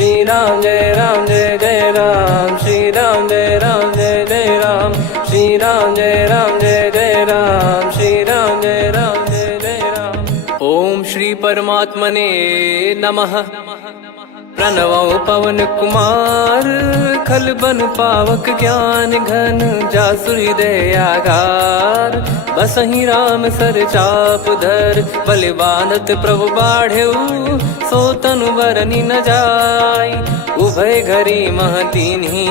श्री राम जय जय राम, श्री राम जय जय राम, श्री राम जय जय राम, श्री राम जय जय राम। ओम श्री परमात्मने नमः। प्रणवो पवन कुमार, खल बन पावक ज्ञान घन, जासु हृदय आगार। बसहि राम सर चाप धर, बल बांधत प्रभु बाढ़ेऊ, सो तनु बरनि न जाय। उभय घरी मह दीन्ही,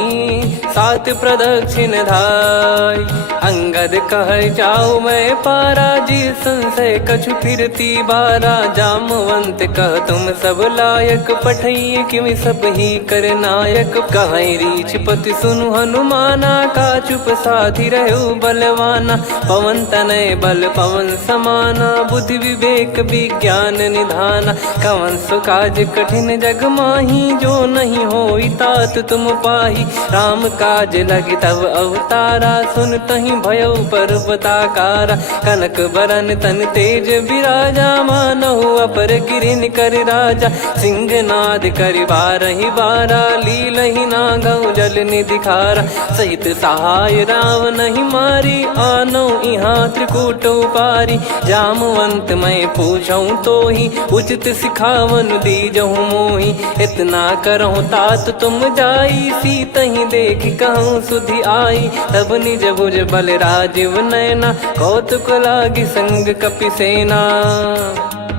सात प्रदक्षिण धाय। अंगद कह जाऊ मैं पारा, जी संशय कछु फिरती बारा। जामवंत कह तुम सब लायक, पठई किमि सब ही कर नायक। कहीं रीछ पति सुनु हनुमाना, का चुप साधि रहु बलवाना। पवन तनय बल पवन समाना, बुद्धि विवेक विज्ञान निधाना। कवन सो काज कठिन जग माही, जो नहीं होई तात तुम पाही। राम काज लगी तब अवतारा, सुन तहि भयउ पर्वताकारा। कनक बरन तन तेज बिराजा, मानहु अपर गिरिन कर राजा। सिंहनाद करि बारहि बारा, लीलहि नागौ जल निधि खारा। सहित सहाय रावण ही मारी, आनो इहाँ त्रिकूट उपारी। जामवंत मैं पूछऊँ तो ही, उचित सिखावन दीजहु मोहि। इतना करहु तात तुम जाई, सीतहि देख कहूँ सुधि आई। तब निज भुज बल राजीव नैना, कौतुक लागी संग कपिसेना।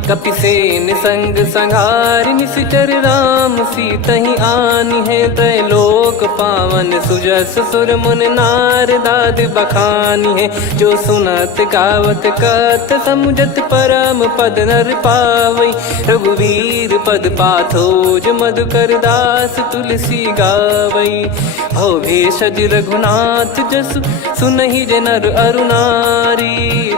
कपिसेन संग संहारि, निशिचर राम सीतहि आनि है। त्रैलोक पावन सुजस सुर मुन नार, दाद बखानी है। जो सुनत गावत कथ, समुझत परम पद नर पावई। रघुवीर पद पाथोज, मधुकर दास तुलसी गावई। भव भेषज रघुनाथ जसु, सुनहि जे नर अरु नारी।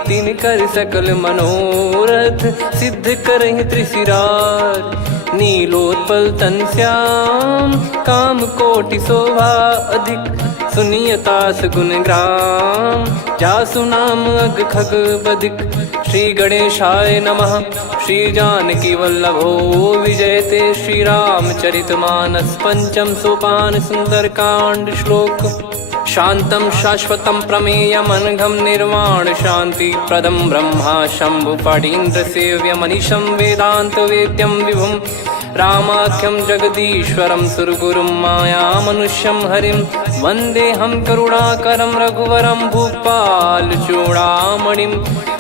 तिन कर सकल मनोरथ, सिद्ध करहि त्रिशिरार। नीलोत्पल तन श्याम, काम कोटि शोभा अधिक। सुनियतास गुण ग्राम, जासु नाम अग खग बदिक। श्री गणेशाय नमः। श्री जानकी वल्लभो विजयते, श्री रामचरित मानस। पंचम सोपान सुंदरकांड श्लोक। शांतं शाश्वतं प्रमेयमनघं, निर्वाण शांति प्रदं ब्रह्मा शंभु फणीन्द्र सेव्यमनिशं। वेदांत वेद्यं विभुं रामाख्यं जगदीश्वरं, सुरगुरुं माया मनुष्यं हरिं। वन्देऽहं करुणाकरं रघुवरं, भूपाल चूडामणिं।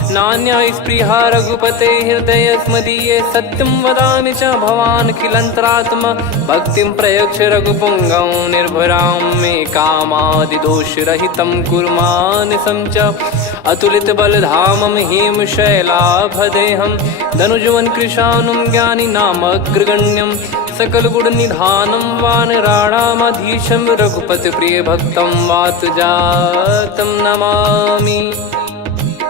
नान्या स्पृहा रघुपते हृदय स्मदीये, सत्यं वदामि च भवान् खिलन्तरात्मा। भक्तिं प्रयच्छ रघुपुङ्गं, निर्भरां मे कामादिदोषरहितं कुर्मानसं च। अतुलित बलधामं हेमशैलाभदेहं, धनुजवन कृशानुं ज्ञानी नामग्रगण्यं। सकल गुण निधानं वानराणामधीशं, रघुपति प्रिय भक्तं वात जातं नमामि।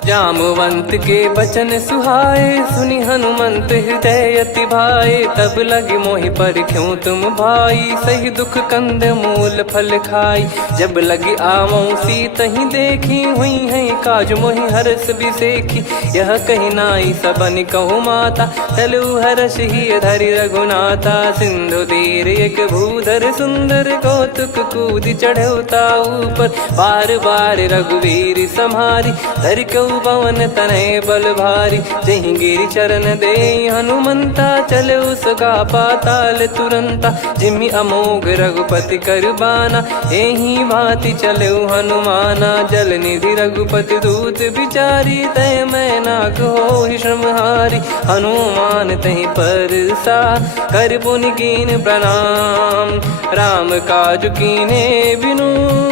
जामवंत के बचन सुहाए, सुनि हनुमंत हृदय अति भाए। तब लगे मोहि परख्यूं तुम भाई, सही दुख कंद मूल फल खाई। जब लगे आवऊं सीतहि देखी, हुई है काज मोहि हरस बिसेखी। यह कही नाई सबन कहु माता, चलु हरष ही धरि रघुनाथा। सिंधु तीर एक भूधर सुंदर, कौतुक कूदि चढ़ौता ऊपर। बार बार रघुवीर सम्हारी, धरि कऊ पवन तनय बल भारी। जहि गिरि चरण दे हनुमंता, चले उसका पाताल तुरंता। जिमि अमोघ रघुपति कर बाना, एहि भांति चले हनुमाना। जल निधि रघुपति दूत बिचारी, तय मैं नाक होहि श्रमहारी। हनुमान तहि परसा, कर पुनि कीन प्रणाम। राम काज कीने बिनु,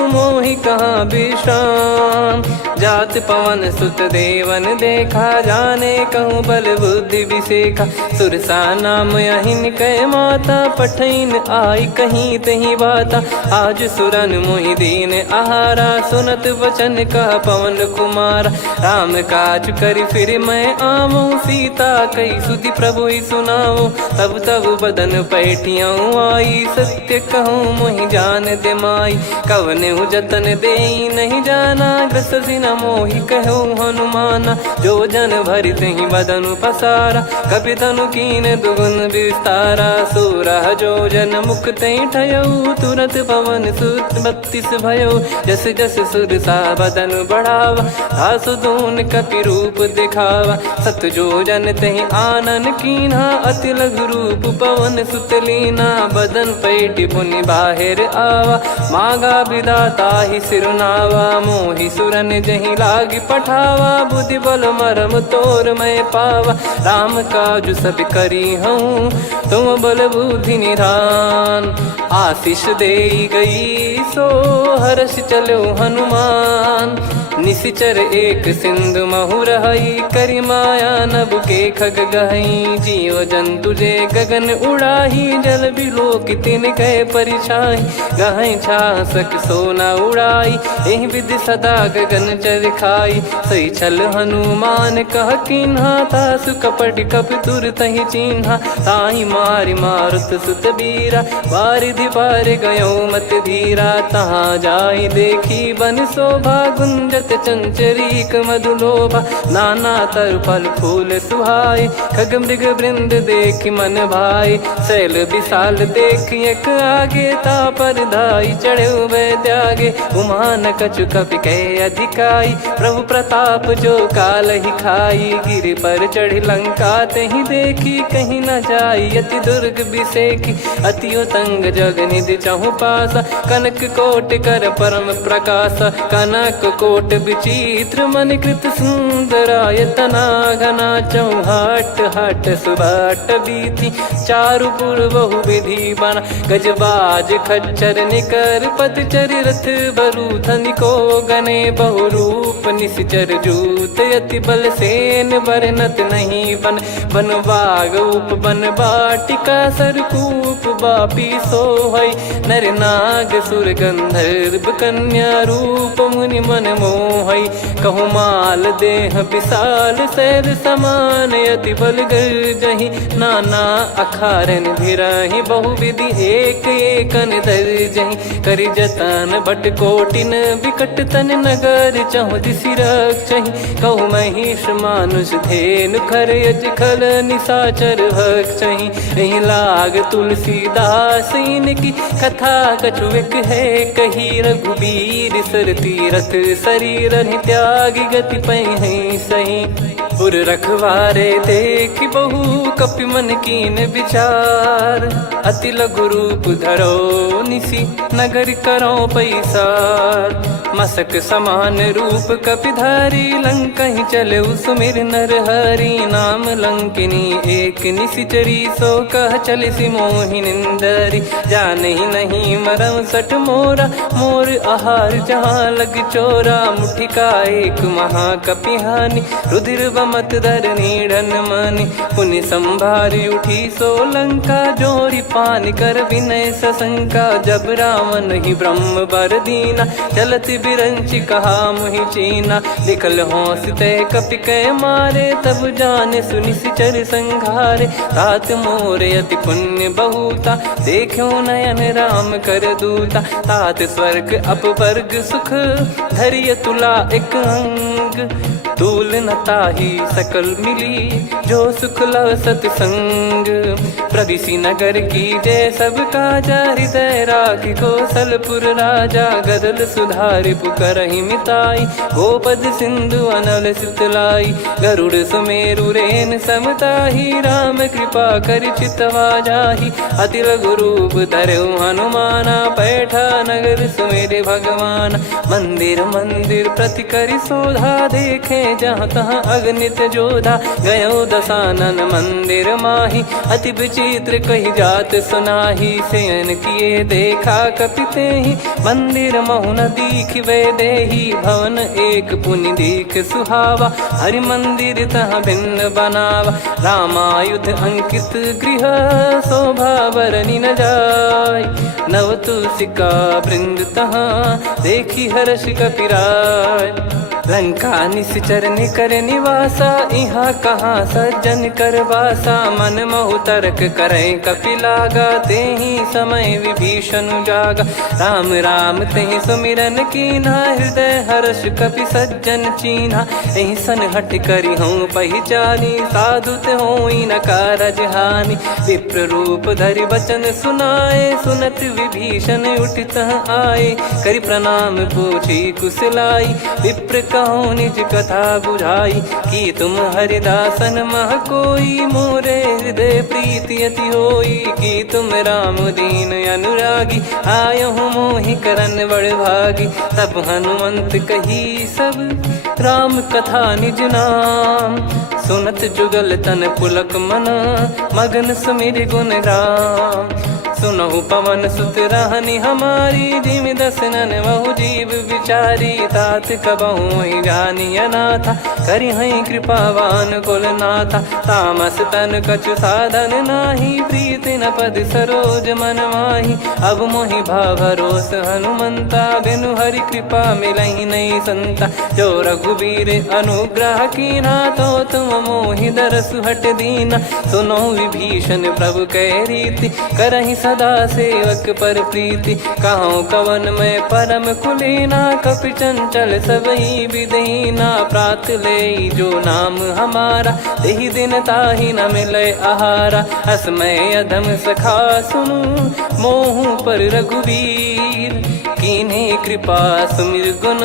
मोहि कहाँ विश्राम। जात पवन सुत देवन देखा, जाने कहूँ बल बुद्धि विसेखा। सुरसा नाम अहिन कै माता, पठैन आई कहीं तहीं बाता। आज सुरन मोहि दीन आहारा, सुनत वचन कह पवन कुमारा। राम काज करि फिर मैं आवऊं, सीता कई सुधि प्रभु ही सुनाऊं। तब तब बदन पैठियाँ आई, सत्य कहूँ मोहि जान दे माई। कवने जतन दे नहीं जाना, ग्रसि न मोहि कहो हनुमाना। जो जन भरि तहि बदनु पसारा, कपि तनु कीन दुगुन विस्तारा। सोरह जो जन मुख तहि ठयऊ, तुरत पवन सुत 32 भयऊ। जस जस सुर सा बदन बढ़ावा, आसु दून कपि रूप दिखावा। सत जो जन तहि आनन कीन्हा, अति लघु रूप पवन सुत लीना। बदन पैटि पुनि बाहिर आवा, मागा विधाता ही सिरुनावा। मोहि सुरन जहि लागी पठावा, बुद्धि बल मरम तोर मैं पावा। राम काजु सब करी हूँ, तुम बल बुद्धि निधान। आशीष देई गई सो हर्ष चलो हनुमान। निशिचर एक सिंधु महु रहई, करि माया नभ के खग गहई। जीव जंतु जे गगन उड़ाही, जल बिलोक तिन कह परिछाई। गहई छासक सोना उड़ाई, एहि विधि सदा गगन चर खाई। सही छल हनुमान कह कीन्हा, तासु कपट कपि तुर तहि चिन्हा। ताहि मारि मारुत सुत बीरा, वारिधि पार गयो मत धीरा। तहाँ जाई देखी बन शोभा, गुंजत चंचरीक मधुलोभा। नाना तर फल फूल सुहाई, खग मृग वृंद देखि मन भाई। शैल विशाल देखि एक आगे, तापर धाई चढ़े वै त्यागे। उमा न कछु कपि कह अधिकाई, प्रभु प्रताप जो काल ही खाई। गिरि पर चढ़ी लंका तहि देखी, कहीं न जाई अति दुर्ग बिसेकी। अति उतंग जग निधि चहु पासा, कनक कोट कर परम प्रकाशा। कनक कोट विचित्र मन कृत सुंदरायतना। घना चौहाट हाट सुबाट बीती, चारुपुर बहु विधि बना। गजबाज खच्चर निकर पतचर, रथ बरु धनिको गने। बहु रूप निशिचर जूत, अति बल सेन बरनत नहीं बन। बन बाग उप बन बाटिका, सरकूप बापी सोहई। नर नाग सुर गंधर्व कन्या, रूप मुनि मन मोहई। कहु माल देह विशाल, शैल समान अति बल गर्जहि। नाना अखारन भिरहि, बहु विधि एक एकन दर्जहि। करि जतन बट कोटिन, विकट तन नगर चहु दिसि रक्षहि। कहु महिष मानुष धेनु, खर यज खल निशाचर भक्षहि। एहि लाग तुलसीदास इनकी, कथा कछु एक है कही। रघुबीर सर तीरथ शरीर, त्यागी गति पै सही। उर रखवारे देखि बहु, कपि मन कीन विचार। अति लघु रूप धरो निसी, नगर करो पैसार। मसक समान रूप कपि धारी, लंकहि चले सुमिर नर हरि। नाम लंकिनी एक निशिचरी, सो कह चलिसि मोहि निंदरी। जानहि नहीं मरम सठ मोरा, मोर आहार जहाँ लग चोरा। मुठिका एक महाकपि हानि, रुधिर बमत धरनी ढन मानि। पुनि संभारी उठी सो लंका, जोरी पान कर विनय सशंका। जब रावण ही ब्रह्म बर दीना, चलति बिरंचि कहा मुहि चीना। लिखल होंस ते कपि कै मारे, तब जाने सुनि सिचर संघारे। तात मोर अति पुण्य बहुता, देखो नयन राम कर दूता। तात स्वर्ग अपवर्ग सुख, धरिय तुला एक अंग। तूल न ताहि सकल मिली, जो सुख लव सतसंग। प्रदिशि नगर की जय सब काजा, हृदय राखि कौशलपुर राजा। गदल सुधारि पुकारहि मिताई, गोपद सिंधु अनल सितलाई। गरुड़ सुमेरु रेन समताहि, राम कृपा करि चितवा जाहि। अति लघु रूप धरऊ हनुमाना, पैठा नगर सुमेरे भगवान। मंदिर मंदिर प्रति करि शोधा, देखे जहाँ तहाँ अगणित जोधा। गयो दशानन मंदिर माही, अति विचित्र कही जात सुनाही। शयन किए देखा कपि तेहि, मंदिर महु न दीख वे देही। भवन एक पुनि दीख सुहावा, हरि मंदिर तहाँ भिन्न बनावा। रामायुध अंकित गृह, शोभा बरनि न जाय। नव तुलसी का वृंद तहाँ, देखी हर्ष कपिराय। लंका निश्चर निकर निवासा, इहाँ कहाँ सज्जन कर वासा। मन महु तर्क करें कपिलागा, तेहि समय विभीषण जागा। राम राम तेहि सुमिरन कीन्हा, हृदय हर्ष कपि सज्जन चीन्हा। एहि सन हट करी हूँ पहिचानी, साधु ते होई न कारज हानि। विप्र रूप धरि बचन सुनाए, सुनत विभीषण उठित आए। करि प्रणाम पूछी कुशलाई, विप्र कहो निज कथा बुझाई। कि तुम हरिदासन मह कोई, मोरे हृदय प्रीति अति होई। कि तुम राम दीन अनुरागी, आयहु मोहि करन बड़ भागी। तब हनुमंत कही सब राम कथा निज नाम, सुनत जुगल तन पुलक मना, मगन सुमिर गुण राम। सुनहु पवन सुत रहनी हमारी, जिमि दसनन महु जीव विचारी। तात कबहु ही जानी अनाथा, करि हई कृपावान कुल नाथा। तामस तन कछु साधन नाही, प्रीति न पद सरोज मन माही। अब मोहि भाव भरोस हनुमंता, बिनु हरि कृपा मिलहि नहीं संता। जो रघुबीर अनुग्रह कीना, तो तुम मोहि दरसु हट दीना। सुनो विभीषण प्रभु कह रीति, करहि सदा सेवक पर प्रीति। कहूँ कवन में परम कुलीना, कपि चंचल सबई विदहीना। प्रात ले जो नाम हमारा, तेहि दिन ताहि न मिले आहारा। असमय अधम सखा सुनु, मोहु पर रघुवीर। कीन्हे कृपा सुमिर गुण,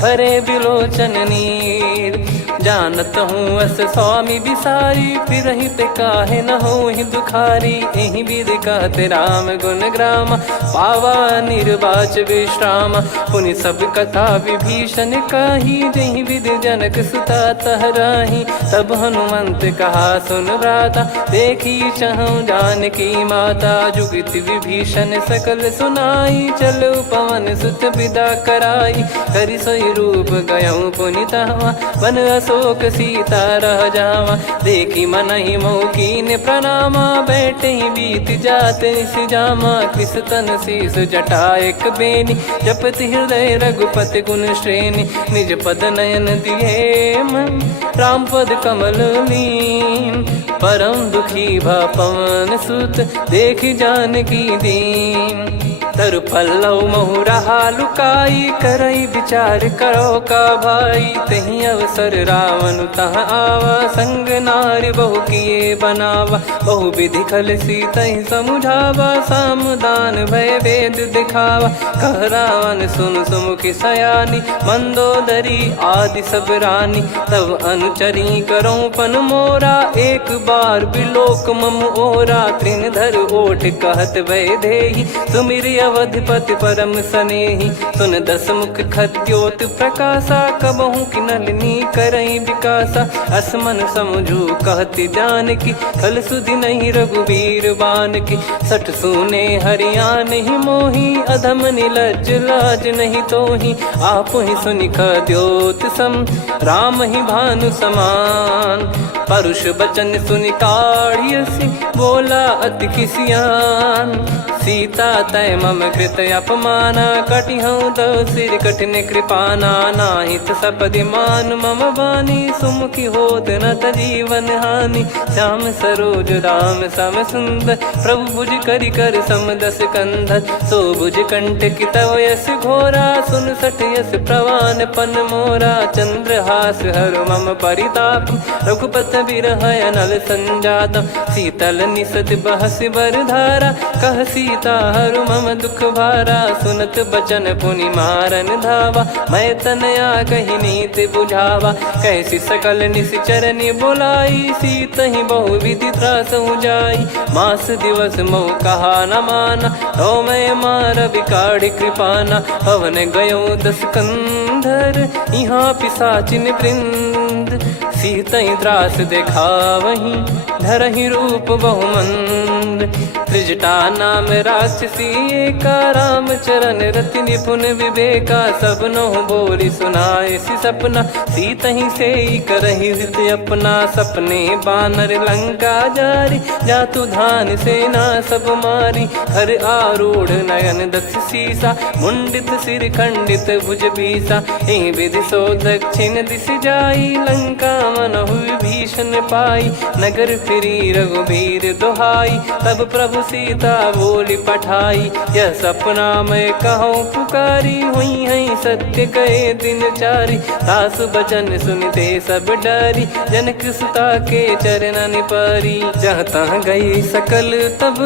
भरे बिलोचन नीर। जानत हूँ अस स्वामी बिसारी, फिरहित काहे न होहि दुखारी। एहि विधि कहते राम गुण ग्राम, पावा निर्वाच विश्राम। पुनि सब कथा विभीषण काही, जहि विधि जनक सुता तहराही। तब हनुमंत कहा सुन भ्राता, देखी चहु जानकी माता। जुगित विभीषण सकल सुनाई, चलो पवन सुत विदा कराई। करि सोई रूप गयऊँ पुनितवा, बन अशोक सीता रह जावा। देखी मनहि मोह कीन्ह प्रणामा, बैठे ही बीत जात निस जामा। कृस तन शीस जटा एक बेनी, जपति हृदय रघुपति गुण श्रेणी। निज पद नयन दिए मन, राम पद कमल लीन। परम दुखी भा पवन सुत, देखि जानकी दीन। तरु पल्लव महु रहा लुकाई, करई विचार करो का भाई। तही अवसर रावण तहाँ आवा, संग नारी बहु किए बनावा। बहु विधि खल सीतहि समुझावा, सामदान भय वेद दिखावा। कह रावण सुन सुमुखी सयानी, मंदोदरी आदि सब रानी। तब अनुचरी करो पन मोरा, एक बार बिलोक मम ओरा। तृण धर ओठ कहत भय देहि, सुमिरि अवधिपति परम सनेहि। सुन दस मुख खद्योत प्रकाशा, कबहु कि नलिनी करई विकासा। असमन समझू कहति जानकी, खल सुधि नहीं रघुबीर बानकी। सठ सूने हरियाण ही मोही, अधम निलज्ज लाज नहीं तोही। आप ही सुनि खद्योत सम, राम ही भानु समान। परुष बचन सुनि काढ़ियसि, बोला अति किसियान। सीता तय मम कृत अपमाना, कटिहऊँ तो सिर कठिन कृपाना। नाहित सपदि मान मम बानी, सुमुखी होत न जीवन हानि। श्याम सरोज राम सम सुंदर, प्रभु भुज करि कर सम दस कंधर। सो भुज कंठ की तव यस घोरा, सुन सठ यस प्रवान पन मोरा। चंद्रहास हर मम परिताप, रघुपत बिरह अनल संजात। शीतल निसत बहस बर धारा, कह सीता हरु मम दुख भारा। सुनत बचन पुनि मारन धावा, मैं तनया कही नीति बुझावा। कैसी सकल निश्चरनि बुलाई, सीतहि बहु विधि त्रासहु जाई। मास दिवस मोह कहा न माना, तो मैं मार बिकाढ़ कृपाना। हवन गयो दस कंधर, यहाँ पिशाचिन वृंद। सीतहि त्रास देखावहीं, धरहि रूप बहुमंद। त्रिजटा नाम राक्षसी एका, राम चरण रति निपुण विवेका। सब नोह बोली सुनाए सी सपना, सीत ही से करही हित अपना। सपने बानर लंका जारी, जातु धान सेना सब मारी। हर आरूढ़ नयन दक्ष सीसा, मुंडित सिर खंडित भुज बीसा। एहि विधि सो दक्षिण दिश जाई, लंका मनहु विभीषण पाई। नगर फिरी रघुबीर दुहाई, तब प्रभु सीता बोली पठाई। यह सपना मैं कहूँ पुकारी, हुई है सत्य कहे दिन चारी। सासु बचन सुनते सब डरी, जनक सुता के चरण परी। जहाँ तहाँ गई सकल तब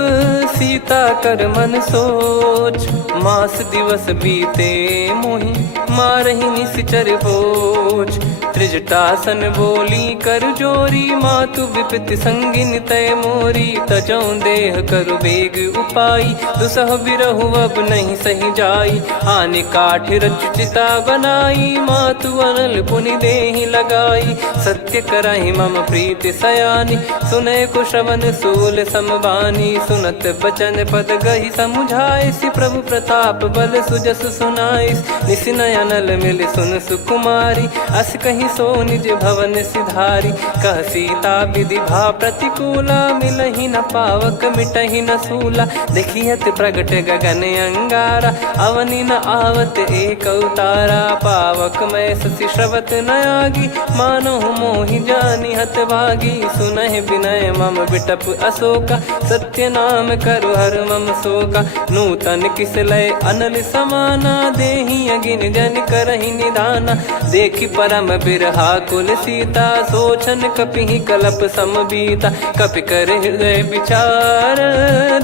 सीता कर मन सोच। मास दिवस बीते मोहि मारहि निश्चर भोज। त्रिजटासन बोली कर जोरी, मातु विपति संगिन तय मोरी। तजौ देह करु बेग उपाई, दुसह बिरहु अब नहीं सही जाई। आने काठ रचिता बनाई, मातु अनल पुनि देहि लगाई। सत्य कराहि मम प्रीति सयानी, सुनै को श्रवण सूल समबानी। सुनत बचन पद गहि समुझाए, सि प्रभु प्रताप बल सुजस सुनाइस। निस नयनल मिल सुन सुकुमारी, अस कहि सो निज भवन सिधारी। कह सीता विधि भा प्रतिकूला, मिलहि न पावक मिटहि न सूला। देखियत प्रगट गगन अंगारा, अवनि न आवत एक अवतारा। पावक मैं ससि श्रवत न आगी, मानो मोहि जानि हत भागी। सुनहि विनय मम बिटप अशोका, सत्य नाम करु हर मम शोका। नूतन किस लय अनल समाना, देहि अगिन जन करहि निधाना। देखि परम बिरहा कुल सीता, सोचन कपिहि कलप समबीता। कपि कर हृदय विचार,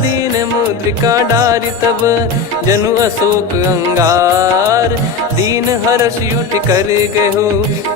दीन मुद्रिका डारि तब। जनु अशोक अंगार, दीन हर्ष युट कर गहु।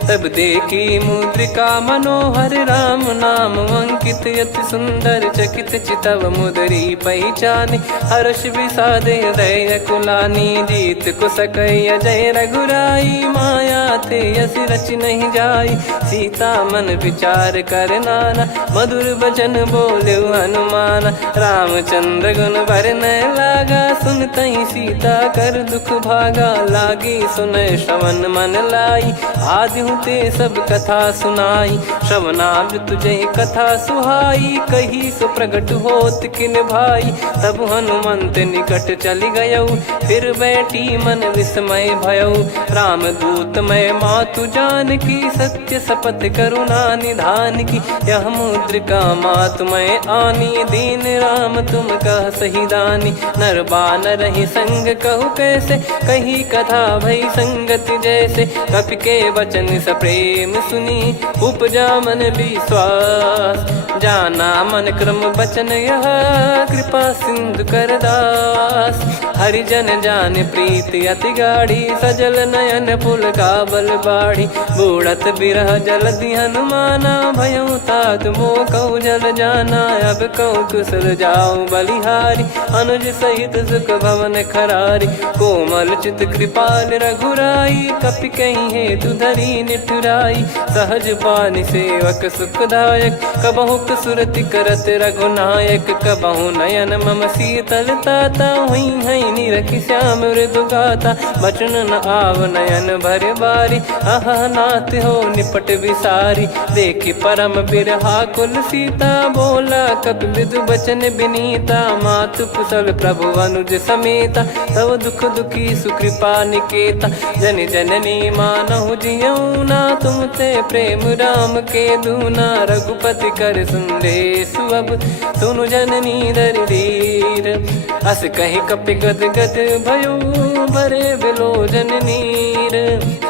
तब देखी मुद्रिका मनोहर, राम नाम अंकित अति सुंदर। चकित चितव मुदरी पहचानी, हर्ष विषाद हृदय कुलानी। जीत को सकय अजय रघुराई, माया ते यस रच नहीं जाई। सीता मन विचार कर नाना, मधुर वचन बोले हनुमान। रामचंद्र गुण बरनय लागा, सुनतहि सीता कर दुख भागा। लागी सुनय श्रवण मन लाई, आदिहु ते सब कथा सुनाई। श्रवणाब तुझे कथा सुहाई, कही सो प्रगट होत किन भाई। तब हनुमंत निकट चली गयौ, फिर बैठी मन विस्मय भयौ। राम दूत मैं मातु जान की, सत्य शपथ करुणा निधान की। यह मुद्रिका मातु मैं आनी, दीन राम तुम कह सही दानी। नर बानर ही संग कहु कैसे, कही कथा भई संगति जैसे। कपि के वचन सप्रेम सुनी, उपजा मन विश्वास। जाना मन क्रम बचन यह, कृपा सिंधु कर दास। हरिजन जान प्रीति अति गाढ़ी, सजल नयन पुल काबल बाढ़ी। बूढ़त बिरह जलधि हनुमाना, भयउ तात मोह कहु जल जाना। अब कहु कुशल जाऊ बलिहारी, अनुज सहित सुख भवन खरारी। कोमल चित कृपाल रघुराई, कपि कहीं हेतु धरी निठुराई। सहज पानि सेवक सुखदायक, कबहु सुरति करत रघुनायक। कबहु नयन मम शीतल ताता, हुई है निरखि श्याम मृदु गाता। बचन न आव नयन भर बारी, अह नाथ हो निपट विसारी। देखि परम बिरहा कुल सीता, बोला कपि मृदु बचन विनीता। मातु कुशल प्रभु अनुज समेता, तव दुख दुखी सुकृपा निकेता। जन जननी मानहु जियऊ ना, तुम ते प्रेम राम के दूना। रघुपति कर सुंदेशु अब, सुनु जननी दर धीर। अस कहि कपि गद गद भयो, भरे बिलोचन नीर।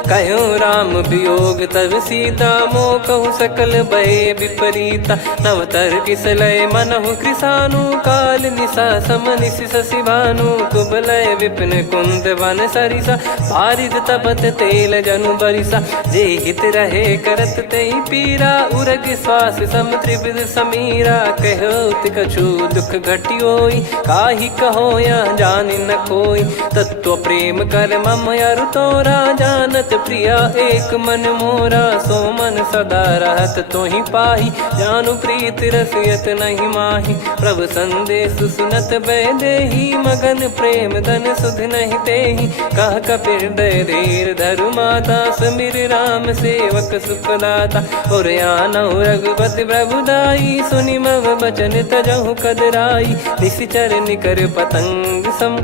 कहूँ राम वियोग तब सीता, मोह कहूँ सकल भय विपरीता। नवतर किसलय मनहु कृसानु, काल निशा समनिश शशि भानु। कुबलय विपिन कुंद वन सरिसा, पारिद तपत तेल जनु बरिसा। जे हित रहे करत तेहि पीरा, उरग श्वास सम त्रिविध समीरा। कहत कछु दुख घटियोई, काहि कहो या जानि न कोई। तत्व प्रेम कर मम अरु तोरा, जानत प्रिया एक मन मोरा, सो मन सदा रहत तो ही पाही। जानु प्रीत रसियत नहीं माही, प्रभु संदेश सुनत बैदेही। मगन प्रेम धन सुध नहीं तेही, कह कपिर दय धीर धरु माता। समीर राम सेवक सुखदाता, और आनौ रघुपति प्रभुदाई। सुनि मम बचन तजहु कदराई, निशिचर निकर पतंग सम।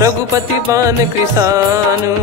रघुपति पान कृसानु,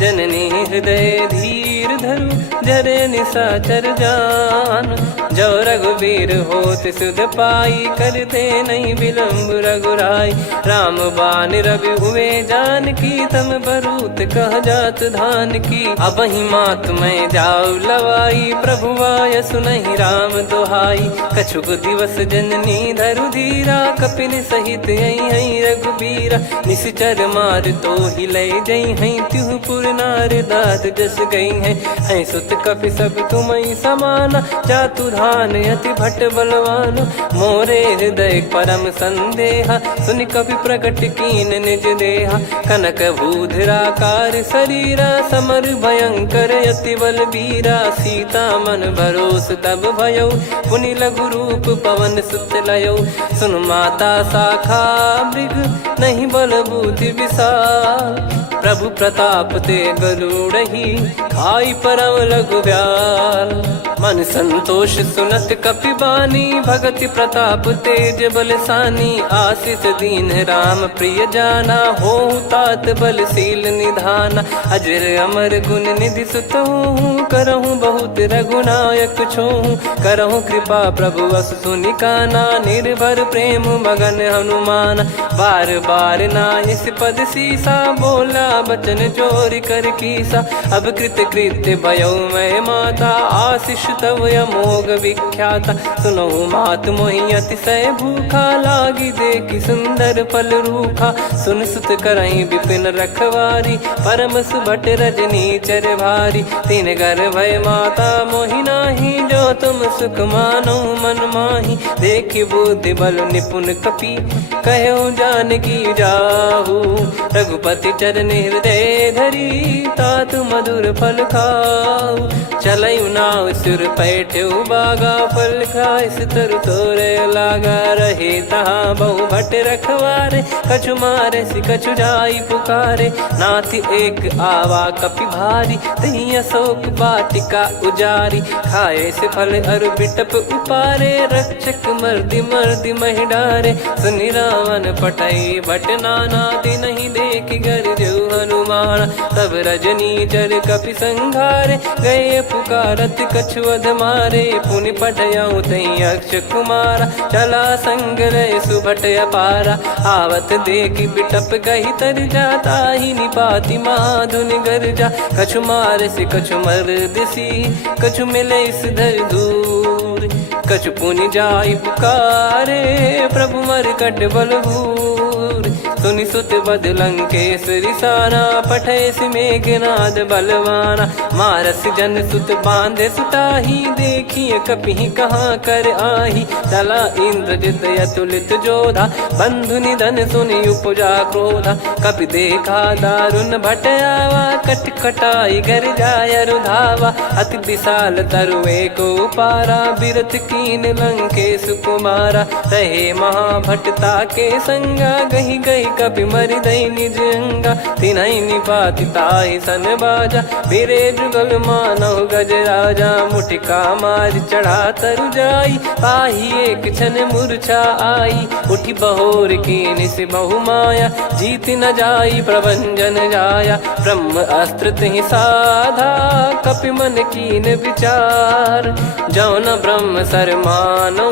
जननी हृदय धीर धरु। जरे निशाचर जान, जो रघुवीर होत सुध पाई। करते नहीं विलम्ब रघुराई, राम बान रवि हुए जानकी। तम बरूत कह जात धान की, अब ही मात मैं जाऊ लवाई। प्रभु आय सुनहि राम दुहाई, कछुक दिवस जननी धरु धीरा। कपिन सहित यही रघुबीरा, निश्चर मार तो ही लय जई हैं। त्युह पुर नार दात जस गई हैं, सुत कपि सब तुमई समाना। जातु धान अति भट बलवान, मोरे हृदय परम संदेहा। सुनि कपि प्रकट कीन निज देहा, कनक भूधराकार शरीरा। समर भयंकर अति बल बीरा, सीता मन भरोस तब भयो। पुनि लघु रूप पवन सुत लयो, सुन माता शाखा मृग नहीं बल बुद्धि विशाल। प्रभु प्रताप ते गरुड़ही, खाई परम लघु ब्याल। मन संतोष सुनत कपि बानी, भगति प्रताप तेज बलसानी। आशीष दीन राम प्रिय जाना, होहु तात बलशील निधाना। अजर अमर गुण निधि सुतहु, करहु बहुत रघुनायक छोहु। करहु कृपा प्रभु अस सुनि काना, निर्भर प्रेम मगन हनुमान। बार बार नायस पद सीसा, बोला बचन चोरी कर कीसा। अब कृत कृत्य भयो मैं माता, आशीष तव अमोघ विख्याता। सुनहु मात मोहि अतिशय भूखा, लागी देखी सुंदर फल रूखा। सुन सुत करहीं विपिन रखवारी, परम सुभट रजनी चर भारी। तीन घर भय माता मोहि नाही, जो तुम सुख मानो मन माही। देखि बुद्धि बल निपुण कपि, कहो जानकी जाहू। रघुपति चरण हृदय धरी, तात मधुर फल खाऊ। चलऊ नाव सुर पैठ्यु बागा, फल खाइस तरु तोरे लागा। रहे तहाँ बहु भट रखवारे, कछु मारे सि कछु जाई पुकारे। नाथ एक आवा कपि भारी, तही अशोक वाटिका उजारी। खाए से फल अर बिटप उपारे, रक्षक मर्दि मर्दि महि डारे। सुनि रावण पटई भट नाना, तिनहि देख गर जो हनुमान। तब रजनी चर कपि संघारे, गए पुकारत कछु अध मारे। पुनि पटयऊ तई अक्ष कुमारा, चला संग रय सुभट अपारा। आवत देखि बिटप कही तर जाता, ही निपाति माधुनि गर्जा। कछु मार से कछु मर दिसी, कछु मिले इस धर दूर। कछु पुनि जाई पुकारे, प्रभु मर कट बलभूर। सुनि सुत बद लंकेश्वरी साना, पठय सि मेघनाद बलवाना। मारस जन सुत बांधे सुताही, देखिए कपि कहाँ कर आही। चला इंद्रजित अतुलित जोधा, बंधु निधन सुनि उपजा क्रोधा। कपि देखा दारुण भट आवा, कट कटाई घर जाय रुधावा। अति विशाल तरुए को पारा, बिरथ कीन लंकेश कुमारा। रहे महाभटता के संगा, गही गही कपि मरि दई निज अंगा। तिन्हि निपाति ताहि सन बाजा, बिरे जुगल मानव गज राजा। मुटिका मार चढ़ा तरु जाई, पाही एक क्षण मूर्छा आई। उठी बहोर कीन से बहु माया, जीत न जाई प्रभंजन जाया। ब्रह्म अस्त्र तिहि साधा, कपि मन कीन विचार। जौ न ब्रह्म सर मानौ,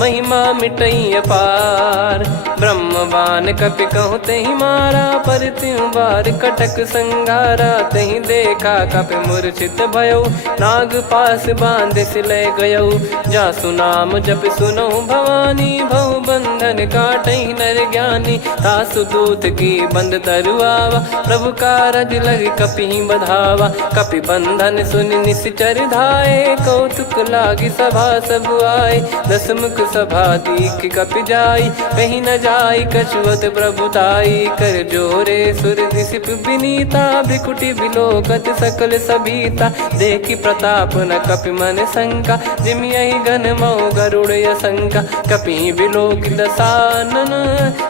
महिमा मिटई अपार। ब्रह्म बान कपि कहु तहि मारा, पर त्यों बार कटक संगारा। तहि देखा कपि मूर्छित भयो, नाग पास बांध सिलय गयो। जासु नाम जप सुनहु भवानी, भव बंधन काटहि नर ज्ञानी। तासु दूत की बंद तरुआवा, प्रभु कारज लग कपि बधावा। कपि बंधन सुनि निश्चर धाये, कौतुक लागी सभा सब आए। दस मुख सभा दीख कपि जाई, कहीं न जाई कछुअत प्रभुताई कर जोरे सुर दिसिप विनीता भ्रिकुटी बिलोकत सकल सबीता देखी प्रताप न कपि मन शंका जिमि यही गण मऊ गरुड़ असंका कपि बिलोक दसानन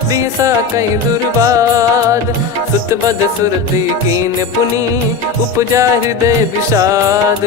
बिहसा कहीं दुर्बाद सुत बद सुरति कीन पुनी उपजा हृदय विषाद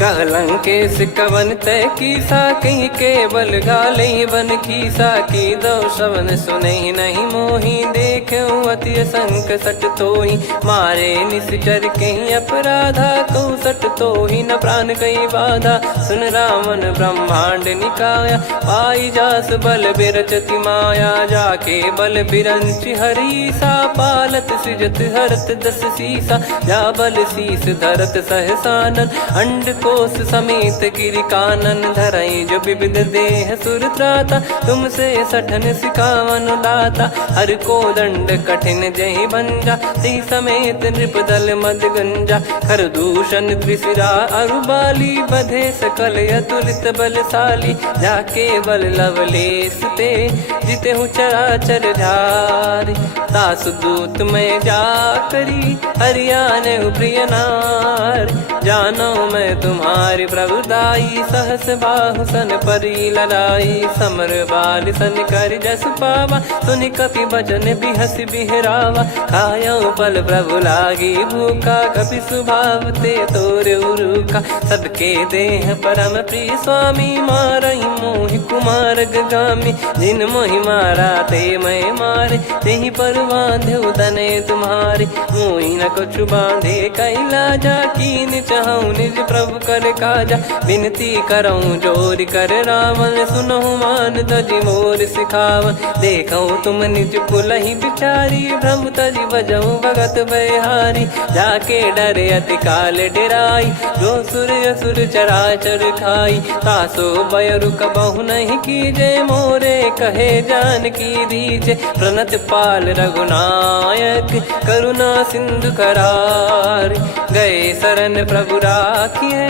कहलंकेश कवन तय कीसा कहीं केवल गाले बन कीसा की दो श्रवण सुने नहीं मोही देखे अति संक सट तोही मारे निश्चर कहीं अपराधा कहूँ सट तोही न प्राण कहीं बाधा सुन रावण ब्रह्मांड निकाया पाई जास बल बिरचति माया जाके बल बिरंच हरीसा पालत सृजत हरत दस सीसा जा बल शीस धरत सहसानन अंड कोश समेत गिरि कानन धरई जो विविध देह सुर त्राता तुमसे सठन सिखावन दाता हर को दंड कठिन जहि बंजा ती समेत नृपदल मद गंजा खर दूषण त्रिशिरा अरुबाली बधे सकल अतुलित बलशाली जाके बल लवलेस ते जिते हूँ चराचर झारी दास दूत में जा करी हरियाने प्रिय नार जानो मैं तुम्हारी प्रभुदाई सहस बाहु सन परी लड़ाई समर बाल सन कर जस पावा सुनि कपि भजन बिहस बिहरावा खायो पल प्रभु लागी भूखा कपि स्वभाव ते तोर उरुका सबके देह परम प्रिय स्वामी मारई मोहि कुमार गामी जिन मोहि मारा ते मैं मारे तेहि पर बांधे उदने तुम्हारे मोहि न कुछ बांधे कैला जा कीन चाहूं निज प्रभु कर काजा विनती करऊं जोर कर रावण सुनहु मान तजि मोर सिखावन देखऊं तुम निज कुलहि बिचारी भ्रम तजि बजऊं भगत बहारी जाके डरे अति काल डेराई जो सुर असुर चराचर खाई तासो बयरु कबहु नहीं कीजे मोरे कहे जान की दीजे प्रणत पाल रघुनायक करुणा सिंधु करार गए शरण प्रभु राखिए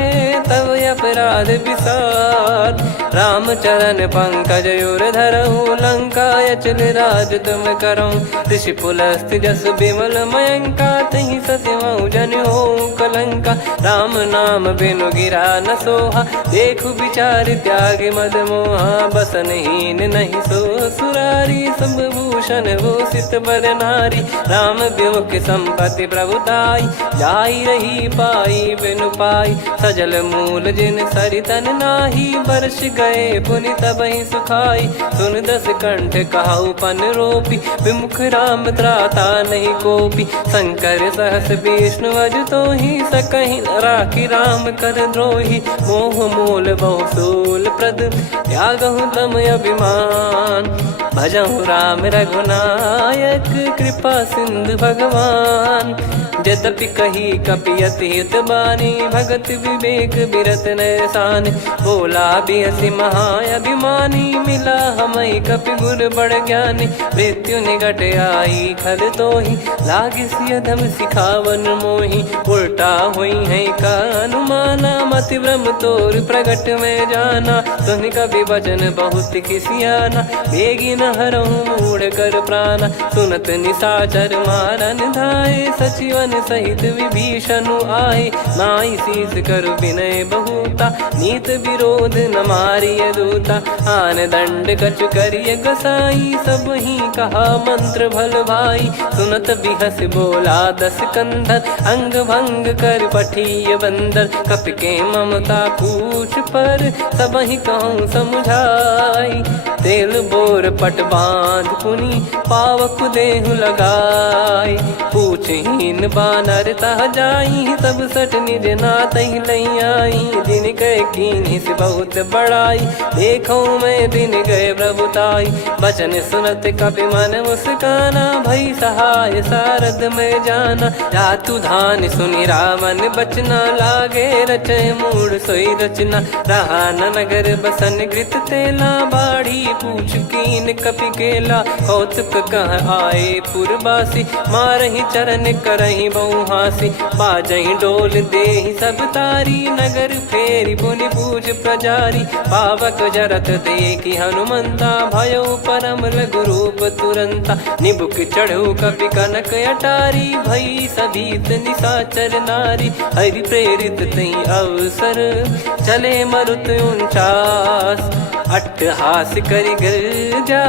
तब अपराध विसार राम चरण पंकज उर धरहु लंका अचल राज तुम करऊं ऋषि पुलस्त जस विमल मयंका तहि ससिमऊ जन हो कलंका राम नाम बिनु गिरा न सोहा देखु विचार त्याग मद मोहा बसनहीन नहीं सो सुरारी सब भूषण भूषित बर नारी राम विमुख संपत्ति प्रभुताई जाई रही पाई बिनु पाई सजल मूल जिन सरितन नाही वर्ष गए पुनि तबहि सुखाई सुन दस कंठ कहाऊ पन रोपी विमुख राम त्राता नहीं कोपी शंकर सहस विष्णु अज तो ही सकहि राखी राम कर द्रोही मोह मूल बहुसूल प्रद त्यागहु तम अभिमान भजहु राम रघुनायक कृपा सिंधु भगवान यद्यपि कही कपियति हित बानी भगत विवेक बिरत नैसान बोला बिहसी महाअभिमानी मिला हमई कपि गुर बड़ ज्ञानी मृत्यु निकट आई खल तो ही लागिस यधम सिखावन मोही उल्टा हुई है का अनुमाना मति ब्रह्म तोर प्रगट में जाना सुन कभी वचन बहुत किसियाना बेगी न हरहु मूढ़ कर प्राण सुनत निशाचर मारन धाये सचिवन सहित विभीषणु आए नाई शीस कर विनय बहुता नीत विरोध न मारिय दूता आन दंड कछु करिय गसाई सब ही कहा मंत्र भल भाई सुनत बिहस बोला दस कंधर अंग भंग कर पठिय बंदर कपि के ममता पूछ पर सब ही कहूँ समझाई तेल बोर पट बांध पुनि पावक देहु लगाई पूछहीन बानर तह जाई तब सट निज नाथ लई आई दिन गए कीन्ही से बहुत बड़ाई देखो मैं दिन गए प्रभुताई बचन सुनत कपि मन मुस्काना भई सहाय सारद में जाना जातु धान सुनि रावण बचना लागे रचय मूड सोई रचना रहा न नगर बसन कृत तेला बाड़ी पूछ कीन कपि केला, कौतुक कह आए पुरबासी, मारहि चरण करहि बहु हासी, बाजहि डोल देहि सब तारी, नगर फेरी पुनि पूज प्रजारी, पावक जरत देखि हनुमंता, भयो परम लघु रूप तुरंता, निबुक चढ़ऊ कपि कनक अटारी, भई सभीत निशाचर नारी, हरि प्रेरित तई अवसर, चले मरुत 49, अट्टहास करि गर्जा,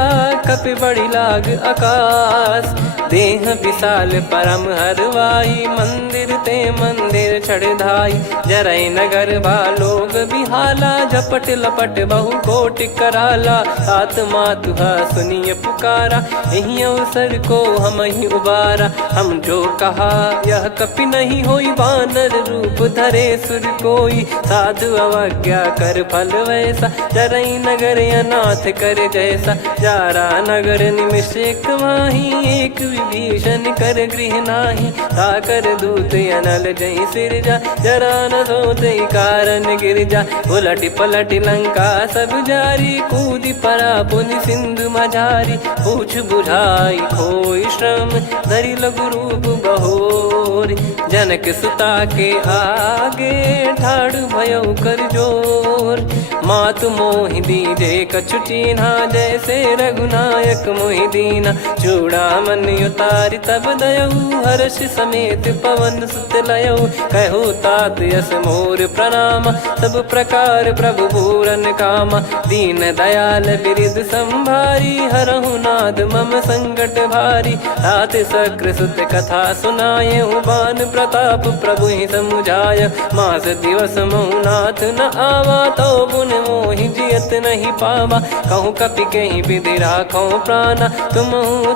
कपि बड़ी लाग आकाश, देह विशाल परम हरवाई, मंदिर ते मंदिर चढ़धाई, जरई नगर बालोग बिहाला, झपट लपट बहु कोटि कराला, सात मातुहा सुनिय पुकारा, यही अवसर को हम ही उबारा, हम जो कहा यह कपि नहीं होई, वानर रूप धरे सुर कोई, साधु अवज्ञा कर फल वैसा, जरई नगर अनाथ कर जैसा, जारा नगर निमिष एक माही, एक विभीषण कर गृह नाही, ताकर दूत अनल जय सिरजा, जरा न सोते कारण गिरजा, उलट पलट लंका सब जारी, कूदी परा पुनि सिंधु मझारी, पूछ बुझाई खोई श्रम, धरि लघु रूप बहोरी, जनक सुता के आगे, ठाड़ भयो कर जोर, मातु मोहि दीजे कछु चीन्हा, जैसे रघुनायक मोहि दीना, चूड़ामन उतारि तब दयऊ, हर्ष समेत पवन सुत लयऊ, कहो तात यस मोर प्रणाम, सब प्रकार प्रभु पूरन कामा, दीन दयाल बिरिद संभारी, हरहु नाद मम संकट भारी, तात सक्र सुत कथा सुनाये, बान प्रताप प्रभु ही समुझाय, मास दिवस महु नाथ न आवा, तो पुन मोहि जियत नहीं पावा, कहूँ कपि कहीं विधि राखो प्राणा, तुम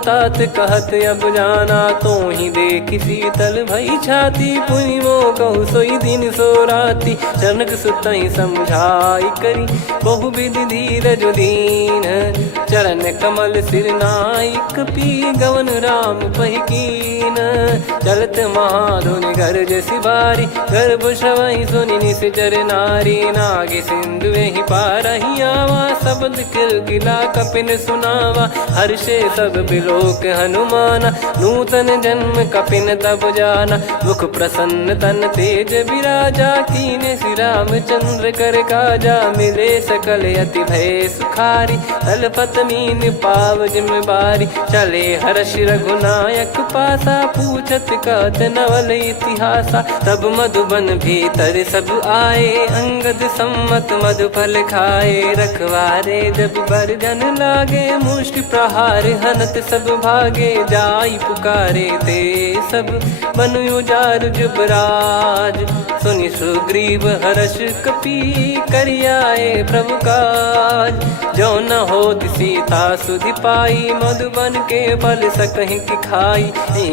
तात कहत अब जाना, तो ही देखी शीतल भई छाती, पुनि मो कहु सोई दिन सो राती, जनक सुतहि समझाई करी, बहु विधि धीरज दीन, चरण कमल सिर नाई, कपि गवन राम पहि कीन, चलत महाधुनि गर्ज सिबारी, गर्भ श्रवहि सुनि निश्चर नारी, नागे सिंधु ही पारहि आवा, शब्द किलकिला कपिन सुनावा, हर्षे सब बिलोक हनुमाना, नूतन जन्म कपिन तब जाना, मुख प्रसन्न तन तेज विराजा, कीने श्री रामचंद्र कर काजा, मिले सकल अति भय सुखारी, तलपत मीन पाव जिम बारी, चले हर्ष रघुनायक पासा, पूछत कहत नवल इतिहासा, तब मधुबन भीतर सब आए, अंगद सम्मत मधुफल खाए, रखवारे जब बरजन लागे, मुष्टि प्रहार हनत सब भागे, जाई पुकारे ते सब बन उजार जुबराज, सुनि सुग्रीव हर्ष कपि करियाए प्रभु काज, जो न होत सीता सुधि पाई, मधुबन के फल सकहि कि खाई,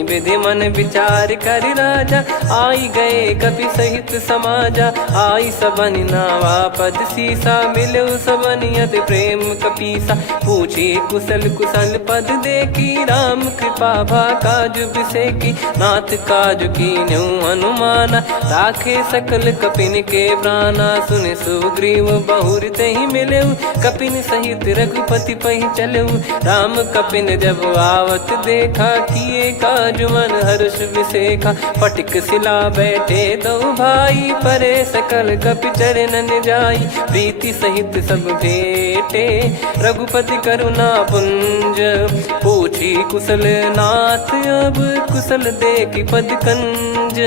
विधि मन विचार कर राजा, आई गए कपि सहित समाजा, आई सबन नावा पद सीसा, मिलो सबनियत प्रेम कपीसा, पूछी कुशल कुशल पद देखी, राम कृपा भा काज बिसेकी, नाथ काज कीन्हु हनुमाना, राखे सकल कपिन के प्राणा, सुन सुग्रीव बहुर तहि मिलेऊ, कपिन सहित रघुपति पहि चलेऊ, राम कपिन जब आवत देखा, किए काज मन हर्ष विसेखा, फटिक सिला बैठे दो भाई, परे सकल कपि चरणन जाई, प्रीति सहित सब भेटे, रघुपति करुणा पुंज, पूछी कुशल नाथ अब कुशल देखि पद कंज,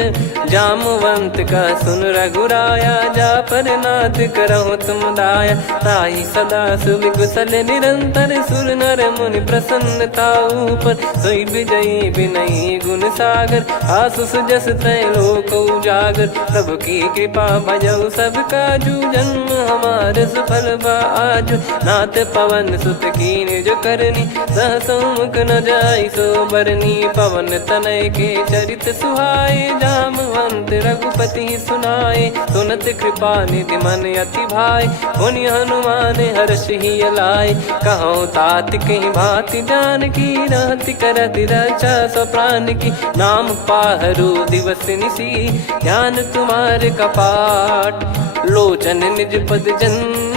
जामवंत का सुन रघुराया, जा पर नाथ करहु तुम दाया, ताहि सदा सुभि कुशल निरंतर, सुर नर मुनि प्रसन्नता ऊपर, सोई विजयी विनयी गुण सागर, आसु सुजस त्रैलोक उजागर, प्रभु की कृपा भजऊ सब काजू, जन्म हमार सफल बा आजु, नाथ पवन सुत कीन जो करनी, सहसो मुख न जाई सो बरनी, पवन तनय के चरित सुहाए, जामवंत रघुपति सुनाए, सुनत कृपा निधि मन अति भाई, पुनि हनुमान हर्ष ही लाए, कहो तात कहीं भांति जान की, रहति करति रक्षा सो प्राण की, नाम पाहरू दिवस निसी, ज्ञान तुम्हारे कपाट, लोचन निज पद जन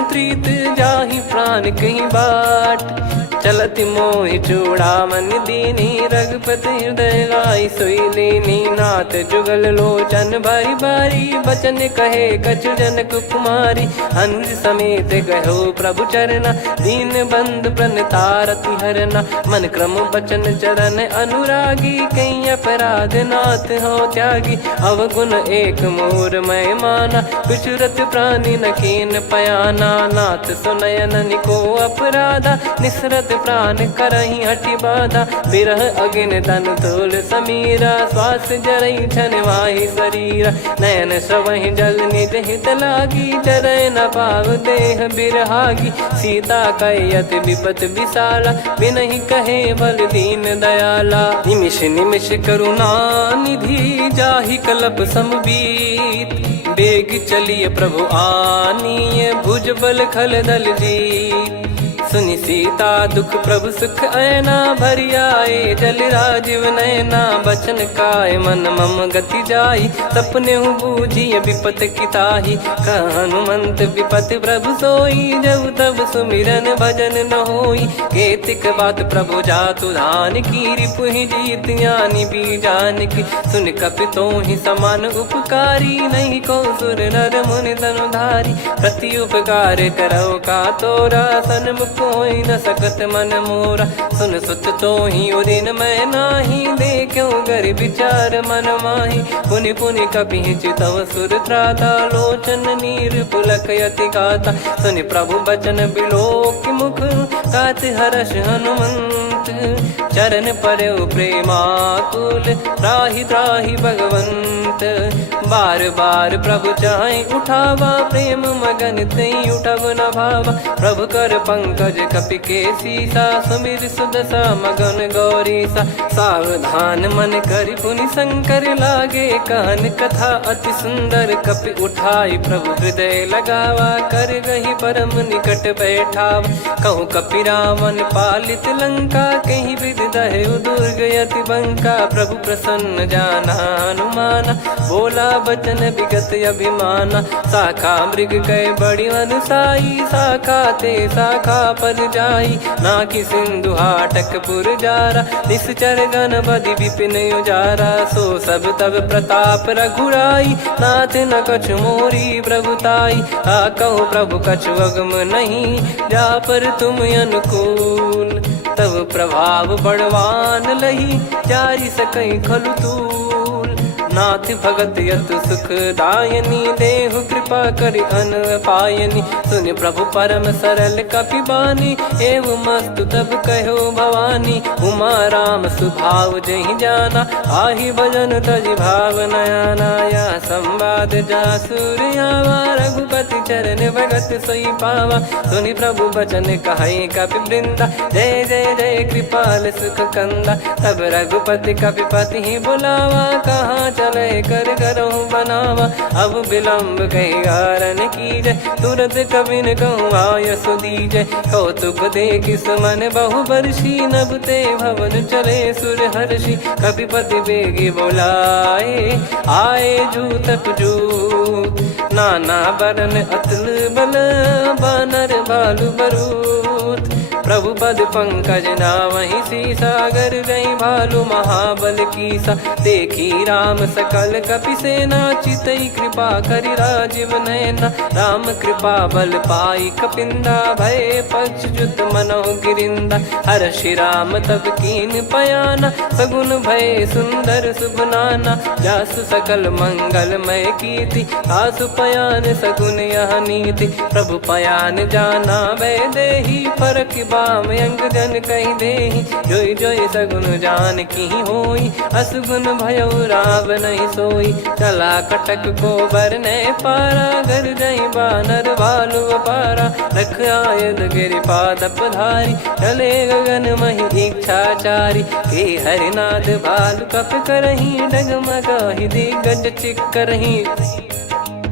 प्रीत जाहि प्राण कहीं बाट। चलत मोहि चूड़ामन दीनी रघुपति हृदय लाई सोई लीनी। नाथ जुगल लोचन बारी बारी बचन कहे कछु जनक कुमारी। अनुज समेत गयो प्रभु चरना दीन बंधु प्रणतारति हरना। मन क्रम बचन चरण अनुरागी कहीं अपराध नाथ हो त्यागी। अवगुण एक मोर मैं माना विचुरत प्राणी न कीन पयाना। नाथ सुनयन निको अपराधा निसरत प्राण करही हटि बाधा। बिरह अगिन तन तोल समीरा श्वास जरई छन माही शरीरा। नयन सवहि जल निज हित लागी जरय न पाव देह बिरहागी। सीता कयत विपत विशाला बिनहि कहे बल दीन दयाला। निमिष निमिष करुणा निधि जाहि कलप समबीत। बेग चलिए प्रभु आनीय भुज बल खल दल जीत। सुनि सीता दुख प्रभु सुख ऐना भरि आए जल राजीव नैना। बचन काय मन मम गति जाई सपने हूँ बूझिए विपत किताही। हनुमंत विपत प्रभु सोई जब तब सुमिरन भजन न होई। केतिक बात प्रभु जातु धान की रिपुहि जीत ज्ञानी बीजान की। सुन कपि तोहि समान उपकारी नहीं को सुर नर मुनि तनुधारी। प्रति उपकार करो का तोरा सन्मुख कोई न सकत मन मोरा। सुन सुत तो ही उदिन मैं नाही देखो गर विचार मन माही। पुनि पुनि कपि चितव सुर त्राता लोचन नीर पुलक यति गाता। सुनि प्रभु बचन बिलोक मुख गात हर्ष हनुमंत। चरण परयो प्रेमाकुल त्राहि त्राहि भगवंत। बार बार प्रभु चाहि उठावा प्रेम मगन तई उठब न भावा। प्रभु कर पंकज कपि के सीसा सुमिर सुदशा मगन गौरीसा। सावधान मन करि पुनि शंकर लागे कान कथा अति सुंदर। कपि उठाई प्रभु हृदय लगावा कर गही परम निकट बैठावा। कहूँ कपि रावण पालित लंका कहीं विद दहु दुर्ग यति बंका। प्रभु प्रसन्न जाना हनुमाना बोला बचन विगत अभिमाना। शाखा मृग गए बड़ी अनुसाई शाखा ते शाखा पर जाई। ना कि सिंधु हाटक पुर जारा निश्चर गण बदि विपिन उजारा। सो सब तब प्रताप रघुराई नाथ न कछु मोरी प्रभुताई। कहो प्रभु कछु अगम नहीं जा पर तुम अनुकूल। तब प्रभाव बड़वान लही जारी सकई खलु तूल। नाथ भगत यत सुख दायनी देहु कृपा करि अन पायनी। सुनि प्रभु परम सरल कपि बानी एवं मस्तु तब कहो भवानी। उमा राम सुभाव जहि जाना आहि भजन तजि भाव नयाना। या संवाद जासुर आवा रघुपति चरण भगत सोई पावा। सुनि प्रभु बचन कहै कपि वृंदा जय जय जय कृपाल सुख कंदा। तब रघुपति कपि पति ही बुलावा कहाँ चले कर करहु बनावा। अब विलम्ब कहीं कारण की जय तुरंत कवि न कहूँ आयस दीजय। कौतुक देख सुमन बहु बरसी नभ ते भवन चले सुर हर्षि। कपिपति बेगी बोलाए आए जूतप जूत। नाना बरन अतुल बल बानर बालु बरूत। प्रभु पद पंकज नावहि सीसागर गई भालु महाबल कीसा। देखी राम सकल कपि सेना चितई कृपा करि राजीव नयना। राम कृपा बल पाई कपिंदा भय पक्ष जुत मनोह गिरिंदा। हर्षि राम तब कीन पयाना सगुन भय सुंदर सुबनाना। जासु सकल मंगलमय कीर्ति आसु पयान सगुन यह नीति। प्रभु पयान जाना वै देहि फरक बाम अंग जन कहि देहि। जोई जोई सगुन जान की होई असगुन भयो राव नहीं सोई। चला कटक को बरने पारा घर जई बानर भालु अपारा। रख आयल गिरि पाद पधारी चले गगन महि इच्छाचारी। के हरिनाथ भालु कप करही डगमगाहि दिग्गज चिक्करही।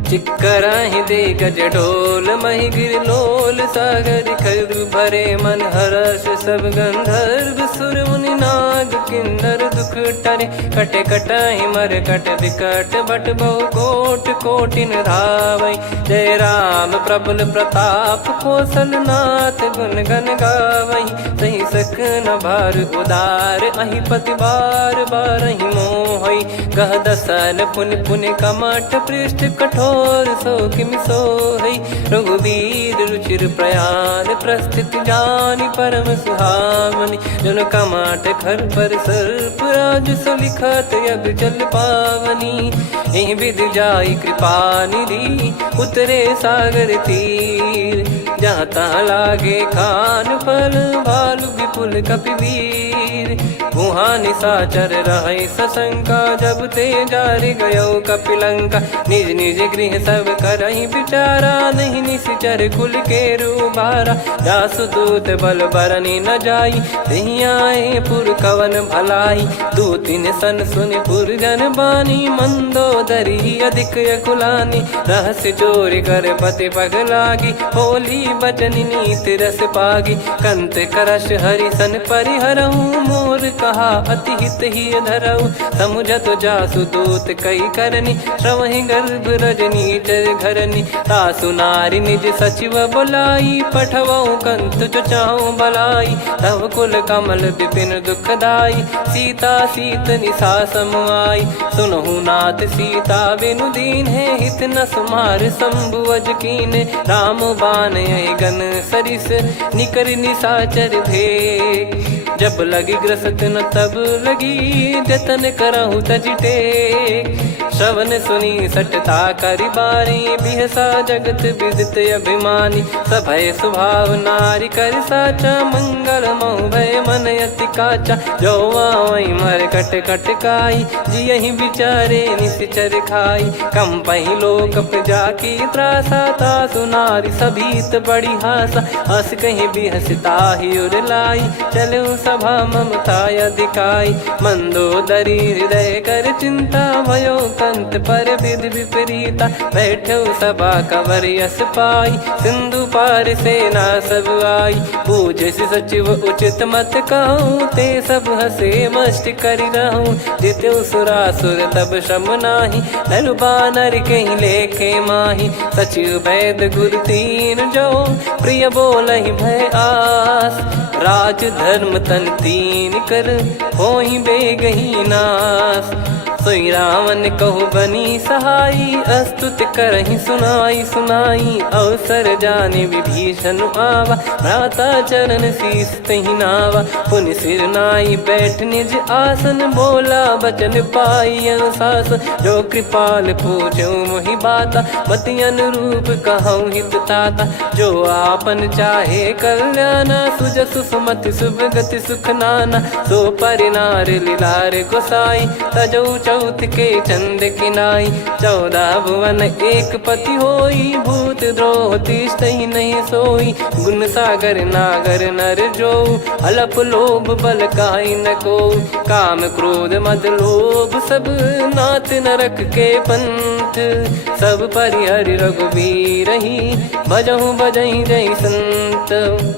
चिक्कराहि दे गज डोल महि गिर लोल सागर खरु भरे मन हर्ष सब गंधर्व सुर मुनि नाग किन्नर दुख टरे। कटे कटाहि मर कट विकट बट बहु कोट कोटिन धावई। जय राम प्रबल प्रताप कौशलनाथ गुण गण गावई। सही सक न भार उदार अहि पति बार बार ही मोहई। गह दसन पुन पुन कमठ पृष्ठ कठोर सो किम सोहई। रघुवीर रुचिर प्रयाण प्रस्थित जानि परम सुहावनी। जन कमठ खर पर सर्प राज सलिखत अब चल पावनी। एहि विध जाई कृपा निधि उतरे सागर तीर। जहाँ तहाँ लागे खान फल भालु विपुल कपिवीर। वहाँ निशाचर रहे सशंका जब ते जारि गयो कपिलंका। निज निज गृह सब करहि विचारा नहीं निश्चर कुल के रूबारा। जासु दूत बल बरनी न जाई तहि आए पुर कवन भलाई। दूतिन सन सुन पुर जन बानी मंदोदरी अधिक अकुलानी। रहस्य चोरी कर पति पग लागी होली बचन नीत रस पागी। कंत करश हरि सन परिहरहु मोर कहा अति हित ही धरऊ। समुझत जासु दूत कई करनी श्रवहि गर्भ रजनी चर घरनी। तासु नारी निज सचिव बुलाई पठवऊ कंत जो चाहू बलाई। तब कुल कमल विपिन दुखदाई सीता सीत निशा समुआई। सुनहु नाथ सीता बिनु दीन है हित न सुमार शंभु अज कीन। राम बान गन सरिस निकर निशाचर भेग। जब लगी ग्रसत न तब लगी जतन करहु तज टेक। श्रवण सुनी सटता करि बारी बिहसा जगत विदित अभिमानी। सभय स्वभाव नारी कर साचा मंगल मऊ भय मन अति काचा। जो आवई मर कट कट काई जियहि विचारे निश्चर खाई। कम पही लोक प्रजा की त्रासा तासु नारी सभीत बड़ी हासा। हस कहीं बिहसता ही उर लाई चलऊ सभा ममता अधिकाई। मंदोदरी हृदय कर चिंता भयो कंत पर विधि विपरीता। बैठो सभा कवर यस पाई सिंधु पार सेना सब आई। पूजे सचिव उचित मत कहूँ ते सब हसे मस्त करि रहूँ। जित्यु सुरासुर तब श्रम नाही धनु बानर कहीं लेखे माही। सचिव वैद गुरु तीन जो प्रिय बोलहि भय आस। राज धर्म तन तीन कर होहि बेगही नास। सोई रावण कहु बनी सहाई अस्तुत करहि सुनाई सुनाई। अवसर जाने विभीषण आवा भ्राता चरण शीस तहि नावा। पुनि सिर नाई बैठ निज आसन बोला बचन पाई अनुशासन। जो कृपाल पूछो मोहि बाता मति अनुरूप कहूँ हित ताता। जो आपन चाहे कल्याणा सुजसु सुमति शुभ गति सुख नाना। सो परिनार लीलार गोसाई तजौ चौथ के चंद किनाई। 14 भुवन एक पति होई भूत द्रोह तिष्ठहि नहीं सोई। गुण सागर नागर नर जो अलप लोभ बल काई न को। काम क्रोध मद लोभ सब नाथ नरक के पंथ। सब परिहरि रघुबीर ही भजहु भजहि जय संत।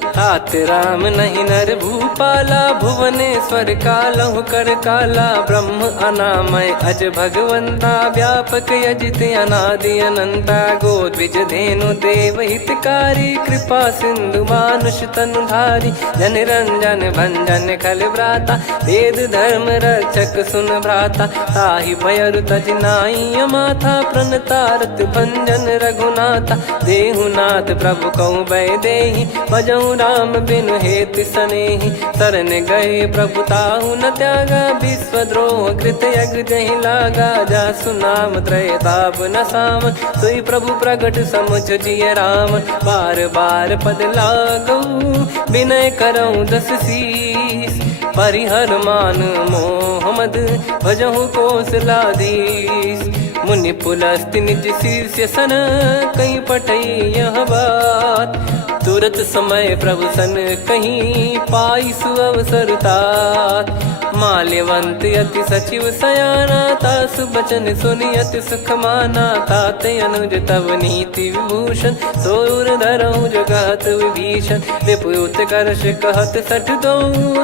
तात राम नहीं नर भूपाला भुवनेश्वर कालहु कर काला। ब्रह्म अनामय अज भगवंता व्यापक यजित अनादि अनंता। गोद्विज धेनु देव हितकारी कृपा सिंधु मानुष तनुधारी। जन रंजन भंजन खल व्राता वेद धर्म रक्षक सुन भ्राता। ताहि भयरु तज नाई माथा प्रणतारत भंजन रघुनाथा। देहुनाथ प्रभु कहु भय देहि भजहु राम बिनु हेतु सनेहि। शरण गए प्रभु ताहु न त्यागा विश्वद्रोह कृत यज्ञ जहि लागा। जासु नाम त्रय ताप न साम सोई प्रभु प्रगट समुझ जिय राम। बार बार पद लागऊ विनय करऊँ 10 शीस। परिहर मान मोह मद भजहु कौशलाधीश। मुनि पुलस्त्य निज शीर्ष सन कहीं पटई यह बात। तुरत समय प्रभु सन कहीं पाई सुअवसर तात। माल्यवंत अति सचिव सयाना, तासु बचन सुनि अति सुख माना। ताते अनुज तव नीति विभूषण, सोर धरहु जगत विभीषण। विपुत करश कहत सठ दो,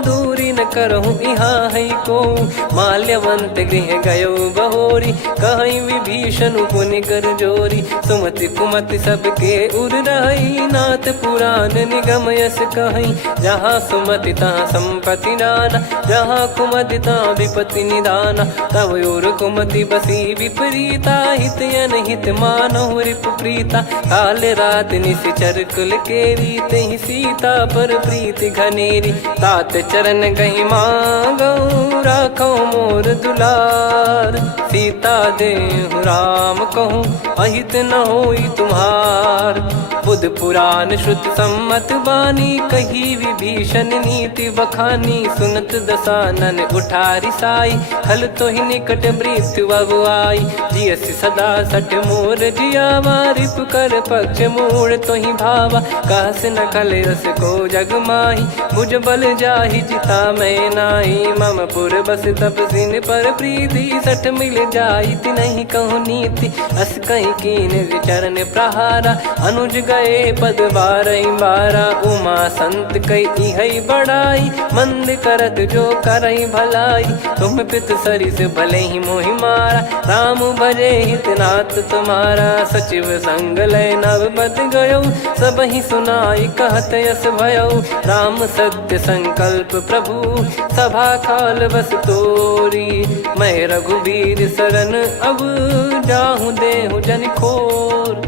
दूरी न करहु इहाँ है को। माल्यवंत गृह गयो बहोरी, कहीं विभीषण पुनि कर जोरी। सुमति कुमति सबके उर रही, नाथ पुराण निगम यस कहीं। जहाँ सुमति तहाँ संपत्ति नाना, जहाँ कुमति तहाँ विपत्ति निदाना। तब और कुमति बसी विपरीता, हित अनहित मानहु रिपु प्रीता। काल रात निश्चर कुल केरी, तहि सीता पर प्रीति घनेरी। तात चरण गहि मांगऊ, राखो मोर दुलार। सीता देहु राम कहूँ, अहित न होई तुम्हार। बुध पुराण श्रुत सम्मत बानी, कही विभीषण नीति बखानी। सुनत दसानन उठारी साई, खल तो ही निकट मृत्यु अब आई। जियसि सदा सठ मोर जियावा, रिप कर पक्ष मूड़ तो ही भावा। कहस न खल रस को जग माही, भुज बल जाहि जिता मैं नाई। मम पुर बस तप सिन पर प्रीति, सठ मिल जाई नहीं कहूँ नीति। अस कहीं कीन चरण प्रहारा, अनुज गए पद बारही बारा। उमा संत कई है बड़ाई, मंद करत जो करई भलाई। तुम पित सरिस भले ही मोहि मारा, राम भजे हित नाथ तुम्हारा। सचिव संग लय नव बद गयो, सब ही सुनाई कहत यस भयो। राम सत्य संकल्प प्रभु, सभा खाल बस तोरी। मैं रघुबीर शरण अब, जाहु देहु जन खोर।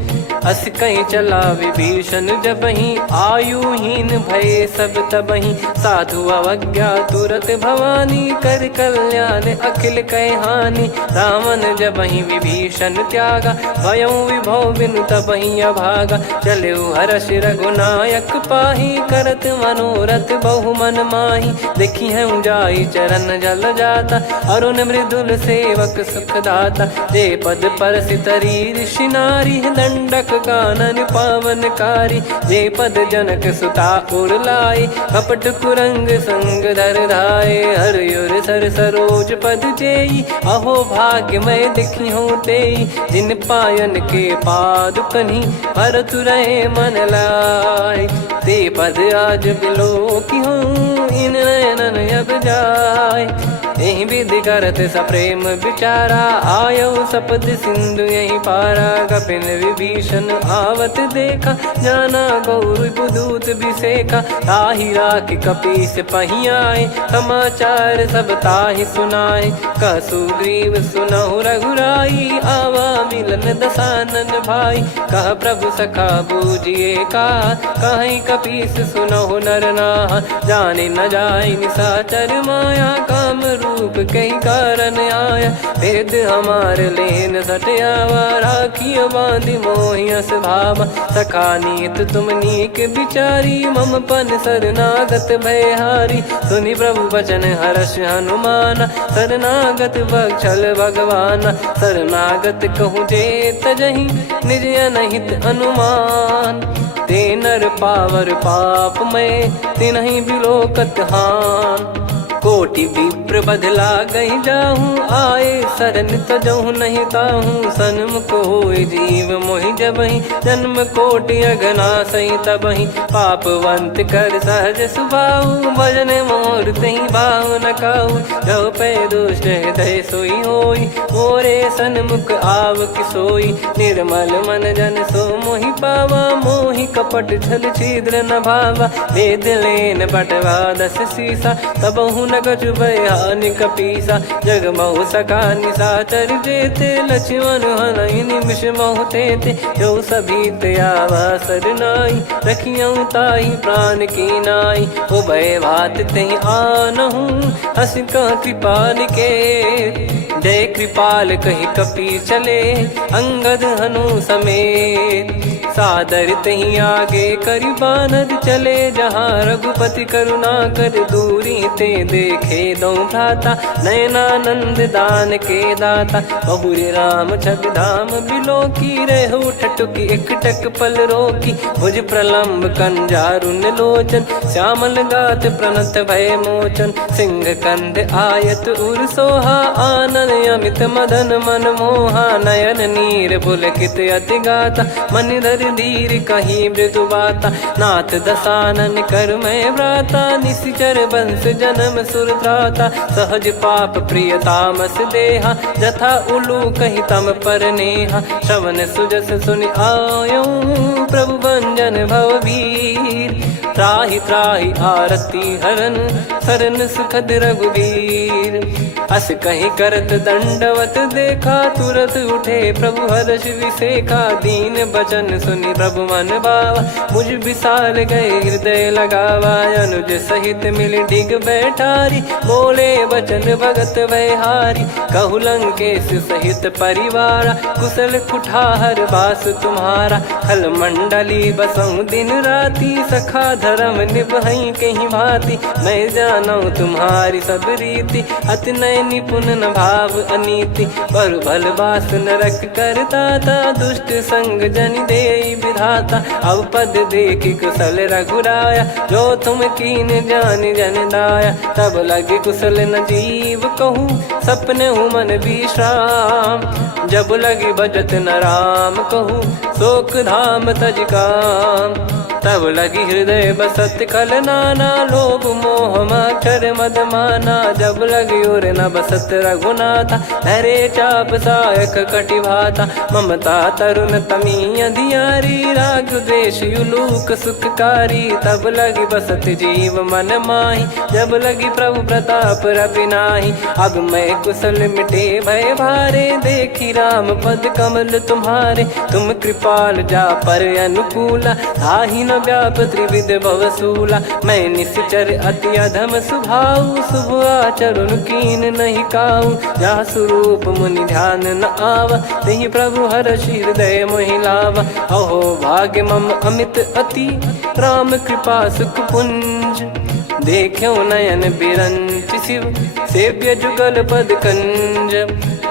अस कहीं चला विभीषण जबहि, आयुहीन भय सब तबहि। साधु अवज्ञा तुरत भवानी, कर कल्याण अखिल कह हानि। रावण जबहि विभीषण त्यागा, भयउ विभव बिनु तबहि अभागा। चलऊ हर्ष रघुनायक पाही, करत मनोरथ बहु मन माही। देखी है जाई चरण जल जाता, अरुण मृदुल सेवक सुख दाता। जे पद पर सितरी ऋषि नारी, दंडक कानन पावनकारी। जे पद जनक सुता उर लाए, कपट कुरंग संग धर धाये। हरियुर सर सरोज पद जेई, अहो भाग्य मैं दिखी हूँ तेई। जिन पायन के पाद कन्ही, भरत रहे मन लाय। ते पद आज बिलो की हूँ, इन नयनन अब जाय। यही विधि करत सप्रेम विचारा, आयो सपद सिंधु यही पारा। कपिन विभीषण आवत देखा, जाना गौर बुदूत बिसेखा। ताहि राख कपीस पही आए, समाचार सब ताहि सुनाए। कह सुग्रीव सुनहु रघुराई, आवा मिलन दसानन भाई। कह प्रभु सखा बूझिए का, कहीं कपीस सुनहु नर नाहा। जाने न जाय निशाचर माया, काम रूप कई कारण आया। भेद हमार लेन सटयावा, राखिय बांधि मोहियस भावा। सखा नीत तुम नीक बिचारी, मम पन शरणागत भयहारी। सुनि प्रभु वचन हर्ष हनुमाना, शरणागत बक्षल भगवाना। शरणागत कहूँ जे तजहि, निज अनहित अनुमान। ते नर पावर पाप में, तिन्हि बिलोकत हान। कोटि विप्र बदला गई जाहूँ, आए शरण तजहु नहीं ताहूँ। सन्मुख होय जीव मोहि जबहि, जन्म कोटि अघना सही तबहि। पापवंत कर सहज सुभाऊ, भजन मोर तहि भाव न काऊ। जो पै दुष्ट हृदय सोई होई, मोरे सन्मुख आव किसोई। निर्मल मन जन सो मोहि पावा, मोहि कपट छल छिद्र न भावा। वेद लेन बटवा दस सीसा, तबहु न कछु भयानि कपीसा। जग महु सका निशाचर जेते, लक्ष्मण हनहि निमिष महु तेते। जो सभी त्यावा सरनाई, रखियऊ ताहि प्राण की नाई। उभय भात तहि आनहु, हस कह कृपाल के। जय कृपाल कहि कपी चले, अंगद हनु समेत। सादर तहीं आगे करी बानर चले जहाँ रघुपति करुणा कर दूरी ते देखे दो भ्राता नयनानंद दान के दाता बहुरी राम छग धाम बिलो की रेहू ठटुकी एकटक पल रोकी भुज प्रलंब कंजारुन लोचन श्यामल गात प्रणत भय मोचन सिंह कंद आयत उर सोहा आनन अमित मदन मन मोहा नयन नीर पुलकित अति गाता मन धर धीर कहीं मृदु बाता नाथ दसानन कर मैं व्राता निशिचर बंस जन्म सुरत्राता सहज पाप प्रिय तामस देहा जथा उलू कही तम पर नेहा श्रवण सुजस सुनि आयो प्रभु भंजन भववीर त्राहि त्राहि आरती हरन सरन सुखद रघुवीर अस कहीं करत दंडवत देखा तुरत उठे प्रभु हर्ष विसेखा दीन बचन सुनि प्रभु मन भावा मुझ विसार गए हृदय लगावा अनुज सहित मिल डिग बैठारी बोले बचन भगत वैहारी कहु लंकेश सहित परिवारा कुशल कुठार बास तुम्हारा खल मंडली बसऊं दिन राती सखा धर्म निभई कहीं भांति मैं जानू तुम्हारी सब रीति अति नय निपुण न भाव अनीति पर भल बास नरक करता था दुष्ट संग जन दे विधाता अब पद देखि कुशल रघुराया जो तुम कीन जान जन दाया तब लगे कुशल न जीव कहूँ सपने हूँ मन विश्राम जब लगे बजत न राम कहूँ शोक धाम तज काम तब लगी हृदय बसत कल नाना लोभ मोह मच्छर मद माना जब लगी उर न बसत रघुनाथा हरे चाप सायक कटि भाता ममता तरुण तमी अधियारी राग द्वेष युलूक सुखकारी तब लगी बसत जीव मन माही जब लगी प्रभु प्रताप रवि नाही अब मैं कुशल मिटे भय भारे देखी राम पद कमल तुम्हारे तुम कृपाल जा पर अनुकूला ताहि न व्याप त्रिविध भवसूला मैं निश्चर अति अधम सुभाऊ शुभ आचरण कीन नहीं काऊ जा स्वरूप मुनि ध्यान न आवा नहीं प्रभु हर्ष हृदय मोहिलावा अहो भाग्य मम अमित अति राम कृपा सुख पुंज देखो नयन बिरंच शिव सेव्य जुगल पद कंज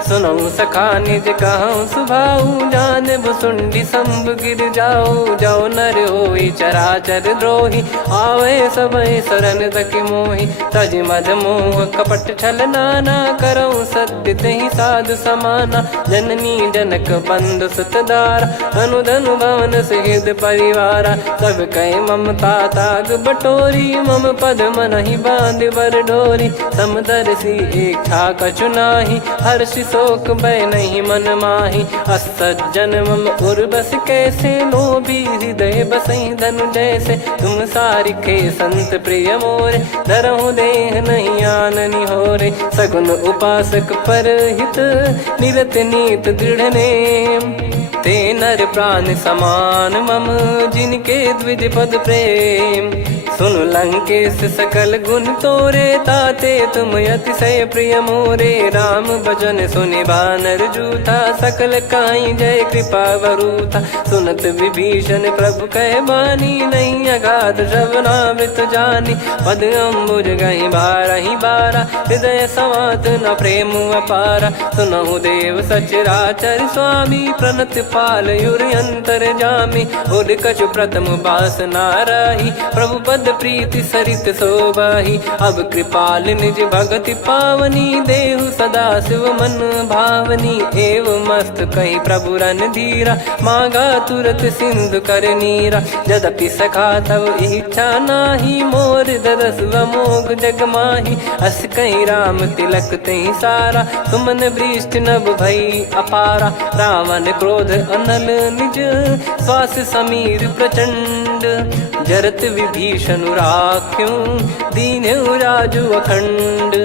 सुनऊ सखा निज कहूँ सुभाऊ जान भुसुंडी संभ गिर जाओ जाओ नर होई चराचर द्रोही आवे सबय शरण तक मोहि तज मद मोह कपट छल नाना करऊँ सत्य तहि साधु समाना जननी जनक बंधु सुतदारा अनुधनु भवन सहित परिवारा सब कहे ममता ताग बटोरी मम पद मन ही बांध बर डोरी समदर्शी इच्छा कछु नाही हर्ष शोक भय नहीं मन माही असज्जन मम उर्वश कैसे लोभी हृदय बसई धनु जैसे तुम सारिखे संत प्रिय मोरे धरहु देह नहीं आननि होरे सगुन उपासक पर हित निरत नीत दृढ़ नेम ते नर प्राण समान मम जिनके द्विज पद प्रेम सुन लंकेश सकल गुण तोरे ताते तुम अतिशय प्रिय मोरे राम भजन सुनि बानर जूथा सकल काई जय कृपा वरूथा सुनत विभीषण प्रभु कह बानी नहीं अगाध श्रवणामृत जानी पद अम्बुज गहि बारहि बारा हृदय समात न प्रेम अपारा सुनहु देव सचराचर स्वामी प्रणत पाल युर अंतर जामी उद कछु प्रथम बास नाराही प्रभु पद प्रीति सरित शोभाही अब कृपाल निज भगति पावनी देहु सदा शिव मन भावनी एव मस्त कही प्रभु रन धीरा मांगा तुरत सिंधु कर नीरा यद्यपि सखा तब इच्छा नाही मोर दरस मोग जग माही अस कहीं राम तिलक तही सारा सुमन वृष्टि नभ भई अपारा रावण क्रोध अनल निज श्वास समीर प्रचंड जरत विभीषण राख्यूं दीन्हु राजु अखंड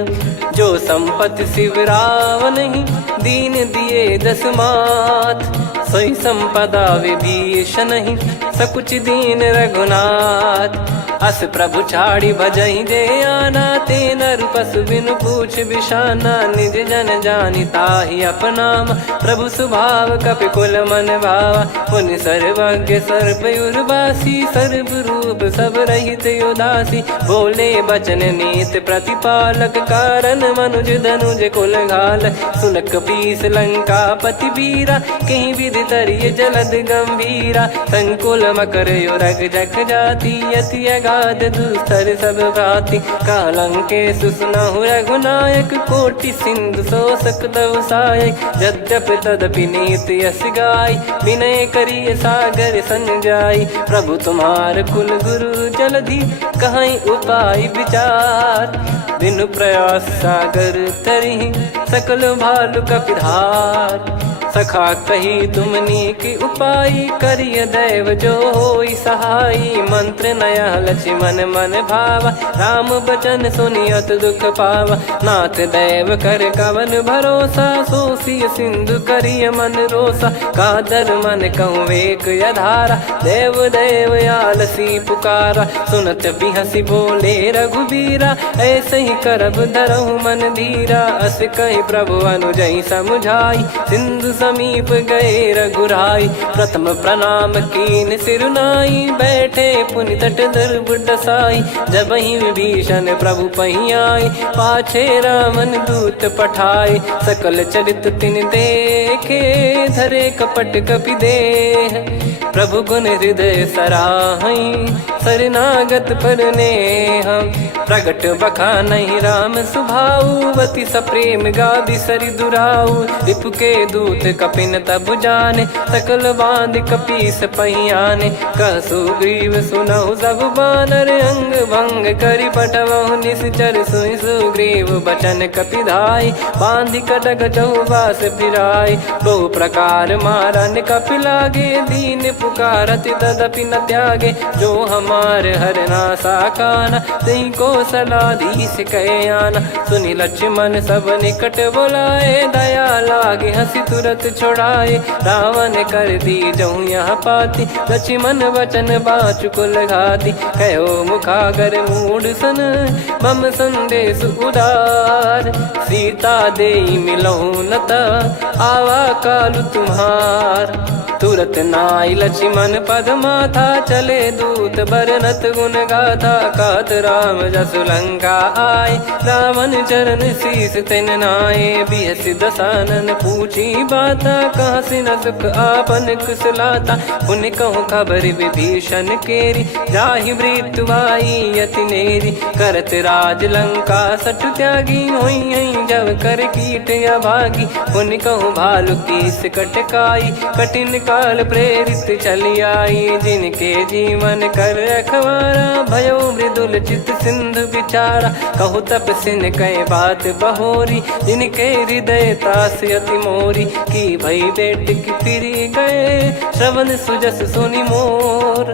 जो संपत्ति शिव रावण ही दीन दिए दस मात सोई संपदा विभीषण ही सकुच दीन रघुनाथ अस प्रभु छाड़ी भजई जे आना, ते नर पशु बिनु पूछ बिशाना, निज जन जानी ताहि अपनाम, प्रभु स्वभाव कपि कुल मन भावा, पुनि सर्वज्ञ सर्वयुर्वासी, सर्व रूप सब रहित उदासी, बोले बचन नीत प्रतिपालक, कारण मनुज धनुज कुल घाल, सुन कपीस लंका पति वीरा, कहीं विधि तरिय जलद गंभीरा, संकुल मकर युरग जख जाति, अति अगाध दुस्तर सब भाति, कालंके सुसनहु रघुनायक, कोटि सिंधु शोषक तव सहायक, यद्यपि तदपि नीति यस गाय, विनय करिय सागर सन जाई, प्रभु तुम्हार कुल गुरु जलधि, कहीं उपाय विचार, बिनु प्रयास सागर तरि, सकल भालु कपिधार, सखा कही तुमनी की उपाय, करिय दैव जो होई सहाई, मंत्र नया लक्ष्मण मन भावा, राम बचन सुनियत दुख पावा, नाथ दैव कर कवन भरोसा, सोसिय सिंधु करिय मन रोसा, कादर मन कहूँ एक यधारा, देव देव आलसी पुकारा, सुनत बिहसी बोले रघुबीरा, ऐसे ही करब धरहु मन धीरा, अस कही प्रभु अनुजई समुझाई, सिंधु समीप गए रघुराई, प्रथम प्रणाम कीन सिरुनाई, बैठे पुनि तट दर्भ डसाई, जब ही विभीषण प्रभु पही आए, पाछे रामन दूत पठाए, सकल चरित तिन देखे, धरे कपट कपि देह, प्रभु गुण हृदय सराहई, शरणागत पर नेह, प्रगट बखानहि राम सुभाऊ, बति सप्रेम गादि सरि दुराऊ, रिपु के दूत कपिन तब जाने, सकल बांध कपीस पहियाने, कह सुग्रीव सुनहु सब बानर, अंग भंग करि पटवहु निश्चर, सुनि सुग्रीव बचन कपिधाई, बांधि कटक चौबास फिराई, बहु प्रकार मारन कपि लागे, दीन पुकारत तदपि न त्यागे, जो हमार हरना साकाना, तई को सलाधीश कहे आना, सुनि लक्ष्मण सब निकट बुलाए, दया लागे हंसी तुरत छोड़ाए, रावण कर दी जहूँ यहाँ पाती, लक्ष्मण वचन बाचु कुल घाती, कहो मुखागर मूड सन, मम संदेश उदार, सीता देई मिलहु नता, आवा कालु तुम्हार, तुरत नाई लक्ष्मण पद माथा, चले दूत बरनत गुण गाथा, कहत राम जसु लंका आए, रावण चरण शीस तिन नाये, बिहस दसानन पूछी बाता, कहाँ से न सुख आपन कुशलाता, पुन कहूँ खबर विभीषण केरी, जाहि मृत्यु आई यति नेरी, करत राज लंका सठ त्यागी, होई जब कर कीट अभागी, पुन कहूँ भालु कीस कटकाई, कठिन काल प्रेरित चली आई, जिनके जीवन कर रखवारा, भयो मृदुल चित सिंधु विचारा, कहु तप सिन कई बात बहोरी, जिनके हृदय तास अति मोरी, की भई बेट की फिरी गए, श्रवण सुजस सुनि मोर,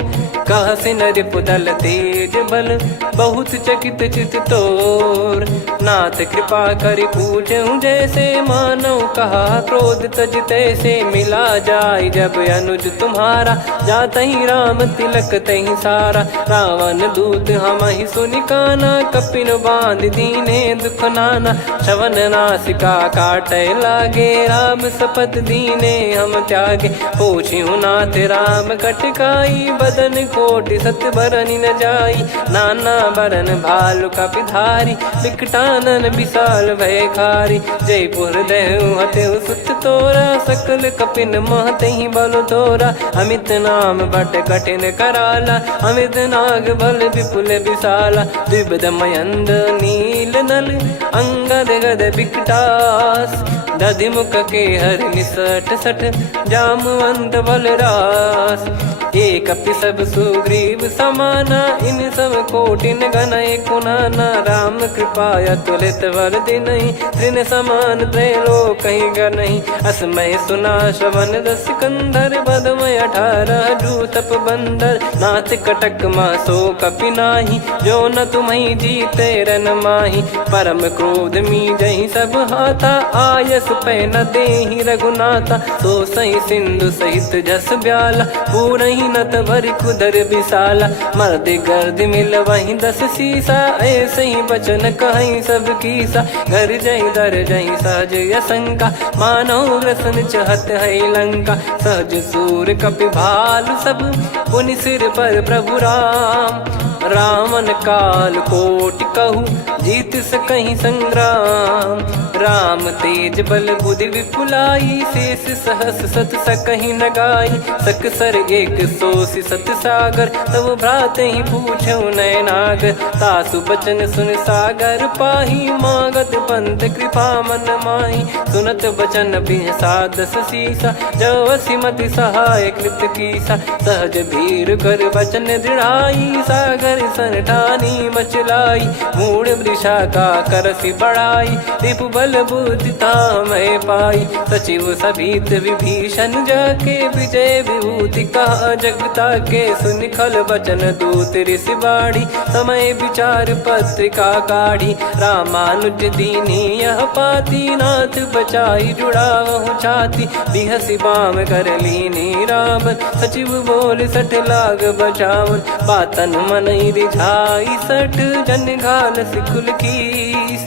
कह सिन रिपुदल तेज बल, बहुत चकित चित तोर, नाथ कृपा करि पूछऊं जैसे, मानव कहा क्रोध तज तैसे, मिला जाय जब अनुज तुम्हारा, जात ही राम तिलक तही सारा, रावण दूत हम ही सुनि काना, कपिन बांध दीने दुख नाना, श्रवण नासिका काटे लागे, राम सपत दीने हम त्यागे, पूछिहु नाथ राम कटकाई, बदन कोटि सत बरनि न जाई, नाना बरन भालु कपिधारी, विकटानन विशाल भयखारी, जयपुर देहु हतेहु सुत तोरा, सकल कपिन महतहि बल तोरा, अमित नाम बट कठिन कराला, अमित नाग बल विपुल विशाला, द्विविध मयंद नील नल, अंगद गद विकटास, दधिमुख के हर निसठ सठ, जामवंत बलरास, एक अपि सब सुग्रीव समाना, इन सब कोटिन गणय कुनाना, राम कृपा अतुलित वर दिनहि, तृण समान त्रैलोक कहीं गनहि, असमय सुना श्रवण दस कंधर, बदमय 18 जूतप बंदर, नाथ कटक मासो कपि नाही, जो न तुम्हि जीते रन माही, परम क्रोध मी जहि सब हाथा, आयस पास पै न देहि रघुनाथा। सो सही सिंधु सहित जस ब्याला, पूरही नत भरि कुदर विशाला। मर्द गर्द मिल वही 10 सीसा, ऐसे ही बचन कहीं सब कीसा। घर जय दर जय सहज असंका, मानव ग्रसन चहत है लंका। सहज सूर कपि भालु सब, पुनि सिर पर प्रभु राम। रामन काल कोटि कहु, जीत सकहि संग्राम। राम तेज बल बुद्धि विपुलाई, शेष सहस सत सकहि न गाई। सकसर एक सोसी सत सागर, तब भ्राते ही पूछौ नयनागर। तासु बचन सुन सागर पाही, मांगत पंत कृपा मन माही। सुनत बचन बिहसा 10 सीसा, जवसि मति सहाय कृत कीसा। सहज भीर कर बचन दृढ़ाई, सागर सन ठानी मचलाई। मूढ़ वृषा का करसि बढ़ाई, रिपु बल बुद्धि तामय पाई। सचिव सभीत विभीषण जाके, विजय विभूति कहा जगता के। सुनि खल बचन दूत ऋषि बाड़ी, समय विचार पत्रिका काढ़ी। रामानुज दीनी यह पाती, नाथ बचाई जुड़ावहु छाती। बिहसि बाम कर लीनी रावण, सचिव बोल 60 लाग बचावन। बातन मनई रिझाई 60, जन घाल सिकुल कीस।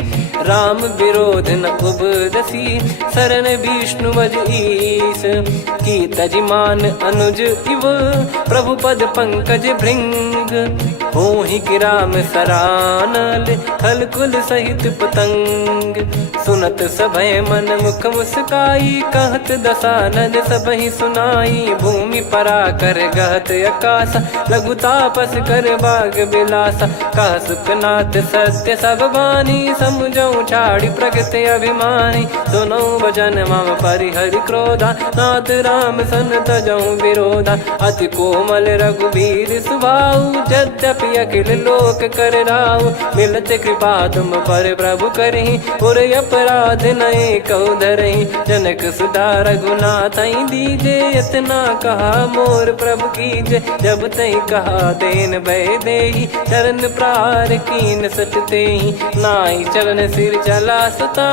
राम विरोध न उपदसी, शरण विष्णु मज ईस। की तजिमान अनुज इव, प्रभु पद पंकज भृंग। होहि कि राम सरानल, खल कुल सहित पतंग। सुनत सभय मन मुख मुस्काई, कहत दसानन सबहि सुनाई। भूमि परा कर गहत आकाशा, लघु तापस कर बाग बिलासा। कह सुखनाथ सत्य सब बानी, समझौ छाड़ी प्रगति अभिमानी। सुनो भजन मम परिहरि क्रोधा, नाथ राम सन तजौ विरोधा। अति कोमल रघुवीर सुभाऊ, यद्यपि अखिल लोक कर राऊ। मिलत कृपा तुम पर प्रभु करहि, पुर अपराध नए कौ धरहि। जनक सुधा रघुनाथ दीजे, इतना कहा मोर प्रभु कीजे। जब तई कहा देन भय देहि, चरण प्रार कीन सटतेहि। नाई चरण सिर चला सता,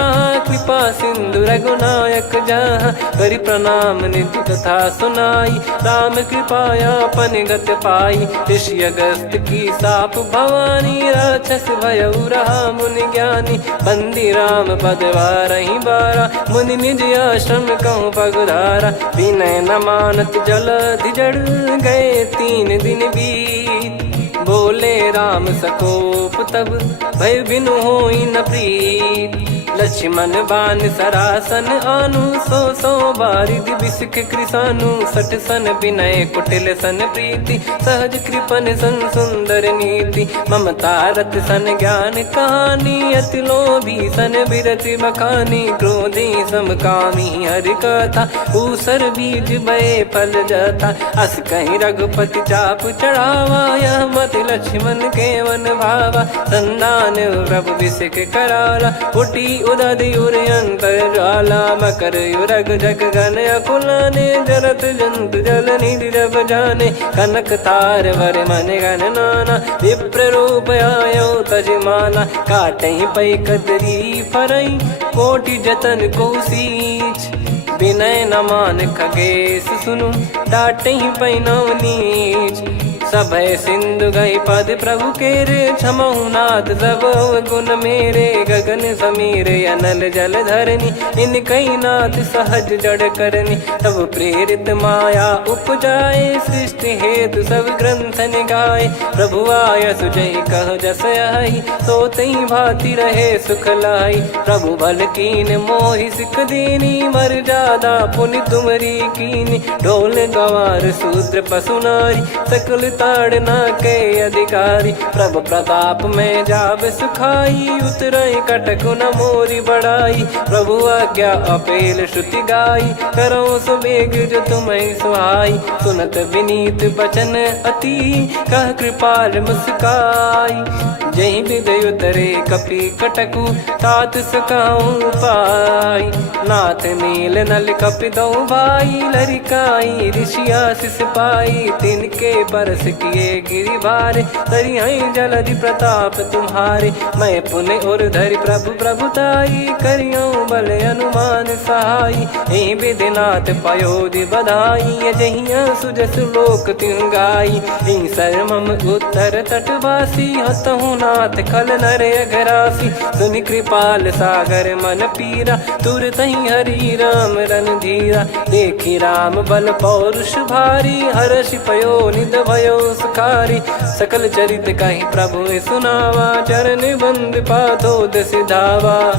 कृपा सिंधु रघुनायक जहाँ। करि प्रणाम निधि कथा सुनाई, राम कृपाया पन गत पाई। ऋषि अगस्त की साप भवानी, राक्षस भयउ रहा मुनि ज्ञानी। बंदी राम पद वारहि बारा, मुनि निज आश्रम कहूँ पगधारा। विनय न मानत जलधि जड़, गए 3 दिन बीत। बोले राम सकोप तब, भय बिनु होई न प्रीत। लक्ष्मण बान सरासन आनु, 100 बारिधि बिसक कृसानु। 60 सन विनय कुटिल सन प्रीति, सहज कृपन सन सुंदर नीति। ममता रत सन ज्ञान कहानी, अति लोभी सन बिरति बखानी। क्रोधी समकामी हरि कथा, ऊसर बीज भय फल जथा। अस कहीं रघुपति चाप चढ़ावा, यह मत लक्ष्मण के वन भावा। संदान प्रभु बिसक कराला, उटी उदधि उर अंतर ज्वाला। मकर युरग जग गन अकुलाने, जरत जंतु जल निधि जब जाने। कनक तार वर मन गन नाना, विप्र रूप आयो तजमाना। काटहि पै कतरी फरई, कोटि जतन को सींच। विनय न मान खगेश सुनु, डांटहि पै नव नीच। सभय सिंधु गई पद प्रभु केरे, क्षमहु नाथ सब गुण मेरे। गगन समीर अनल जल धरनी, इनकई नाथ सहज जड़ करनी। तब प्रेरित माया उपजाए, सृष्टि हेतु सब ग्रंथ निगाए। प्रभु आय सुजय कह जस आई, सोतई भांति रहे सुख लाई। प्रभु बल कीन मोहि सिख दीनी, मर्यादा पुनि तुमरी कीनी। ढोल गवार शूद्र पशु नारी, सकल ताड़ना के अधिकारी। प्रभु प्रताप में जाब सुखाई, उतरई कटकु न मोरी बढ़ाई। प्रभु आज्ञा अपेल श्रुति गाई, करो सुबेग जो तुम्हें सुहाई। सुनत विनीत बचन अति, कह कृपाल मुस्काई। जही विदय उतरे कपि कटकु, तात सकाऊं पाई। नाथ नील नल कपि दो भाई, लरिकाई ऋषि आशीष पाई। तिनके परस किए गिरि बारे, तरी हई जलधि प्रताप तुम्हारे। मैं पुण्य और धरि प्रभु प्रभुताई, करियो बल अनुमान सहाई। ए विधिनाथ पयोधि बधाई, जहिया सुजस लोक तिहु गाई। ए सरमम उत्तर तटवासी, हतहु नाथ खल नर अघरासी। सुनि कृपाल सागर मन पीरा, तुरत ही हरि राम रन धीरा। देखी राम बल पौरुष भारी, हर्षि पयो निध भयो सुखारी। सकल चरित कहि प्रभु सुनावा, चरण बंद पादोद सिधावा।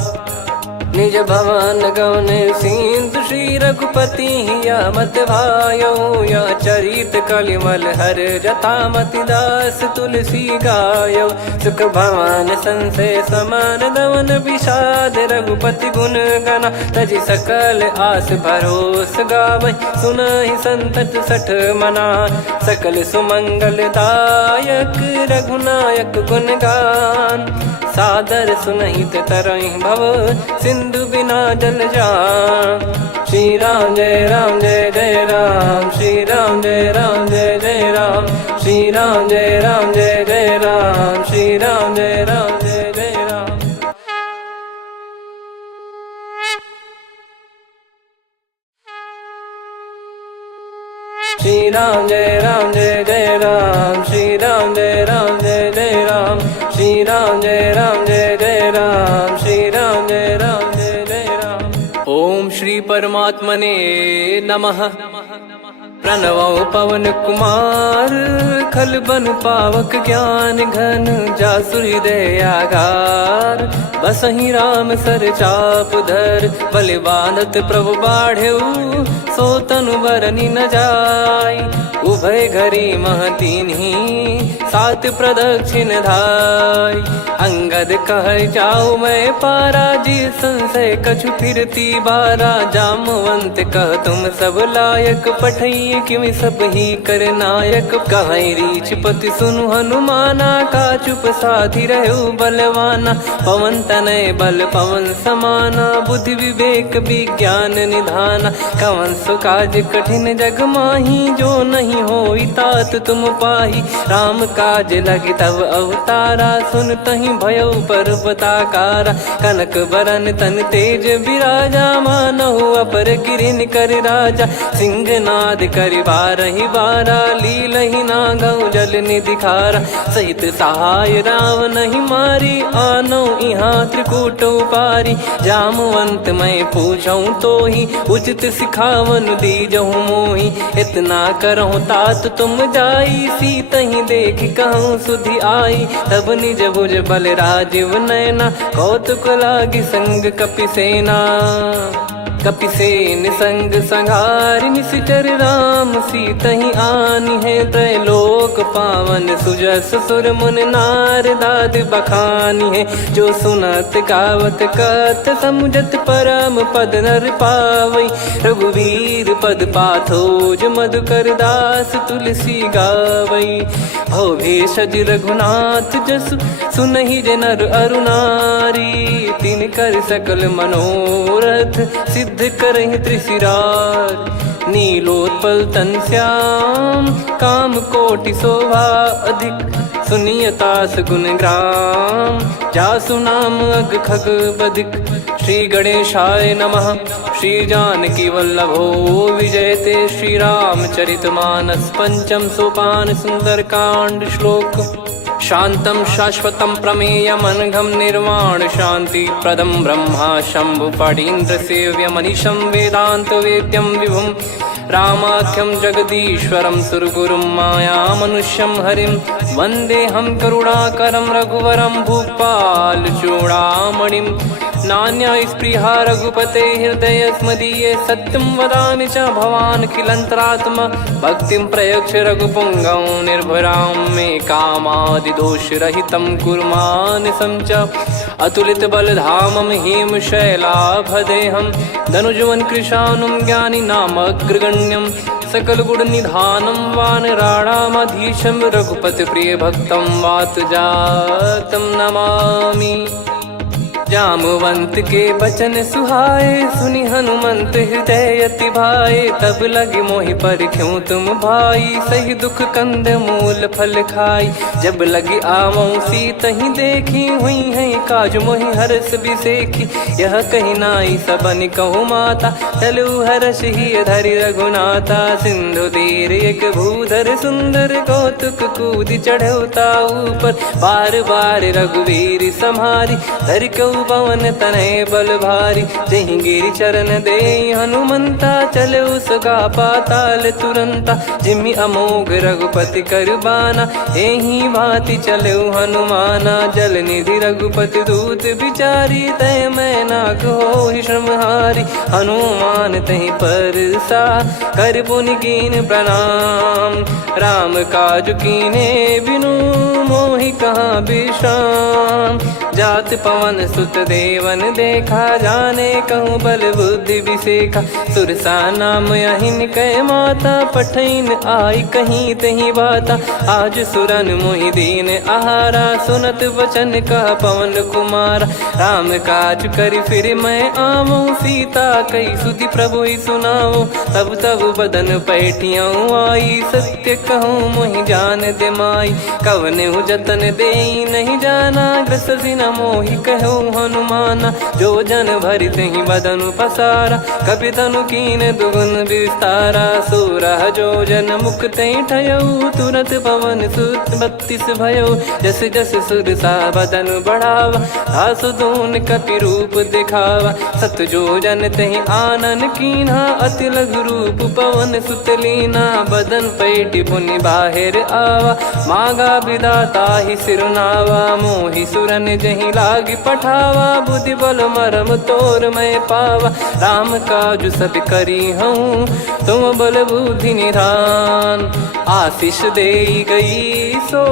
निज भवन गौन सिंधु श्री रघुपति या मत भायो। या चरित कलिमल हर जथा मति दास तुलसी गायो। सुख भवन संशय समान दवन विषाद, रघुपति गुण गना तजि सकल आस भरोस गावै। सुनहि संतत सठ मना, सकल सुमंगल दायक रघुनायक गुण गान। सादर सुनहित तरहि भव, सिंधु बिना जल जान। श्री राम जय राम जय जय राम, श्री राम जय राम जय जय राम। श्री राम जय राम जय जय राम, श्री राम जय राम जय जय राम। श्री राम जय राम जय जय राम, श्री राम जय राम जय जय राम। श्री राम जय राम जय जय राम, श्री राम जय राम जय जय राम। ओम श्री परमात्मने नमः। प्रणवो पवन कुमार, खल बन पावक ज्ञान घन। जासु हृदय आगार, बसहि राम सर चाप धर। बलि बांधत प्रभु बाढ़ऊ, सो तनु बरनि न जाय। उभय घरी मह दीन्ही, सात प्रदक्षिण धाय। अंगद कह जाऊ मैं पारा, जी संशय कछु फिरती बारा। जामवंत कह तुम सब लायक, पठइये किमि सब ही कर नायक। कहीं रीछ पति सुनु हनुमाना, का चुप साधि रहु बलवाना। पवन तनय बल पवन समाना, बुद्धि विवेक विज्ञान निधाना। कवन सो काज कठिन जग माही, जो नहीं होई तात तुम पाही। राम काज लगी तब अवतारा, सुन तहि भयो पर्वताकारा। कनक बरन तन तेज बिराजा, मानहु अपर गिरिन कर राजा। सिंहनाद करि बारहि बारा, लीलहि नागौ जल निधि खारा। सहित सहाय रावण ही मारी, आनो इहाँ त्रिकूट उपारी। जामवंत मैं पूछऊँ तो ही, उचित सिखावन दीजहु मोहि। इतना करहु तात तुम जाई, सीतहि देख कहूँ सुधि आई। तब निज भुज बल राजीव नैना, कौतुक लागी संग कपिसेना। कपिसेन संग संहारि, निशिचर राम सीतहि आनि है। त्रैलोक पावन सुजस सुर मुन नार, दाद बखानी है। जो सुनत गावत कथ, समुझत परम पद नर पावै। रघुवीर पद पाथोज, मधुकर दास तुलसी गावै। भवेशज रघुनाथ जसु, सुनहि जे नर अरु नारी। तिन कर सकल मनोरथ, सिद्ध करहि त्रिशिराज। नीलोत्पल तन श्याम, काम कोटि शोभा अधिक। सुनियतास गुण ग्राम, जासु नाम अग खग बदिक। श्री गणेशाय नमः। श्री जानकी वल्लभो विजयते, श्री रामचरितमानस। पंचम सोपान सुंदरकांड श्लोक। शांतं शाश्वतं प्रमेयमनघं निर्वाण शांति प्रदं ब्रह्मा शंभु फणीन्द्र सेव्य मनीषं वेदांत वेद्यं विभुं। रामाख्यं जगदीश्वरं सुरगुरुं माया मनुष्यं हरिं। वन्देऽहं करुणाकरं रघुवरं भूपाल चूडामणिं। नान्या स्पृहा रघुपते हृदय स्मदीये, सत्यं वदामि च भवानखिलन्तरात्मा। भक्तिं प्रयच्छ रघुपुङ्गं निर्भरां मे कामादिदोषरहितं कुर्मानिसं च। अतुलितबलधामं हेमशैलाभदेहं, धनुजवन कृशानुं ज्ञानिनामग्रगण्यं। सकलगुणनिधानं वानराणामधीशं, रघुपतिप्रियभक्तं वातजातं नमामि। जामवंत के बचन सुहाए, सुनि हनुमंत हृदय अति भाए। तब लगे मोहि पर क्यों तुम भाई, सही दुख कंद मूल फल खाई। जब लगे आवऊं सीतहि देखी, हुई है काज मोहि हरस बिसेखी। यह कही नाई सबन कहु माता, चलु हरष ही धरि रघुनाथा। सिंधु तीर एक भूधर सुंदर, कौतुक कूद चढ़ौता ऊपर। बार बार रघुवीर सम्हारी, धरि कऊ पवन तनय बल भारी। जहि गिरि चरण दे हनुमंता, चले उसका पाताल तुरंता। जिमि अमोघ रघुपति कर बाना, एहि भांति चले हनुमाना। जल निधि रघुपति दूत बिचारी, तय मैं नाग होहि श्रमहारी। हनुमान तहि परसा, कर पुनि कीन प्रणाम। राम काज कीने बिनु, मोहि कहाँ विश्राम। जात पवन सुत देवन देखा, जाने कहूँ बल बुद्धि बिसेखा। सुरसा नाम अहिन कै माता, पठैन आई कहीं तहीं बाता। आज सुरन मोहि दीन आहारा, सुनत वचन कह पवन कुमारा। राम काज करि फिर मैं आवऊं, सीता कई सुधि प्रभु ही सुनाऊं। तब तब बदन पैठियाँ आई, सत्य कहूँ मोहि जान दे माई। कवने जतन दे नहीं जाना, ग्रसि न मोहि कहूँ हनुमाना। जो जन भरि तहि बदन पसारा, कपि तनु कीन दुगुन विस्तारा। सोरह जो जन मुख तहि ठयऊ, तुरत पवन सुत 32 भयऊ। जस जस सुरसा बदन बढ़ावा, आसु दून कपि रूप दिखावा। सत जो जन तहि आनन कीन्हा, अति लघु रूप पवन सुत लीना। बदन पैटि पुनि बाहिर आवा, मांगा विधाता ही सिरुनावा। मोहि सुरन जहि लागी पठावा, बुद्धि बल मरम तोर मैं पावा। राम काजु सब करी हूँ, तुम बल बुद्धि निधान। आशीष दे गई सो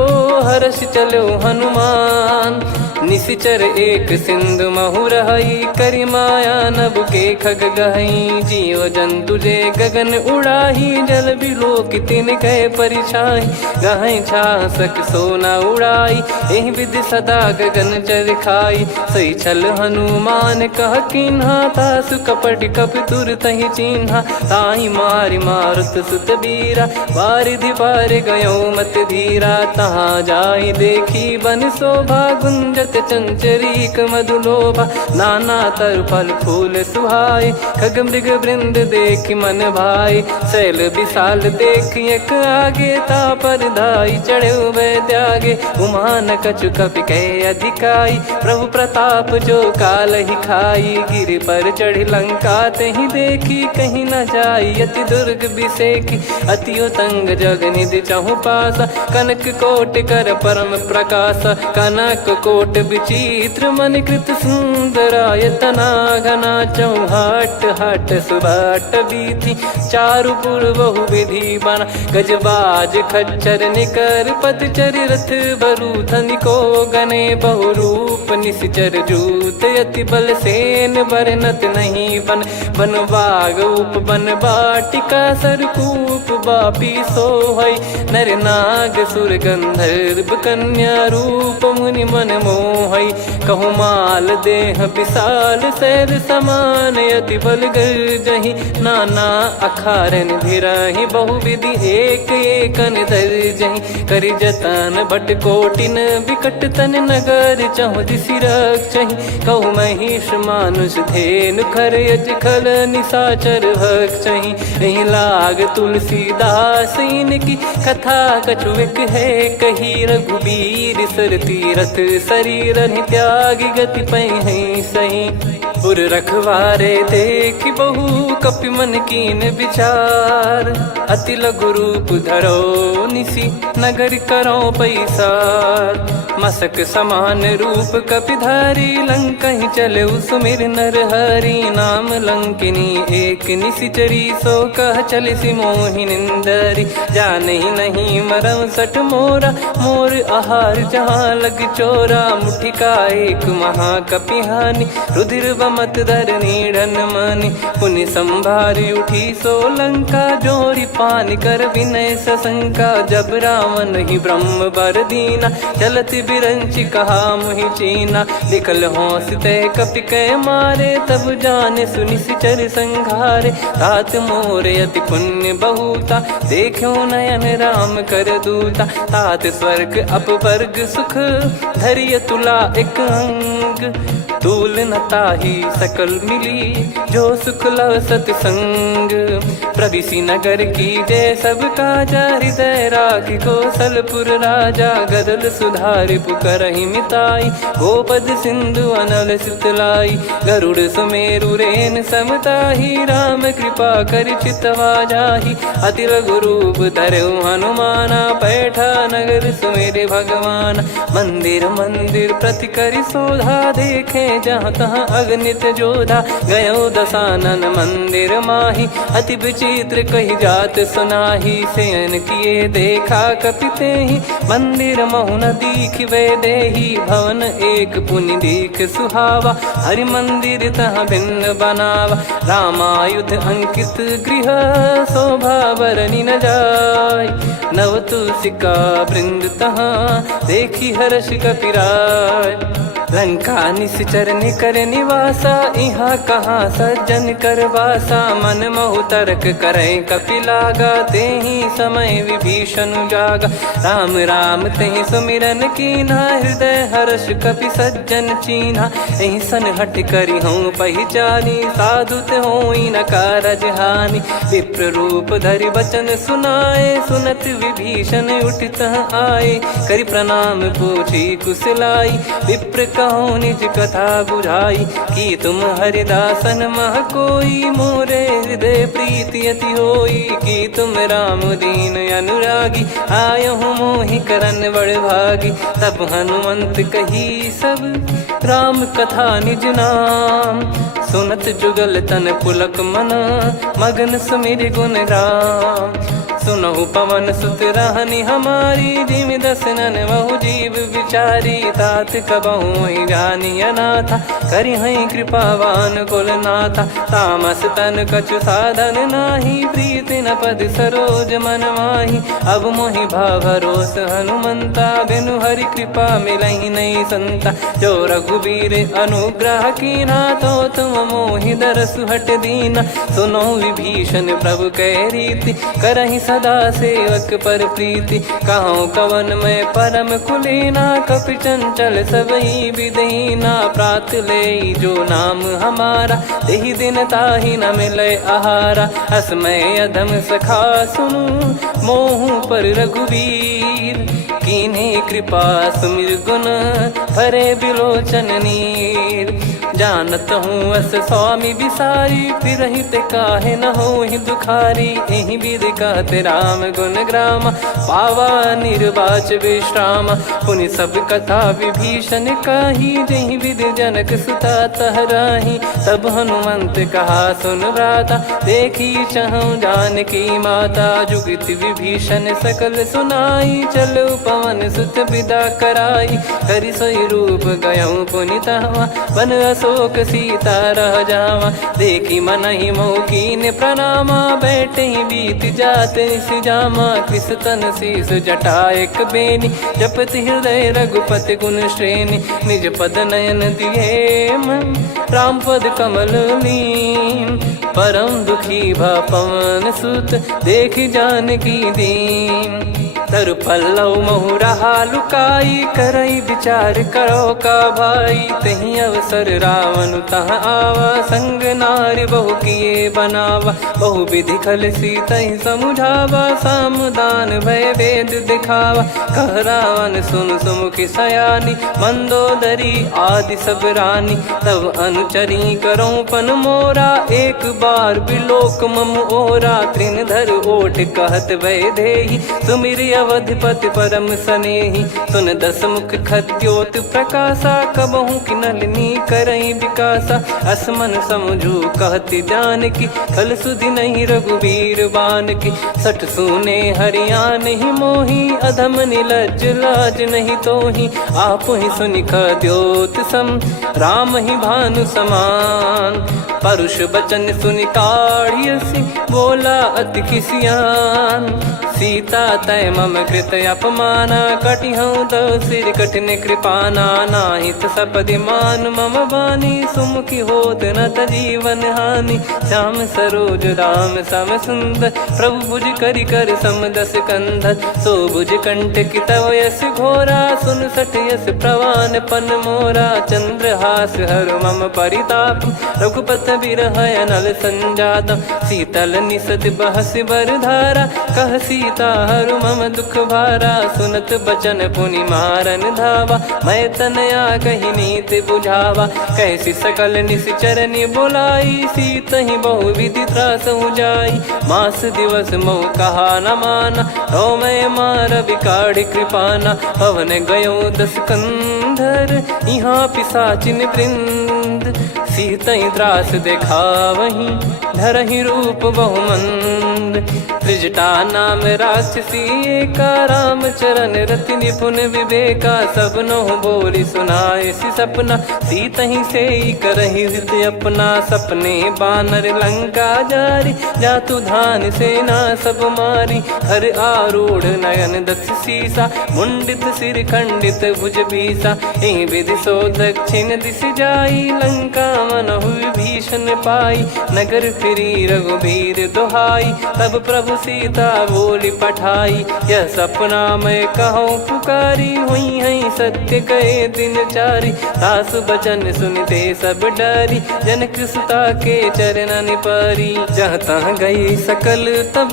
हर्ष चलो हनुमान। निशिचर एक सिंधु महु रहई, करि माया नभ के खग गहई। जीव जंतु जे गगन उड़ाही, जल बिलो तिन कह परिछाई। गहई छासक सोना उड़ाई, एहि विधि सदा गगन चर खाई। सही छल हनुमान कह किन्हा, तासु कपट कपि तुर तहि चिन्हा। ताहि मारि मारुत सुत बीरा, वारिधि पार गयो मत धीरा। तहाँ जाई देखी बन शोभा, गुंजत चंचरीक मधुलोभा। नाना तर फल फूल सुहाए, खग मृग वृंद देख मन भाई। शैल विशाल देख एक आगे, तापर धाई चढ़े वै त्यागे। उमान कछु कपि कह अधिकाई, प्रभु प्रताप जो काल ही खाई। गिर पर चढ़ी लंका तहि देखी, कहीं न जाई अति दुर्ग बिसेखी। अति उतंग जग निधि चहु पासा, कनक कोट कर परम प्रकाश। कनक कोट विचित्र मन कृत सुंदरायतना। घना चौहाट हाट सुबाट बीथी, चारु पुर बहु विधि बना। गजबाज खच्चर निकर पतचर, रथ बरु धनिको गने। बहु रूप निशिचर जूत, अति बल सेन बरनत नहीं बन। बन बाग उप बन बाटिका, सरकूप बापी सोहई। नर नाग सुर गंधर्व कन्या, रूप मुनि मन मोहई। कहु माल देह विशाल, सैर समान अति बल गर्जहि। नाना अखारन भिरहि, बहु विधि एक एकन धरजहि। करि जतन भट कोटिन, विकट तन नगर चहु दिसि रक्षहि। कहु महिष मानुष धेनु, खर यज खल निशाचर भक्षहि। एहि लाग तुलसीदास इनकी, कथा कछु एक है कही। रघुबीर सर तीरथ शरीर, त्यागी गति पै सही। पुर रखवारे देखि बहु, कपि मन कीन विचार। अति लघु रूप धरो निसि, नगर करो पैसार। मसक समान रूप कपिधारी, लंकहि चले सुमिर नर हरि। नाम लंकिनी एक निशिचरी, सो कह चलिसि मोहि निंदरी। जानहि नहीं मरम सठ मोरा, मोर आहार जहाँ लग चोरा। मुठिका एक महाकपि हानि, रुधिर मत धरनी ढन मानी। पुनि संभारी उठी सोलंका, जोरी पान कर विनय सशंका। जब रावण ही ब्रह्म बर दीना, चलत बिरंच कहा मुहि चीना। निकल होंस तय कपि कै मारे, तब जाने सुनि सिचर संघारे। तात मोर अति पुण्य बहुता, देखो नयन राम कर दूता। तात स्वर्ग अपवर्ग सुख, धैर्य तुला एक अंग। तूल न ताहि सकल मिली, जो सुख लव सतसंग। प्रविशि नगर की जय सब काजा, हृदय राखि कौशलपुर राजा। गदल सुधारि पुकारहि मिताई, गोपद सिंधु अनल सितलाई। गरुड़ सुमेरु रेन समताहि, राम कृपा कर चितवा जाहि। अति लघु रूप धरऊ हनुमाना, पैठा नगर सुमेरे भगवान। मंदिर मंदिर प्रति करि शोधा, देखे जहाँ तहाँ अगणित जोधा। गयो दशानन मंदिर माही, अति विचित्र कही जात सुनाही। शयन किए देखा कपिते ही, मंदिर महु न दीख वे देही। भवन एक पुनि दीख सुहावा, हरि मंदिर तहाँ भिन्न बनावा। रामायुध अंकित गृह, शोभा बरनी न जाय। नव तुलसी का वृंद तहाँ, देखी हर्ष कपिराय। लंका निश्चर निकर निवासा, यहाँ कहाँ सज्जन कर वासा। मन महु तर्क करें कपिलागा, तेहि समय विभीषण जागा। राम राम तेहि सुमिरन कीन्हा, हृदय हर्ष कपि सज्जन चीन्हा। एहि सन हट करि हूँ पहिचानी, साधु ते होई न कारज हानि। विप्र रूप धरि वचन सुनाए, सुनत विभीषण उठितः आए। करि प्रणाम पूछी कुशलाई, विप्र कहो निज कथा बुझाई। कि तुम हरिदासन मह कोई, मोरे हृदय प्रीति अति होई। कि तुम राम दीन अनुरागी, आयहु मोहि करन बड़ भागी। तब हनुमंत कही सब, राम कथा निज नाम। सुनत जुगल तन पुलक मना, मगन सुमिर गुण राम। सुनहु पवन सुत रहनी हमारी, जिमि दसनन महु जीव विचारी। तात कबहु जानी अनाथा, करिहै कृपावान कुल नाथा। तामस तन कछु साधन नाही, प्रीति न पद सरोज मन माही। अब मोहि भाव भरोस हनुमंता, बिनु हरि कृपा मिलहि नहीं संता। जो रघुबीर अनुग्रह कीन्हा, तो तुम मोहि दरसु हट दीना। सुनो विभीषण प्रभु कै रीति, करहि सदा सेवक पर प्रीति। कहूँ कवन में परम कुलीना, कपि चंचल सबई विदहीना। प्रात ले जो नाम हमारा, तेहि दिन ताहि न मिले आहारा। असमय अधम सखा सुनु, मोहु पर रघुवीर। कीन्हे कृपा सुमिर गुण, भरे बिलोचन नीर। जानत हूँ अस स्वामी विसारी, फिरहित काहे न होहि दुखारी। एहि विधि कहते राम गुण ग्राम, पावा निर्वाच विश्राम। पुनि सब कथा विभीषण काही, जहि विधि जनक सुता तहराही। तब हनुमंत कहा सुन भ्राता, देखी चहु जानकी माता। जुगित विभीषण सकल सुनाई, चलो पवन सुत विदा कराई। करि सोई रूप गयऊँ पुनि तहवा, बन अशोक सीता रह जावा। देखी मनहि मोह कीन्ह प्रणामा, बैठे ही बीत जात निस जामा। कृस तन शीस जटा एक बेनी, जपति हृदय रघुपति गुण श्रेणी। निज पद नयन दिए मन, राम पद कमल लीन। परम दुखी भा पवन सुत, देखि जानकी दीन। तरु पल्लव महु रहा लुकाई, करई विचार करो का भाई। तहि अवसर रावण तहाँ आवा, संग नारी बहु किए बनावा। बहु विधि खल सीतहि समुझावा, सामदान भय वेद दिखावा। कह रावण सुन सुमुखि सयानी, मंदोदरी आदि सब रानी। तब अनुचरी करो पन मोरा, एक बार बिलोक मम ओरा। तृण धर ओट कहत भय देहि, सुमिरि अवधिपति परम सनेहि। सुन दस मुख खद्योत प्रकाशा, कबहु कि नलिनी करई विकासा। असमन समझू कहति जानकी, खल सुधि नहीं रघुबीर बान की। सठ सुने हरियान ही मोही, अधम निलज लाज नहीं तोही। आप ही सुनि खद्योत सम, राम ही भानु समान। परुष बचन सुनि काढ़ियसि बोला अति खिसियान। सीता तय मम कृत अपमाना कटिहऊँ दो सिर कठिन कृपाना। नाहित सपदि मान मम बानी सुमुखी होत न जीवन हानि। श्याम सरोज राम सम सुंदर प्रभु भुज करि कर सम दस कंधर। सो भुज कंटक तव यस घोरा सुन सठ यस प्रवान पन मोरा। चंद्रहास हर मम परिताप रघुपत बिरह अनल संजातम। शीतल निसत बहस बर धारा कह सीता हरु मम दुख भारा। सुनत बचन पुनि मारन धावा मैं तनया कही नीत बुझावा। कैसी सकल निश्चरनि बोलाई सीतहि बहु विधि त्रास जाई। मास दिवस मोह कहा न माना तो मैं मार बिकाड़ कृपाना। पवन गयो दस कंधर यहाँ पिशाचिन वृंद। सीतहि त्रास देखावहीं धरहि रूप बहुमंद। त्रिजटा नाम राक्षसी एका राम चरण रति निपुण विवेका। सब नोह बोली सुनाए सि सपना सीतहि से करहि हित अपना। सपने बानर लंका जारी जातु धान सेना सब मारी। हर आरूढ़ नयन दस सीसा मुंडित सिर खंडित भुज बीसा। एहि विधि सो दक्षिण दिश जाई लंका मनहु भीषण पाई। नगर फिरी रघुबीर दुहाई तब प्रभु सीता बोली पठाई। यह सपना मैं कहूँ पुकारी हुई है सत्य कहे दिन चारी। सासु बचन सुनते सब डरी जनक सुता के चरण परी। जहाँ तहाँ गई सकल तब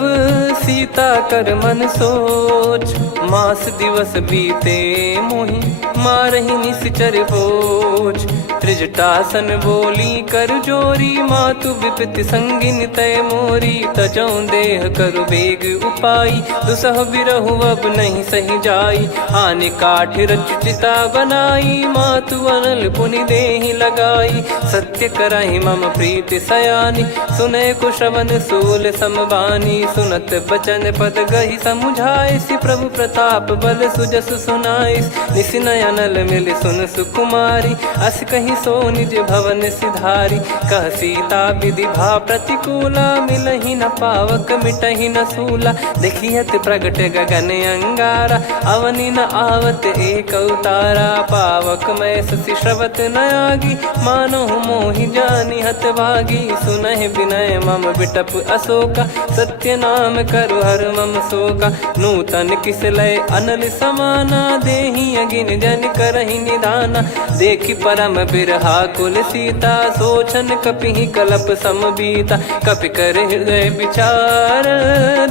सीता कर मन सोच। मास दिवस बीते मोहि मारहि निश्चर बोझ। त्रिजटासन बोली कर जोरी मातु विपति संगिन तय मोरी। तजौ देह करु बेग उपाई दुसह बिरहु अब नहीं सही जाई। आने काठ रचिता बनाई मातु अनल पुनि देहि लगाई। सत्य कराई मम प्रीति सयानी सुनय को श्रवण सूल समबानी। सुनत बचन पद गही समुझाए सि प्रभु प्रताप बल सुजस सुनाइस। निस नयनल मिल सुन सुकुमारी अस कहीं सो निज भवन सिधारी। कह सीता विधि भा प्रतिकूला मिलहि न पावक मिटहि न सूला। देखियत प्रगट गगन अंगारा अवनि न आवत एक अवतारा। पावक मैं ससि श्रवत न आगी मानो मोहि जानि हत भागी। सुनहि विनय मम बिटप अशोका सत्य नाम करु हर मम शोका। नूतन किस लय अनल समाना देहि अगिन जन करहि निदाना। देखि परम बिरहा कुल सीता सोचन कपिहि कलप समबीता। कपि कर हृदय विचार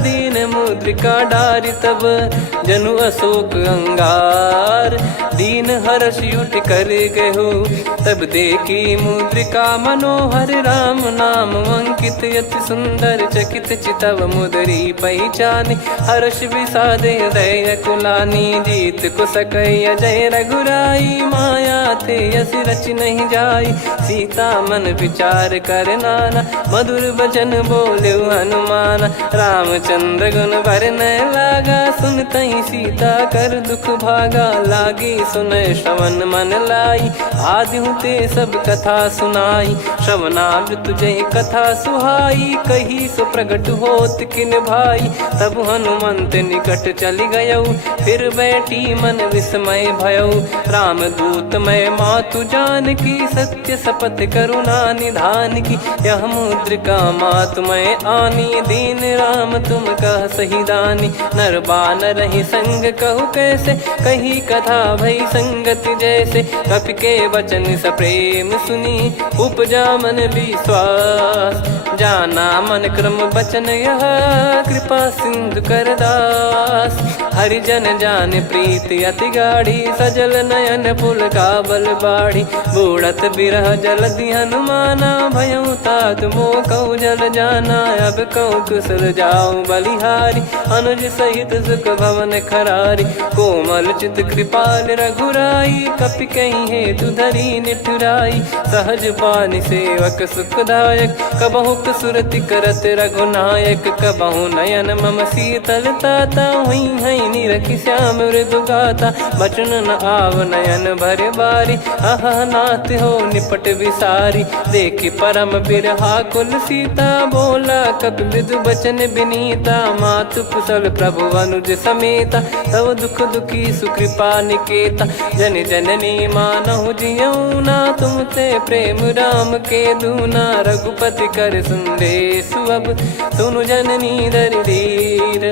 दीन मुद्रिका डारि तब जनु अशोक अंगार। दीन हर्ष उठ कर गहु तब देखी मुद्रिका मनोहर राम नाम अंकित अति सुंदर। चकित चितव मुदरी पहचानी हर्ष विषाद हृदय कुलानी। जीत को सकय अजय रघुराई माया थे यस रच नहीं जाई। सीता मन विचार कर नाना मधुर बचन बोले हनुमान। रामचंद्र गुण भरन लागा सुनतहि सीता कर दुख भागा। लागी सुनय श्रवण मन लाई आदि ते सब कथा सुनाई। श्रवणामृत तुझे कथा सुहाई कही सो प्रगट होत किन भाई। तब हनुमंत निकट चली गयौ फिर बैठी मन विस्मय भयौ। राम दूत मैं मातु जान की सत्य शपथ करुणा निधान की। यह मुद्रिका मातु मैं आनी दीन राम तुम कह सही दानी। नर बानर ही संग कहु कैसे कही कथा भई संगति जैसे। कपि के वचन सप्रेम सुनी उपजा मन विश्वास। जाना मन क्रम बचन यह कृपा सिंधु कर दास। हरिजन जान प्रीति अति गाढ़ी सजल नयन पुल का बल बाढ़ी। बूढ़त बिरह जलधि हनुमाना भयउ तात मोह कहु जल जाना। अब कहु कुशल जाऊं बलिहारी अनुज सहित सुख भवन खरारी। कोमल चित कृपाल रघुराई कपि कहीं हेतु धरी निठुराई। सहज पानि सेवक सुखदायक कबहु सुरति करत रघुनायक। कबहु नयन मम शीतल ताता हुई है दीनी रखी श्याम मृदु गाता, बचन न आव नयन भरे बारी, आह नाथ हो निपट विसारी। देखी परम बिरहा कुल सीता, बोला कपि मृदु बचन बिनीता, मातु कुशल प्रभु अनुज समेता, तव दुख दुखी सुकृपा निकेता। जन जननी मानहु जियऊ ना, तुम ते प्रेम राम के दूना, रघुपति कर संदेश अब सुनु जननी दर धीर।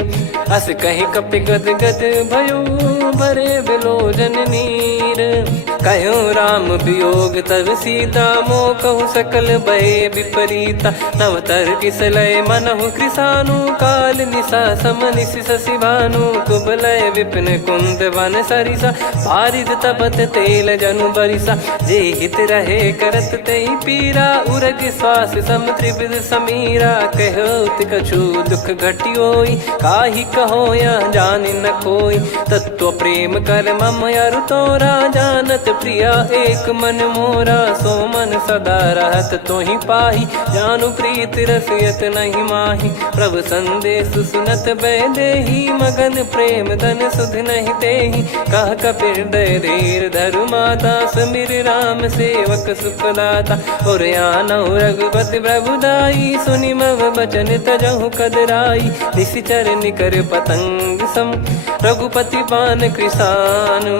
अस कहीं कपि गद गद भयो, भरे बिलोचन नीर। कहो राम वियोग तब सीता, मोह कहु सकल भय विपरीता। नवतर किसलय मनहु कृसानु, काल निशा समनिश शशि भानु। कुबलय विपिन कुंद वन सरिसा, पारिद तपत तेल जनु बरिसा। जे हित रहे करत तेहि पीरा, उरग श्वास सम त्रिविध समीरा। कहो कछु दुख घटियोई, काहि कहो या जानि न कोई। तत्व प्रेम कर मम अरु तोरा, जानत प्रिया एक मन मोरा। सो मन सदा रहत तोहि पाही, जानु प्रीत रसियत नहीं माही। प्रभु संदेश सुनत बैदेही, मगन प्रेम धन सुध नहीं तेहि। कह कपिर दय धीर धरु माता, समीर राम सेवक सुखदाता। और आनौ रघुपति प्रभुदाई, सुनि मम बचन तजहु कदराई। निशिचर निकर पतंग सम, रघुपति पान कृसानु।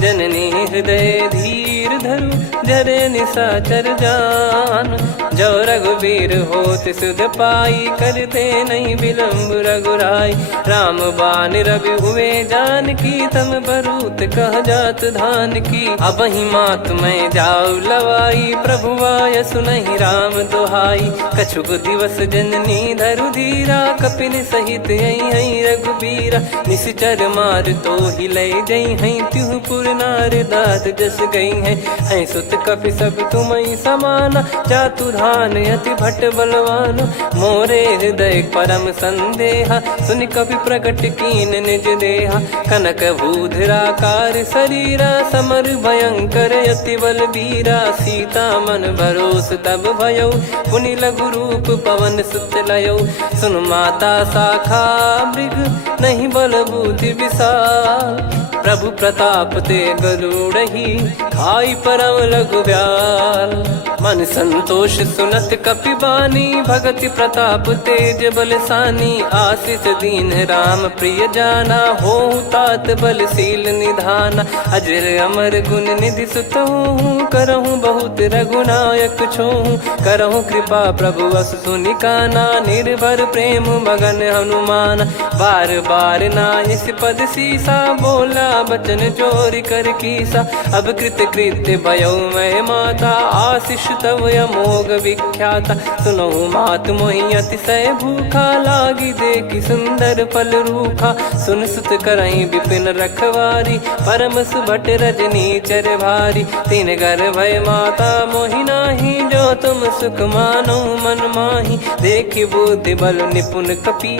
जननी हृदय धीर धरु, जरे निशाचर जान। जो रघुवीर होत सुध पाई, करते नहीं विलम्ब रघुराई। राम बान रवि हुए जानकी, तम बरूत कह जात धान की। अब ही मात मैं जाऊ लवाई, प्रभु आय सुनहि राम दोहाई। कछुक दिवस जननी धरु धीरा, कपिन सहित यही रघुबीरा। निशिचर मार तो ही लय जई हैं, त्युह पुर नार दाद जस गई हैं। सुत कपि सब तुमहि समाना, जातु धान अति भट बलवान। मोरे हृदय परम संदेहा, सुनि कपि प्रकट कीन निज देहा। कनक भूधराकार शरीरा, समर भयंकर अति बलबीरा। सीता मन भरोस तब भयो, पुनि लघु रूप पवन सुत लयो। सुन माता शाखा मृग, नहीं बल बुद्धि विशाल। प्रभु प्रताप ते गरुड़हि, खाई परम लघु व्याल। मन संतोष सुनत कपि बानी, भगति प्रताप तेज बलसानी। आशीष दीन राम प्रिय जाना, होहु तात बलशील निधाना। अजर अमर गुण निधि सुतहु, करहु बहुत रघुनायक छोहु। करहु कृपा प्रभु अस सुनि काना, निर्भर प्रेम मगन हनुमान। बार बार नायस पद सीसा, बोला बचन चोरी कर कीसा। अब कृत कृत्य भयो मैं माता, आशीष तव अमोघ विख्याता। सुनहु मात मोहि अतिशय भूखा, लागी देखी सुंदर फल रूखा। सुन सुत करहि विपिन रखवारी, परम सुभट रजनी चर भारी। तीन घर भय माता मोहि नाही, जो तुम सुख मानो मन माही। देखि बुद्धि बल निपुण कपि,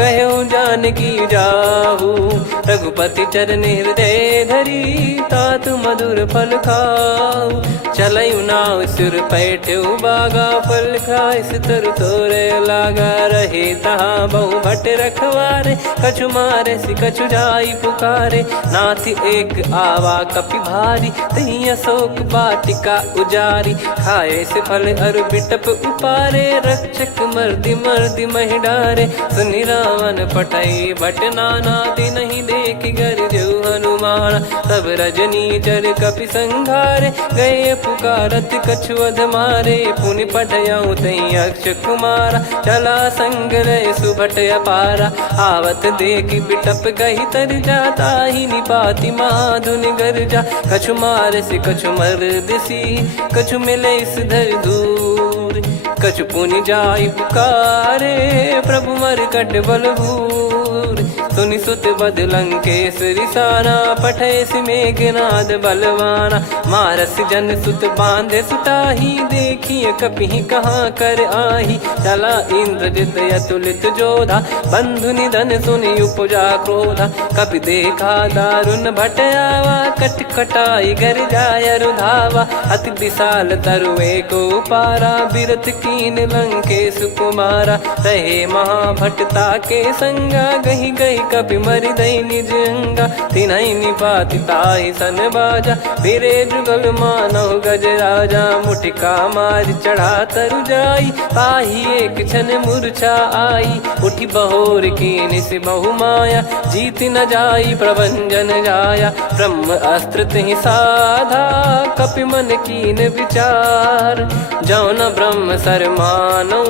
कहो जानकी जाहू। रघुपति चरण हृदय धरी, तात मधुर फल खाऊ। चलयु नाव सिर पैठ्यु बागा, फल खाय सितर तोरे लागा। रहे तहाँ बहु भट रखवारे, कछु मारे सि कछु जाई पुकारे। नाथ एक आवा कपि भारी, तही अशोक वाटिका उजारी। खाए से फल अर बिटप उपारे, रक्षक मर्दि मर्दि महि डारे। सुनि रावण पटई भट नाना, दिनहि देखि गर जऊ हनुमान। तब रजनी चर कपि संघारे, गए पुकारत कछु अध मारे। पुनि पटयऊ तई अक्ष कुमारा, चला संग रहे सुभट अपारा। आवत देखि बिटप गही तर जाता, ही निपाति माधुनि गर्जा। कछु मार से कछु मर्दिसी, कछु मिले इस धर दूर। कछु पुनि जाई पुकारे, प्रभु मरकट बलभूर। सुनि सुत बद लंकेश्वरी साना, पठय सि मेघनाद बलवाना। मारस जन सुत बांधे सुताही, देखिए कपि कहाँ कर आही। चला इंद्रजित अतुलित जोधा, बंधु निधन सुनि उपजा क्रोधा। कपि देखा दारुण भट आवा, कट कटाई गर जाय रुधावा। अति विशाल तरुए को पारा, बिरथ कीन लंकेश कुमारा। रहे महाभटता के संगा, गही गही कपि मरि दई निज अंगा, तिन्है निपाति ताहि सन बाजा, फिरे जुगल मानव गज राजा, मुटिका मारि चढ़ा तरु जाई, पाही एक क्षण मूर्छा आई, उठी बहोर कीनि से बहु माया, जीत न जाई प्रभंजन जाया, ब्रह्म अस्त्र तिहि साधा, कपि मन कीन विचार, जौ न ब्रह्म सर मानौ,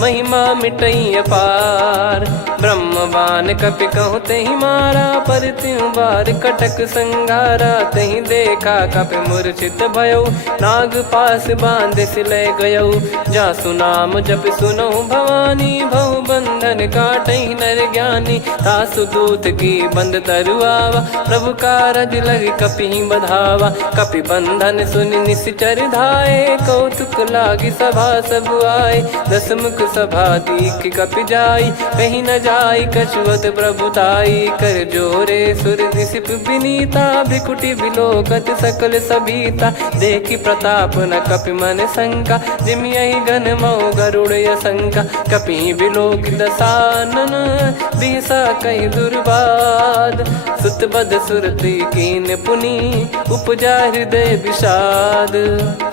महिमा मिटई अपार, ब्रह्म बान कपि कहूँ तेहि मारा, पर त्यों बार कटक संगारा, तहि देखा कपि मूर्छित भयो, नाग पास बांध सिले गयो, जासु नाम जप सुनो भवानी, भव बंधन काटहि नर ज्ञानी, तासु दूत की बंद तरुआवा, प्रभु कारज लग कपि बधावा, कपि बंधन सुनि निश्चर धाये, कौतुक लागी सभा सब आए, दस मुख सभा दीख कपि जाई, कहीं न जाई कछुअत प्रभुताई, कर जोरे सुर दिसिप विनीता, भिकुटी बिलोकत सकल सबीता, देखी प्रताप न कपि मन शंका, जिमियहि गन मऊ गरुड़ असंका, कपि बिलोक दसानन, बिहसा कहि दुर्बाद, सुत बद सुरति कीन पुनि, उपजा हृदय विषाद,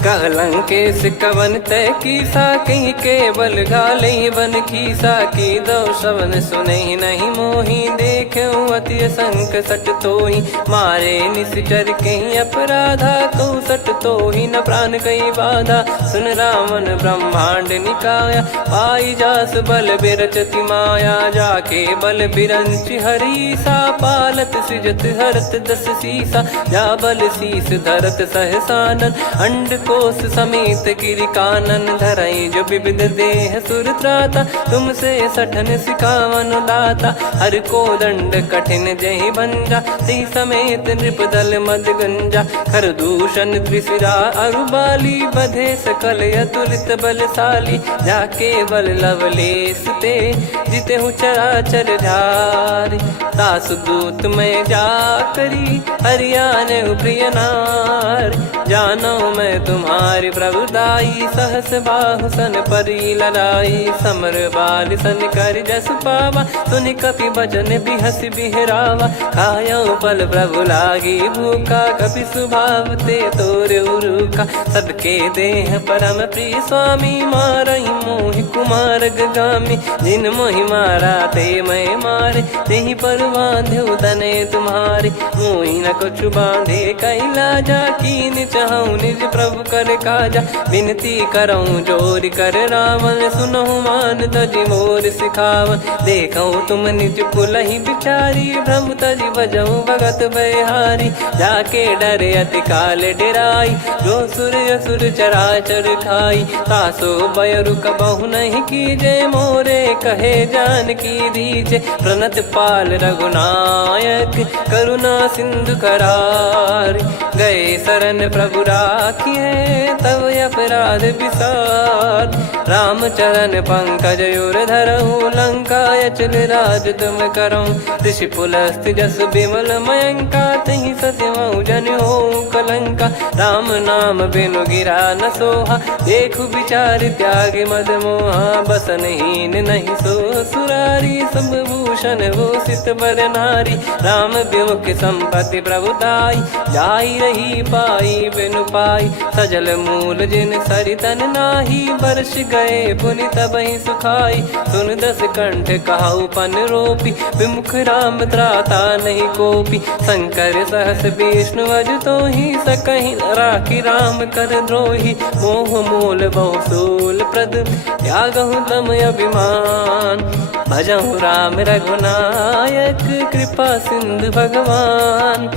कहलंकेश कवन तय कीसा, कहीं केवल घालहि बन खीसा, की दो श्रवण सुनहि नहीं मोहि, देखऊँ अति संक सट तोहि, मारे निश्चर कहीं अपराधा, कहूँ सट तोहि न प्राण कहीं बाधा, सुन रावण ब्रह्मांड निकाया, पाई जास बल बिरचति माया, जाके बल बिरंच हरीसा, पालत सृजत हरत दस सीसा, जा बल शीस धरत सहसानन, अंड कोश समेत गिरि कानन, धरई जो विविध देह सुर त्राता, तुमसे सठन सिखावन दाता, हर को दंड कठिन जहि भंजा, ती समेत नृपदल मद गंजा, खर दूषण त्रिशिरा अरुबाली, बधे सकल अतुलित बलशाली, जाके बल लवलेस ते, जिते हूँ चराचर झारी, तासु दूत मैं जा करी, हरियाने प्रिय नार, जानो मैं तुम्हारी प्रभुदाई, सहस बाहु सन परी ललाई, समर बाल सन कर जस पावा, सुनि कपि बचन बिहस बिहरावा, खायो पल प्रभु लागी भूखा, कपि स्वभाव ते तोर उरुका, सबके देह परम प्रिय स्वामी, मारहि मोहि कुमार गामी, जिन मोहि मारा ते मैं मारे, तेहि पर बांधो तने तुम्हारे, मोहि न कुछ बांधे कैलाजा, कीन चाहूँ निज प्रभु कर काजा, विनती करऊँ जोर कर रावण, सुनहु मान तजि मोर सिखावन, देखऊँ तुम निज कुलहि बिचारी, भ्रम तजि बजऊँ भगत बहारी, जाके डरे अति काल डेराई, जो सुर असुर चराचर खाई, तासो बयरु कबहु नहीं कीजे, मोरे कहे जान की दीजे, प्रणत पाल रघुनायक, करुणा सिंधु करार, गए शरण प्रभु राखिए, तब अपराध विसार, राम चरण पंकज उर धरऊँ, लंका अचल राज तुम करऊँ, ऋषि पुलस्त जस विमल मयंका, तहि सत्यमऊ जन हो कलंका, राम नाम बिनु गिरा न सोहा, देखु विचार त्याग मद मोहा, बसनहीन नहीं सो सुरारी, सब भूषण भूषित बर नारी, राम विमुख संपत्ति प्रभुताई, जाई रही पाई बिनु पाई, सजल मूल जिन सरितन नाही, वर्ष गए पुनि तबहि सुखाई, सुन दस कंठ कहाऊ पन रोपी, विमुख राम त्राता नहीं कोपी, शंकर सहस विष्णु अज तोहि, सकहि न राखी राम कर द्रोही, मोह मूल बहु सूल प्रद, त्यागहु तम अभिमान, भजहु राम रघुनायक, कृपा सिंधु भगवान,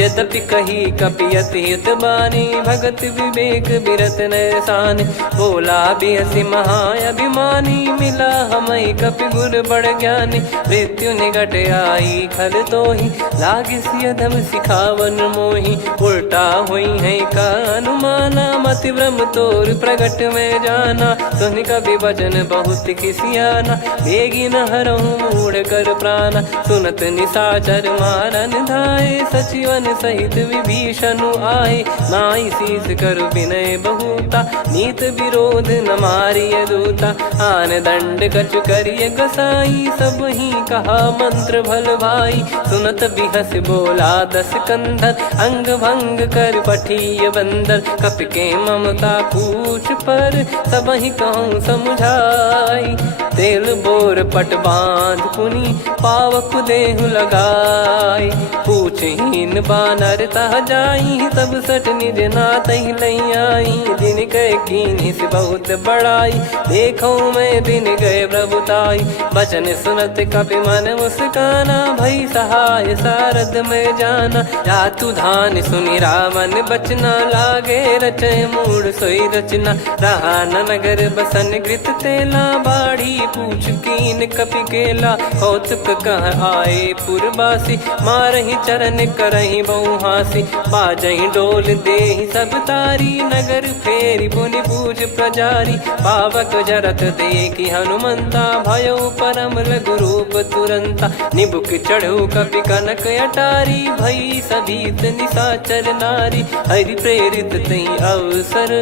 यद्यपि कही कपि अति हित बानी, भगत विवेक बिरत नैसान, बोला बिहसी महाअभिमानी, मिला हमई कपि गुर बड़ ज्ञानी, मृत्यु निकट आई खल तोहि, लागे सिय धम सिखावन मोहि, उल्टा हुई है का अनुमाना, मति भ्रम तोर प्रगट में जाना, सुन कवि वचन बहुत खिसियाना, बेगी न हरहु मूढ़ कर प्राण। सुनत निशाचर मारन धाये, सचिवन सहित विभीषणु आए। नाई शीस कर विनय बहुता, नीत विरोध न मारिय दूता। आन दंड कछु करिय गसाई, सब ही कहा मंत्र भल भाई। सुनत बिहस बोला दस कंधर, अंग भंग कर पठिय बंदर। कपि के ममता पूछ पर, सब ही कहूँ समझाई। तेल बोर पट बांध पुनि, पावक देहु लगाई। पूछहीन बानर तह जाई, तब सट निज नाथ ही लई आई। दिन गए कीन्ही से बहुत बड़ाई, देखो मैं दिन गए प्रभुताई। बचन सुनत कपि मन मुस्काना, भई सहाय सारद में जाना। जातु धान सुनि रावण बचना, लागे रचय मूढ़ सोई रचना। रहा न नगर बसन कृत तेला, बाढ़ी पूछ कीन कपि केला। कौतुक कह आए पुरबासी, मारहि चरण करहि बहु हासी। बाजहि डोल देहि सब तारी, नगर फेरी पुनि पूज प्रजारी। पावक जरत देखि हनुमंता, भयो परम लघु रूप तुरंता। निबुक चढ़ऊ कपि कनक अटारी, भई सभीत निशाचर नारी। हरि प्रेरित तई अवसर,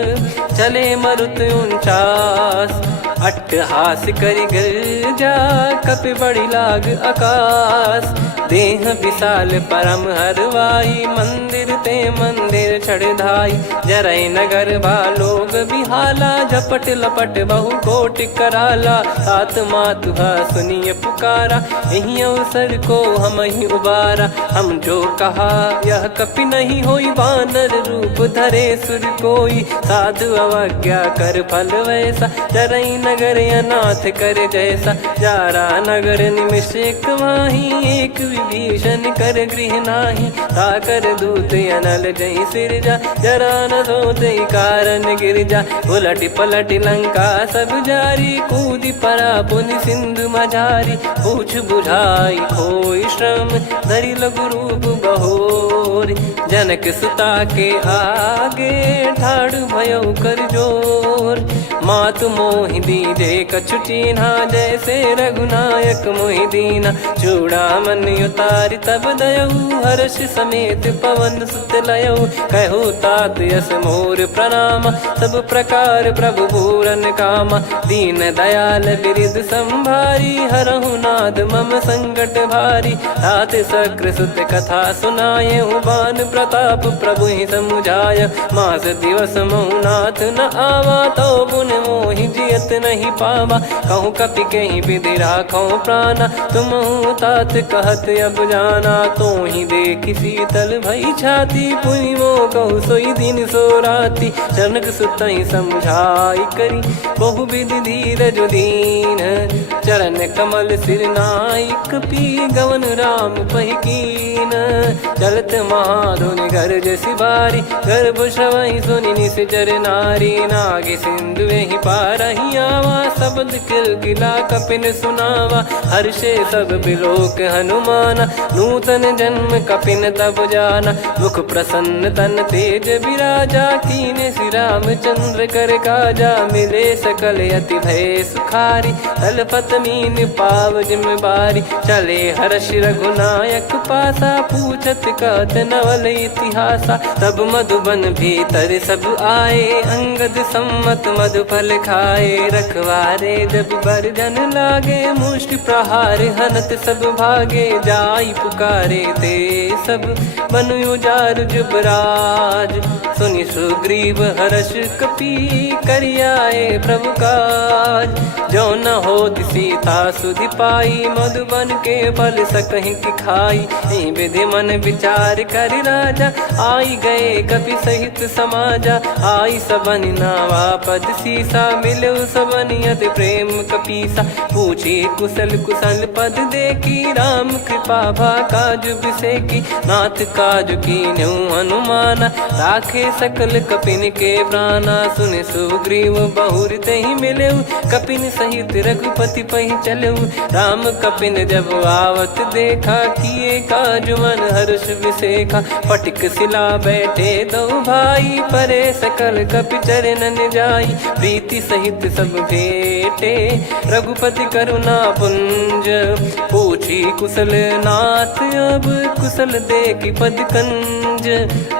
चले मरुत 49। अट्टहास करि गर्जा, कपि बड़ी लाग आकाश। देह विशाल परम हरवाई, मंदिर ते मंदिर छड़ धाई। जरई नगर भालोग बिहाला, झपट लपट बहु कोटि कराला। सात मातुहा सुनिय पुकारा, यही अवसर को हम ही उबारा। हम जो कहा यह कपि नहीं होई, वानर रूप धरे सुर कोई। साधु अवज्ञा कर फल वैसा, जरई नगर अनाथ कर जैसा। जारा नगर निमिष एक माही, एक विभीषण कर गृह नाही। ताकर दूत अनल जय सिरजा, जरा न सोते कारण गिरजा। उलट पलट लंका सब जारी, कूदी परा पुनि सिंधु मझारी। पूछ बुझाई खोई श्रम, धरि लघु रूप बहोरी। जनक सुता के आगे, ठाड़ भयो कर जोर। मातु मोहि दीजे कछु चीन्हा, जैसे रघुनायक मोहि दीना। चूड़ामन उतारि तब दयऊ, हर्ष समेत पवन सुत लयऊ। कहु तात यस मोर प्रणाम, सब प्रकार प्रभु पूरन कामा। दीन दयाल बिरिद संभारी, हरहु नाद मम संकट भारी। तात शक्र सुत कथा सुनायहु, बान प्रताप प्रभु ही समुझाय। मास दिवस महु नाथ न आवा, तो पुन मोहि जियत नहीं पावा। कहूँ कपि कहीं विधि राखो प्राणा, तुम तात कहत अब जाना। तो ही देखी शीतल भई छाती, पुनि मो कहु सोई दिन सो राती। जनक सुतहि समझाई करी, बहु विधि धीरज दीन। चरण कमल सिर नाई, कपि गवन राम पहि कीन। चलत महाधुनि गर्ज सिबारी, गर्भ श्रवहि सुनि निश्चर नारी। नागे सिंधु ही पारहि आवा, शब्द किलकिला कपिन सुनावा। हर्षे सब बिलोक हनुमाना, नूतन जन्म कपिन तब जाना। मुख प्रसन्न तन तेज विराजा, कीने श्री रामचंद्र कर काजा। मिले सकल अति भय सुखारी, तलपत मीन पाव जिम बारी। चले हर्ष रघुनायक पासा, पूछत कहत नवल इतिहासा। तब मधुबन भीतर सब आए, अंगद सम्मत मधुफल खाए। रखवारे जब बरजन लागे, मुष्टि प्रहार हनत सब भागे। जाई पुकारे ते सब, बन उजार जुबराज। सुनि सुग्रीव हर्ष कपि, करियाए प्रभु काज। जो न होत सीता सुधि पाई, मधुबन के फल सकहि की खाई। यही विधि मन विचार कर राजा, आई गए कपि सहित समाजा। आई सबनि नावा पद सीसा, मिलो सबनि अति प्रेम कपीसा। पूछी कुशल कुशल पद देखी राम कृपा भा काज बिसेकी। नाथ काज कीन्हु हनुमाना राखे सकल कपिन के प्राणा। सुन सुग्रीव बहुर तेहि मिलेउ कपिन सहित रघुपति पहि चलेउ। राम कपिन जब आवत देखा किए काज मन हर्ष विसेखा। फटिक सिला बैठे दो भाई परे सकल कपि चरणन जाई। प्रीति सहित सब भेटे रघुपति करुणा पुंज। पूछी कुशल नाथ अब कुशल देखि पद कंज।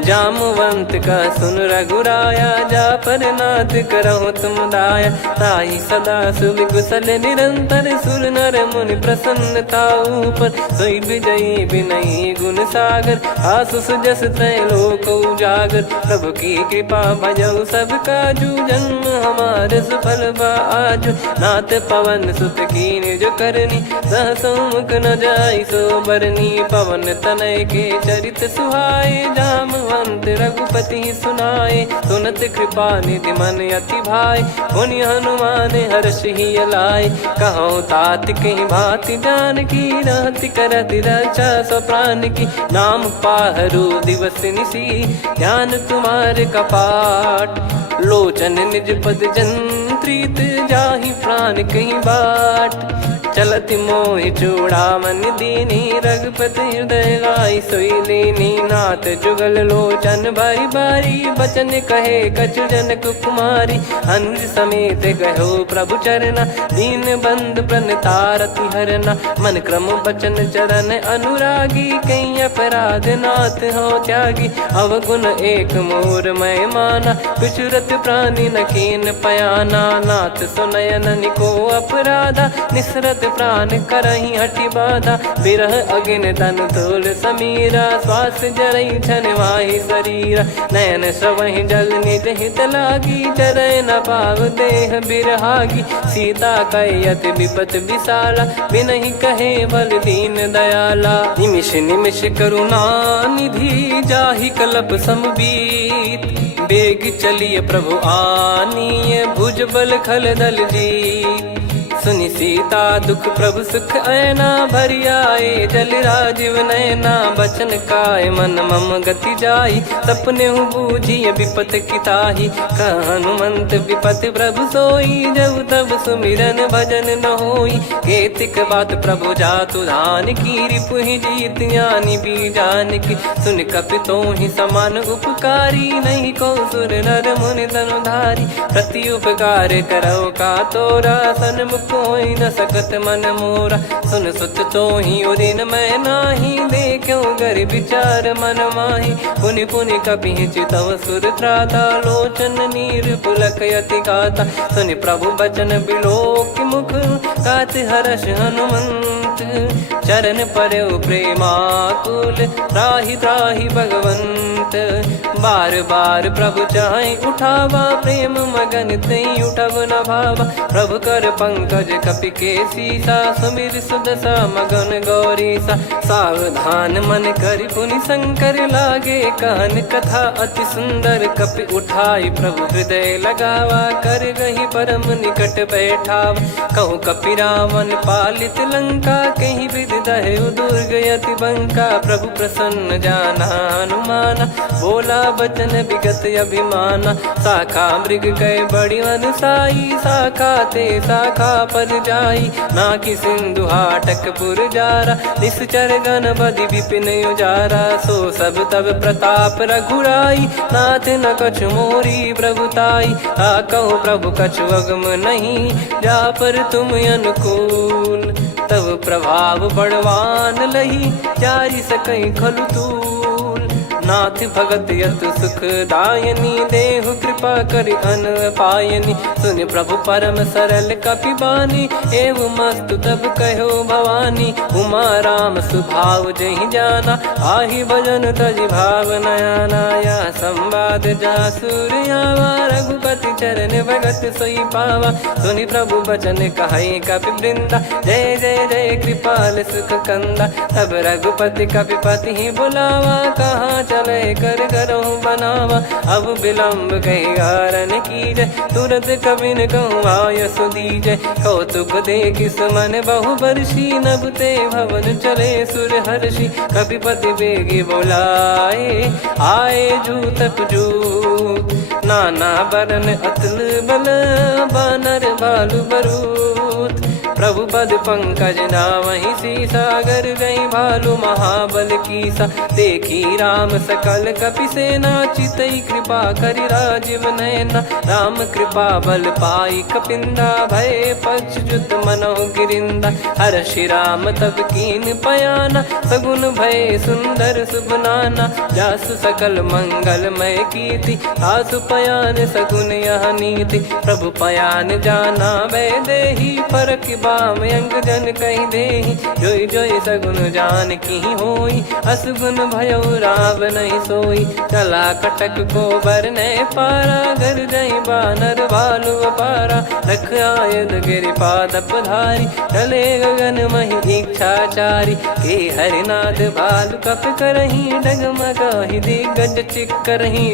जामवंत का सुन रघुराया जा पर नाथ करहु तुम दाया। ताहि सदा सुविकुशल निरंतर सुर नर मुनि प्रसन्नता ऊपर। सोई विजयी विनयी गुण सागर आसु सुजस त्रैलोक उजागर। प्रभु की कृपा भजऊ सब काजू जन्म हमारे सफल बा आजु। नाथ पवन सुत कीन्ह जो करनी सहसो मुख न जाई सो बरनी। पवन तनय के चरित सुहाए जामवंत रघुपति सुनाए। सुनत कृपा निधि मन अति भाई पुनि हनुमान हर्ष ही लाए। कहूँ तात कहीं भांति जान की रहति करति रक्षा सो प्राण की। नाम पाहरु दिवस निसी ध्यान तुम्हारे कपाट। लोचन निज पद जंत्रित जाहि प्राण कहीं बाट। चलति मोहि चूड़ामन दीनी रघुपति हृदय लाई सोई लीनी। नाथ जुगल लोचन बारी बारी बचन कहे कछु जनक कुमारी। अनुज समेत गयो प्रभु चरना दीन बंधु प्रणतारति हरना। मन क्रम बचन चरण अनुरागी कहीं अपराध नाथ हो त्यागी। अवगुण एक मोर मैं माना विचुरत प्राणी न कीन पयाना। नाथ सुनयन को अपराधा निसरत प्राण करही हटि बाधा। बिरह अगिन तन तोल समीरा श्वास जरई छन वाहि शरीरा। नयन सवहि जल निज हित लागी चरय न पाव देह बिरहागी। सीता कयत विपत विशाला बिनहि कहे बल दीन दयाला। निमिष निमिष करुणा निधि जाहि कलप समबीत। बेग चलिए प्रभु आनीय भुज बल खल दल जी। सुनि सीता दुख प्रभु सुख ऐना भरि आए। जल राजीव नैना बचन काय मन मम गति जाई। सपने हूँ बूझिए विपत किताही हनुमंत विपत प्रभु सोई। जब तब सुमिरन भजन न होई। केतिक बात प्रभु जातु धान की रिपुहि जीत यानी बीजान की। सुन कपि तोहि समान उपकारी नहीं को सुर नर मुनि तनुधारी। प्रति उपकार करो का तोरा सन्मुख कोई न सकत मन मोरा। सुन सुत तो ही उदिन मैं नाही देखो गर विचार मन माही। पुनि पुनि कपि चितव सुर त्राता लोचन नीर पुलक यति गाता। सुनि प्रभु बचन बिलोक मुख गात हर्ष हनुमंत। चरण परउ प्रेमाकुल त्राहि त्राहि भगवंत। बार बार प्रभु चाहि उठावा प्रेम मगन तई उठब न भावा। प्रभु कर पंकज कपि के सीसा सुमिर सुदशा मगन गौरीसा। सावधान मन करि पुनि शंकर लागे कहन कथा अति सुंदर। कपि उठाई प्रभु हृदय लगावा कर गही परम निकट बैठावा। कहूँ कपि रावण पालित लंका कहीं विधि दहेउ दुर्ग यति बंका। प्रभु प्रसन्न जाना हनुमाना बोला बचन विगत अभिमाना। शाखा मृग गए बड़ी अनुसाई शाखा ते शाखा पर जाई। ना कि सिंधु हाटक पुर जारा निश्चर गण बदि विपिन उजारा। सो सब तब प्रताप रघुराई नाथ न कछु मोरी प्रभुताई। कहो प्रभु कछु अगम नहीं जा पर तुम अनुकूल। तब प्रभाव बड़वान लही जारी सकई खलु तूल। नाथ भगत यत सुख दायनी देहु कृपा करि अन पायनी। सुन प्रभु परम सरल कपि बानी एव मस्तु तब कहो भवानी। उमा राम सुभाव जहि जाना आहि भजन तजि भाव नयाना। या संवाद जासुर आवा रघुपति चरण भगत सोई पावा। सुनि प्रभु बचन कहै कपि वृंदा जय जय जय कृपाल सुख कंदा। तब रघुपति कपि पति बुलावा कहाँ लय कर करहु बनावा। अब विलम्ब कही कारण कीजय, तुरत कबिन कहूँ आयस दीजय। कौतुक देखि सुमन बहु बरसी, नभ ते भवन चले सुर हर्षि। कपिपति बेगी बोलाए, आए जूतक जूत। नाना बरन अतुल बल, बानर बालु बरूत। प्रभु पद पंकज नावहि सीसा, गर गई भालु महाबल कीसा। देखी राम सकल कपि सेना, चितई कृपा करि राजीव नयना। राम कृपा बल पाई कपिंदा, भय पक्षजुत मनहु गिरिंदा। हर्षि राम तब कीन पयाना, सगुन भय सुंदर शुभ नाना। जासु सकल मंगलमय कीर्ति, आसु पयान सगुन यह नीति। प्रभु पयान जाना वै देहि, परख बाम अंग जन कहि देहि। जोई जोई सगुन जान की होई, असगुन भयो राव नहीं सोई। चला कटक को बरने पारा, घर जई बानर भालु अपारा। रख आयद गिरि पाद पधारी, चले गगन महि इच्छाचारी। के हरिनाथ भालु कप करही, डगमगाहि दिग्गज चिक्करही।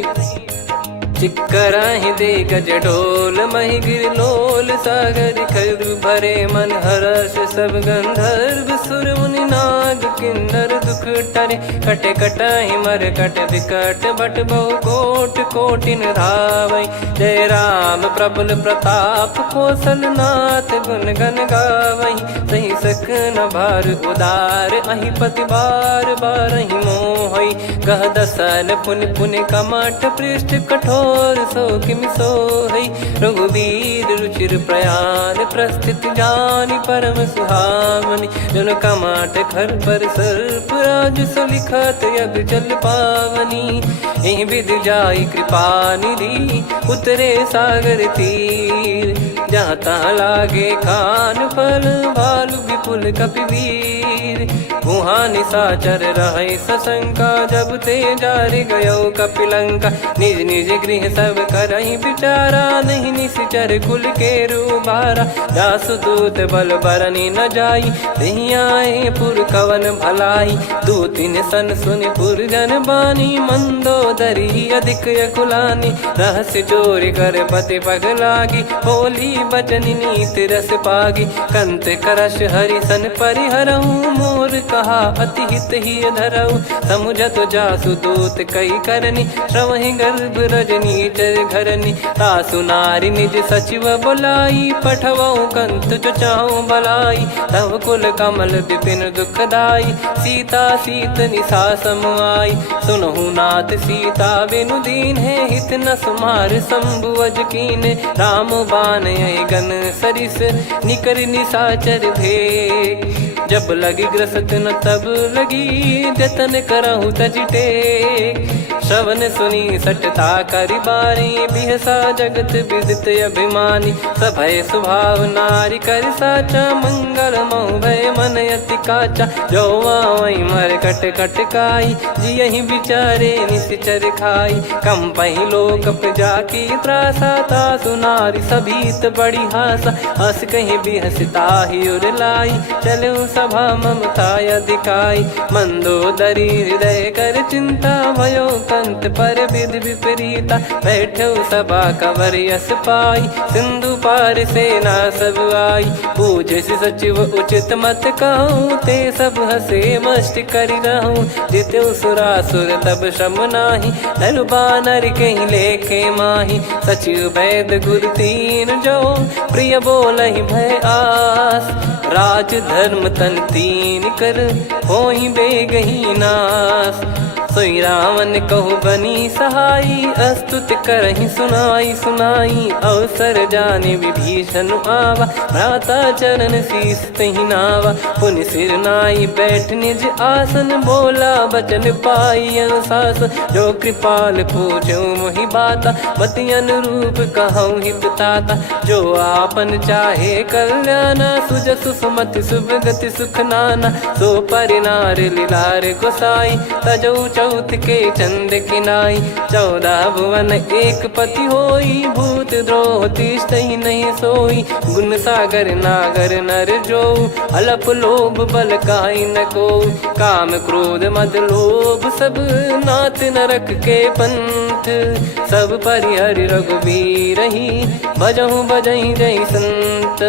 चिक्कराहि दिग्गज डोल, महि गिर लोल। सागर खरु भरे मन हर्ष, सब गंधर्व सुर मुनि नाग किन्नर दुख टरे। कटे कटाहि मरकट विकट, बट बहु कोट कोटिन धावै। जय राम प्रबल प्रताप, कौशल नाथ गुण गण गावै। सही सकन भार उदार, अहि पति बार बारहि मोहै। गह दसन पुनि पुनि कमठ, पृष्ठ कठोर सो किमि सोहै। रघुबीर रुचिर प्रयाण, प्रस्थित जानि परम सुहावनि। जन कमाट खर पर सर्प, राज सलिखत अब चल पावनी। एहि विध जाई कृपा निधि, उतरे सागर तीर। जहाँ तहाँ लागे खान फल, भालु विपुल कपिवीर। वहाँ निशाचर रहै सशंका, जब ते जारि गयो कपिलंका। निज निज गृह सब करहि विचारा, नहीं निश्चर कुल के रूबारा। जासु दूत बल बरनि न जाई, नहीं आए पुर कवन भलाई। दूतिन सन सुनि पुर जन बानी, मंदोदरी अधिक अकुलानी। रहस्य चोरी कर पति पग लागी, बोली बचन नीत रस पागी। कंत करश हरि सन परिहरहु, मोर कहा अति हित ही धरऊ। समुझत जासु दूत कई करनी, श्रवहि गर्भ रजनी चर घरनी। तासु नारी निज सचिव बुलाई, पठवऊ कंत जो चाहूं भलाई। तव कुल कमल विपिन दुखदाई, सीता सीत निशा समुआई। सुनहु नाथ सीता बिनु दीन है, हित न सुमार शंभु अज कीने। राम बान यही गन सरिस, निकर निशाचर भेग। जब लगी ग्रसत न तब लगी, जतन करहु तज टेक। श्रवण सुनी सटता करि बारी, बिहसा जगत विदित अभिमानी। सभय स्वभाव नारी कर साचा, मंगल मऊ भय मन अति काचा। जो आवई मर कट कट काई, जियहि विचारे निश्चर खाई। कम पहि लोक जाकी त्रासा, तासु नारी सभीत बड़ी हासा। हस कहीं बिहसता ही उर लाई, चलऊ सभा ममता अधिकाई। मंदोदरी हृदय कर चिंता, भयो कंत पर विध विपरीता। बैठो सभा कवर यस पाई, सिंधु पार सेना सब आई। पूजे सचिव उचित मत कहूँ, ते सब हसे मस्त करि रहूं। जित्यु सुरासुर तब श्रम नाही, धनु बानर कहीं लेखे माही। सचिव वैद गुरु तीन जो, प्रिय बोलहि भय आस। राज धर्म तन तीन कर, होहि बेगहि नाश। सोई रावण कहु बनी सहाई, अस्तुत करहि सुनाई सुनाई। अवसर जाने विभीषण आवा, भ्राता चरण शीस तहि नावा। पुनि सिर नाई बैठ निज आसन, बोला बचन पाई अनुशासन। जो कृपाल पूछो मोहि बाता, मति अनुरूप कहूँ हित ताता। जो आपन चाहे कल्याणा, सुजसु सुमति शुभ गति सुख नाना। सो परिनार लीलार गोसाई, तजौ चौथ के चंद किनाई। 14 भुवन एक पति होई, भूत द्रोह तीष्टहि नहीं सोई। गुण सागर नागर नर जो, अलप लोभ बल काई न को। काम क्रोध मद लोभ सब, नाथ नरक के पंथ। सब परिहरि रघुबीर ही, भजहु भजहि जय संत।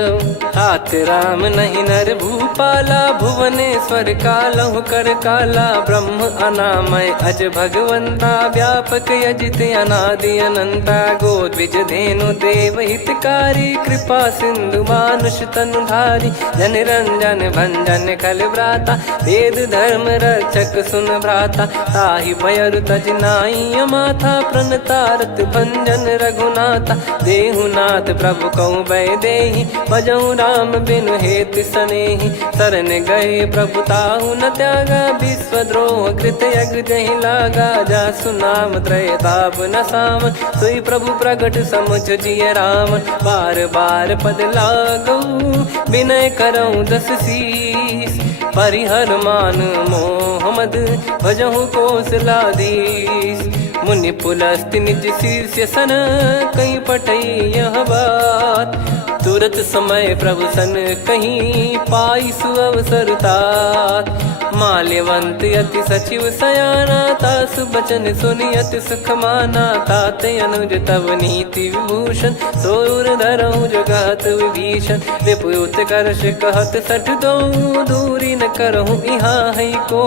हाथ राम नहीं नर भूपाला, भुवनेश्वर कालहु कर काला। ब्रह्म अनामय अज भगवंता, व्यापक यजित अनादि अनंता। गोद्विज धेनु देव हितकारी, कृपा सिंधु मानुष तनुधारी। जन रंजन भंजन खल भ्राता, वेद धर्म रक्षक सुन भ्राता। ताहि भयरु तज नाई माथा, प्रणतारत भंजन रघुनाथा। देहुनाथ प्रभु कहु बै देहि, भजहु राम बिनु हेतु सनेहि। शरण गए प्रभु ताहु न त्यागा, विश्वद्रोह कृत यज्ञ जहि लागा। जासु नाम त्रयताप न सामन, सोई प्रभु प्रगट समुझ जिय रामन। बार बार पद लागऊ, विनय करऊँ दस शीस। परिहर मान मोहम्मद, भजहु कौशलाधीश। मुनि पुलस्त्य निज शीर्ष सन, कहीं पटई यह बात। तुरत समय प्रभु सन कहीं, पाई सुअवसर तात। माल्यवंत अति सचिव सयाना, तासु बचन सुनि अति सुख माना। तात अनुज तव नीति विभूषण, सोर धरहु जगत विभीषण। विपुत करश कहत सठ दो, दूरी न करहु यहाँ है को।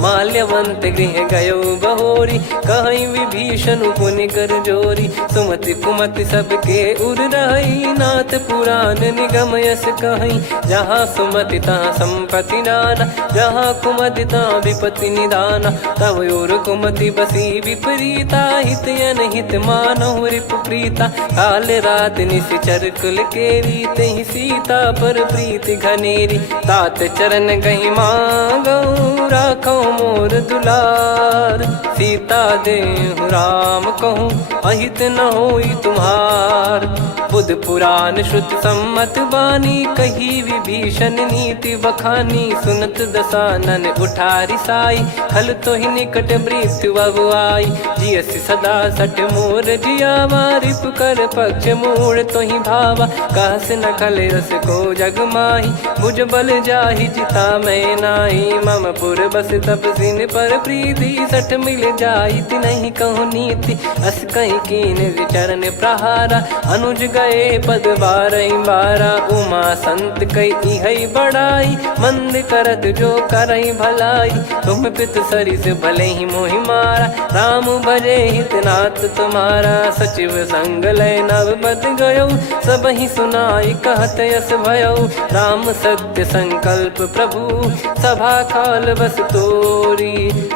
माल्यवंत गृह गयो बहोरी, कहीं विभीषण पुनि कर जोरी। सुमति कुमति सबके उर रही, नाथ पुराण निगम यस कहीं। जहाँ सुमति तहाँ संपत्ति नाना, जहाँ कुमति तहाँ विपत्ति निदाना। तव और कुमति बसी विपरीता, हित अनहित मानहु रिपु प्रीता। काल रात निशिचर कुल केरी, तहि सीता पर प्रीति घनेरी। तात चरण गहि मांगऊ, राखो मोर दुलार। सीता देहु राम कहूँ, अहित न होई तुम्हार। बुध पुराण श्रुत सम्मत बानी, कही विभीषण नीति बखानी। सुनत दसानन उठारी साई, खल तो ही निकट मृत्यु अब आई। जियसि सदा सठ मोर जियावा, रिप कर पक्ष मूड़ तो ही भावा। कहस न खल रस को जग माही, भुज बल जाहि जिता मैं नाई। मम पुर बस तपसिन पर प्रीति, सठ मिल जाई नहीं कहूँ नीति। अस कहीं कीन विचरण प्रहारा, अनुज गए पद बारही बारा। उमा संत कई है बड़ाई, मंद करत जो करई भलाई। तुम पित सरिस भले ही मोहि मारा, राम भजे हितनाथ तुम्हारा। सचिव संग लय नव बद गयो, सब ही सुनाई कहत यस भयो। राम सत्य संकल्प प्रभु, सभा काल बस तोरी।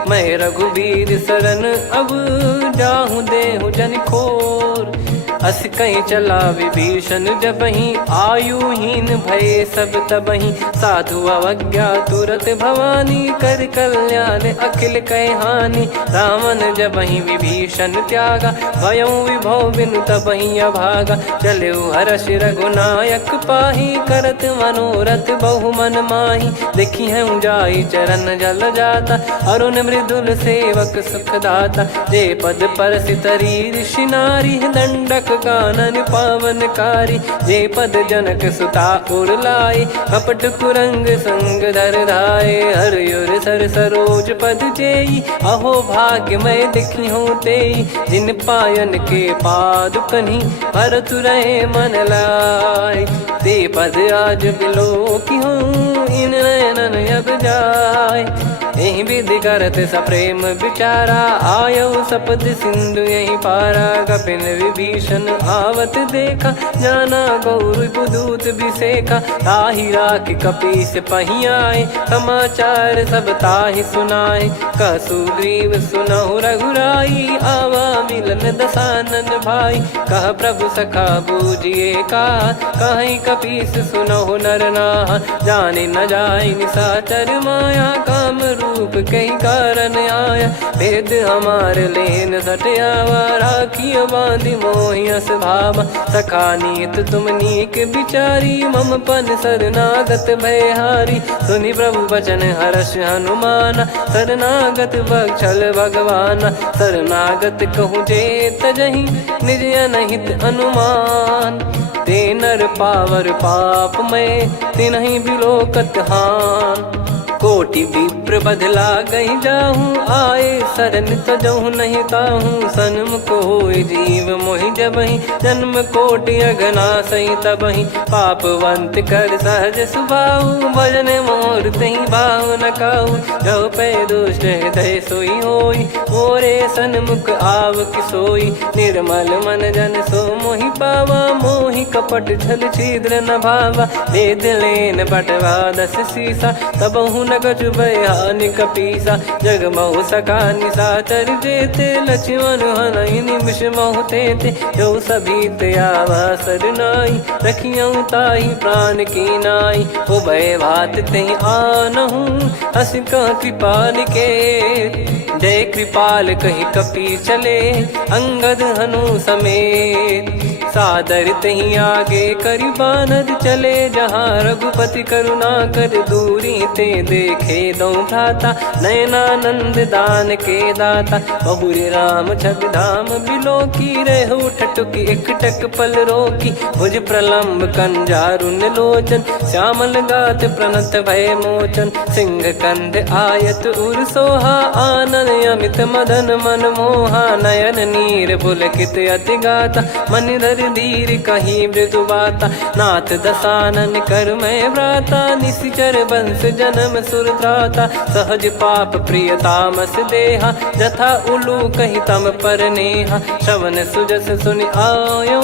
मैं रघुबीर शरण अब, जाहु देहु जन खोर। अस कहीं चला विभीषण जबहि, आयुहीन भय सब तबहि। साधु अवज्ञा तुरत भवानी, कर कल्याण अखिल कह हानि। रावण जबहि विभीषण त्यागा, भयउ विभव बिनु तबहि अभागा। चलऊ हर्ष रघुनायक पाहि, करत मनोरथ बहु मन माहि। देखी हूँ जाई चरण जल जाता, अरुण मृदुल सेवक सुखदाता। जे पद पर सितरी ऋषि नारी, दंडक कानन पावनकारी। जे पद जनक सुता उर लाए, कपट कुरंग संग धर धाये। हरियुर सर सरोज पद जेई, अहो भाग्य मैं दिखी हूँ तेई। जिन पायन के पादुकनि, भरत रहे मन लाय। ते पद आज बिलो की हूँ, इन नयनन अब जाय। यही विधि करत सप्रेम विचारा, आयऊ सपद सिंधु यही पारा। कपिन विभीषण आवत देखा, जाना गौर बुदूत बिसेखा। ताहि राख कपीस पही आए, समाचार सब ताहि सुनाए। कह सुग्रीव सुनहु रघुराई, आवा मिलन दसानन भाई। कह प्रभु सखा बूझिए का, कहीं कपीस सुनहु नर नाहा। जाने न जाय निशाचर माया, काम रूप कई कारण आया, भेद हमार लेन सटयावा, राखिया बांधि मोहियस भावा, सखा नीत तुम नीक बिचारी, मम पन शरणागत भयहारी, सुनि प्रभु वचन हर्ष हनुमाना, शरणागत बक्षल भगवाना, शरणागत कहूँ जे तजहि निज अनहित अनुमान, ते नर पावर पाप में तिन्हि बिलोकत हान, कोटि विप्र बदला गई जाहूँ, आए शरण तजहु नहीं ताहूँ, सन्मुख होय जीव मोहि जबहि, जन्म कोटि अगना सही तबहि, पापवंत कर सहज सुभाऊ, भजन मोर तहि भाव न काहू, जो पै दुष्ट हृदय सोई होई, मोरे सन्मुख आव किसोई, निर्मल मन जन सो मोहि पावा, मोहि कपट छल छिद्र न भावा, वेद लेन बटवा दस सीसा, तबहु न कछु बयानि कपीसा, जग महु सका निशाचर जेते, लक्ष्मण हनहि निमिष महु तेते, जो सभी त्यावा सरनाई, रखियऊ ताहि प्राण की नाई, उभय भात तेहि आनहु, हस कह कृपाल के, जय कृपाल कहि कपी चले, अंगद हनु समेत, सादर तही आगे करि बानर चले, जहाँ रघुपति करुणा कर दूरी ते देखे दो भ्राता, नयनानंद दान के दाता, बहुरी राम छवि धाम बिलो की, रहु ठटुकी एकटक पल रोकी, भुज प्रलम्ब कंजारुन लोचन, श्यामल गात प्रणत भय मोचन, सिंह कंद आयत उर सोहा, आनन अमित मदन मन मोहा, नयन नीर पुलकित अति गाता, मन धर धीर कहीं मृदु बाता, नाथ दसानन कर मैं व्राता, निशिचर वंश जन्म सुरत्राता, सहज पाप प्रिय तामस देहा, जथा उलू कही तम पर नेहा, श्रवण सुजस सुनि आयो,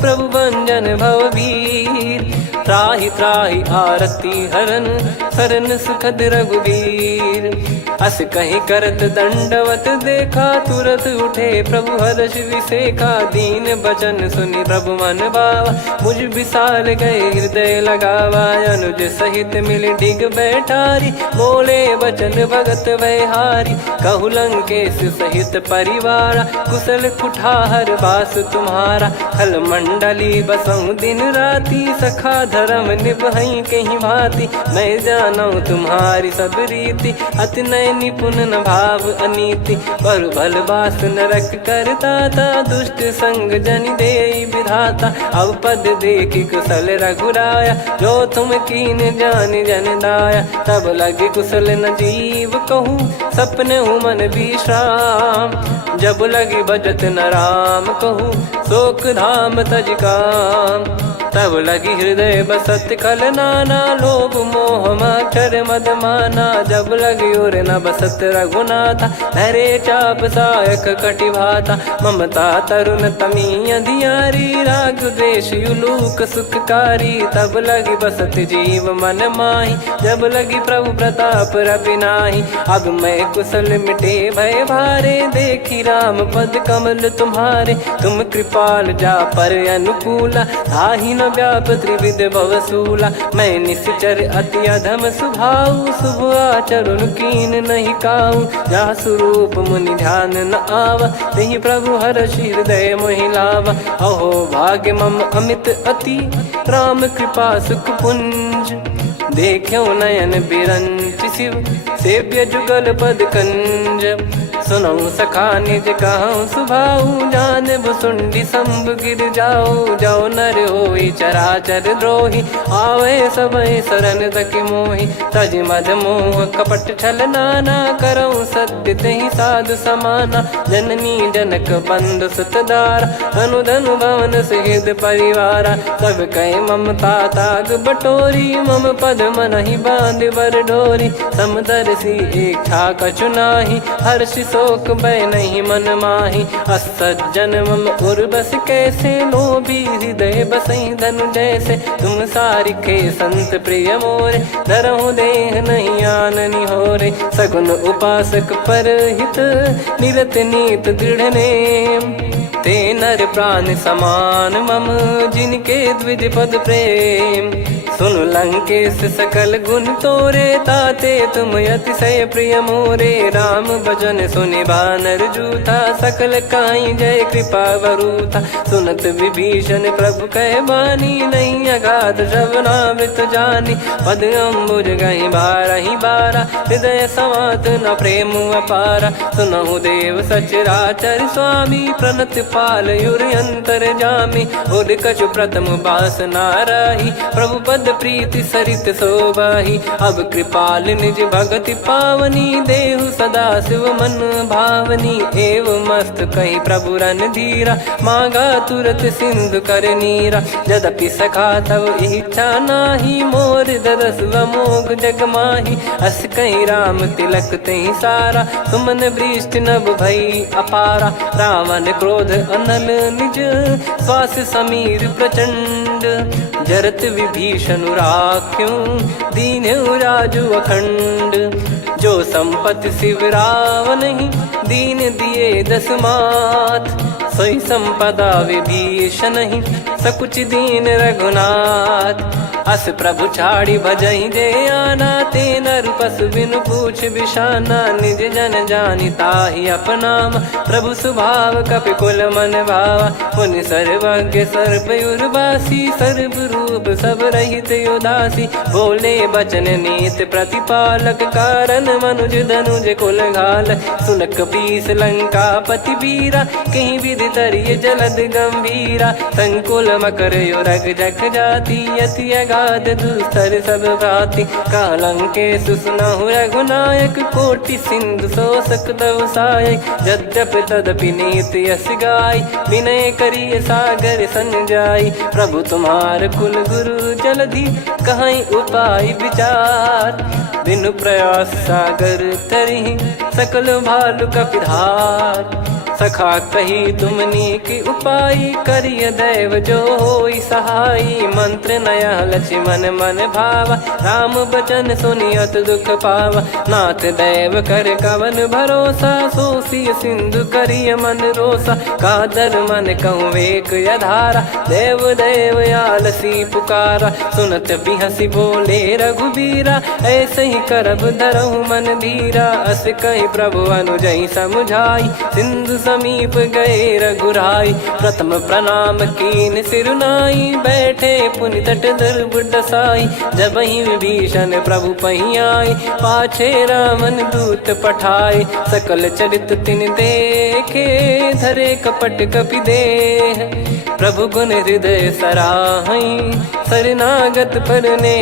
प्रभु भंजन भववीर, त्राहि त्राहि आरती हरन, शरण सुखद रघुवीर, अस कहीं करत दंडवत देखा, तुरत उठे प्रभु हर्ष विसेखा, दीन बचन सुनि प्रभु मन भावा, मुझ विशाल गए हृदय लगावा, अनुज सहित मिल डिग बैठारी, बोले बचन भगत वैहारी, कहु लंकेश सहित परिवारा, कुशल कुठार बास तुम्हारा, खल मंडली बसऊं दिन राती, सखा धर्म निभई कहीं भांति, मैं जानऊ तुम्हारी सब रीति, अति नय निपुण न भाव अनीति, पर भल बास नरक करताता, दुष्ट संग जन दे विधाता, अब पद देखि कुशल रघुराया, जो तुम कीन जान जन दाया, तब लगे कुशल न जीव कहूँ, सपने मन विश्राम, जब लगे भजत न राम कहूँ, शोक धाम तज काम, तब लगी हृदय बसत कल नाना, लोभ मोह मच्छर मद माना, जब लगी और न बसत रघुनाथा, धरे चाप सायक कटि भाता, ममता तरुण तमी अधियारी, राग द्वेष युलूक सुखकारी, तब लगी बसत जीव मन माही, जब लगी प्रभु प्रताप रवि नाही, अब मैं कुशल मिटे भय भारे, देखी राम पद कमल तुम्हारे, तुम कृपाल जा पर अनुकूला, ताहि न व्याप त्रिविध भवसूला, मैं निश्चर अति अधम सुभाऊ, शुभ आचरण कीन नहीं काऊ, जा स्वरूप मुनि ध्यान न आवा, नहीं प्रभु हर्ष हृदय मोहि लावा, अहो भाग्य मम अमित अति, राम कृपा सुख पुंज, देख्यो नयन बिरंच शिव, सेव्य जुगल पद कंज, सुनऊ सखा निज कहूँ सुभाऊ, जान भुसुंडी शंभ गिर जाओ, जाओ नर होई चराचर द्रोही, आवे सबय शरण तक मोहि, तज मद मोह कपट छल नाना, करऊँ सत्य तहि साधु समाना, जननी जनक बंधु सुतदारा, धनु धनु भवन सहित परिवारा, सब कहे ममता ताग बटोरी, मम पद मनहि बांध बर डोरी, समदर्शी इच्छा कछु नाही, हर्षि शोक भय नहीं मन माही, असज्जन मम उर्वश कैसे, लोभी हृदय बसई धनु जैसे, तुम सारिखे संत प्रिय मोरे, धरहु देह नहीं आननि होरे, सगुन उपासक पर हित, निरत नीत दृढ़ नेम, ते नर प्राण समान मम, जिनके द्विज पद प्रेम, सुन लंकेश सकल गुण तोरे, ताते तुम अतिशय प्रिय मोरे। राम भजन सुनि बानर जूथा, सकल काई जय कृपा वरूथा। सुनत विभीषण प्रभु कह बानी, नहीं अगाध श्रवणामृत जानी। पद अम्बुज गहि बारहि बारा, हृदय समात न प्रेम अपारा। सुनहु देव सचराचर स्वामी, प्रणत पाल युर अंतर जामी। उद कछु प्रथम बास नाराही, प्रभु पद प्रीति सरित शोभाही। अब कृपाल निज भगति पावनी, देहु सदा शिव मन भावनी। एव मस्त कही प्रभु रन धीरा, मांगा तुरत सिंधु कर नीरा। यद्यपि सखा तब इच्छा नाही, मोर दरस मोग जग माही। अस कही राम तिलक तही सारा, सुमन वृष्टि नभ भई अपारा। रावण क्रोध अनल निज, श्वास समीर प्रचंड। जरत विभीषण राख्यों, दीन्हु राजु अखंड। जो संपत्ति शिव रावण ही, दीन दिए दस मात। सोई संपदा विभीषण ही, सकुच दीन रघुनाथ। अस प्रभु छाड़ी भजहि जे आना, ते नर पशु बिनु पूछ बिशाना। निज जन जानि ताहि अपनाम, प्रभु स्वभाव कपि कुल मन भावा। मुनि सर्वज्ञ सर्वयुर्वासी, सर्व रूप सब रहित उदासी। बोले बचन नीत प्रतिपालक, कारण मनुज धनुज कुल घाल। सुन कपीस लंका पति वीरा, कहीं विधि तरिय जलद गंभीरा। संकुल मकर युरग जख जाति, अति अगाध दुस्तर सब भांति। कालंकेश सुनहु रघुनायक, कोटि सिंधु शोषक तव सहायक। यद्यपि तदपि नीति यस गाय, विनय करिय सागर सन जाई। प्रभु तुम्हार कुल गुरु जलधि, कहीं उपाय विचार। बिनु प्रयास सागर तरिहि, सकल भालु कपिधार। सखा कही तुमनी की उपाय, करिय दैव जो होई सहाई। मंत्र नया लक्ष्मण मन भावा, राम बचन सुनियत दुख पावा। नाथ दैव कर कवन भरोसा, सोसिय सिंधु करिय मन रोसा। कादर मन कहूँ एक यधारा, देव देव आलसी पुकारा। सुनत बिहसी बोले रघुबीरा, ऐसे ही करब धरहु मन धीरा। अस कही प्रभु अनुजहि समुझाई, सिंधु समीप गए रघुराई। प्रथम प्रणाम कीन सिरुनाई, बैठे पुनि तट दर्ब डसाई। जब ही विभीषण प्रभु पही आए, पाछे रावण दूत पठाए। सकल चरित तिन देखे, धरे कपट कपि देह। प्रभु गुण हृदय सराहई, शरणागत पर ने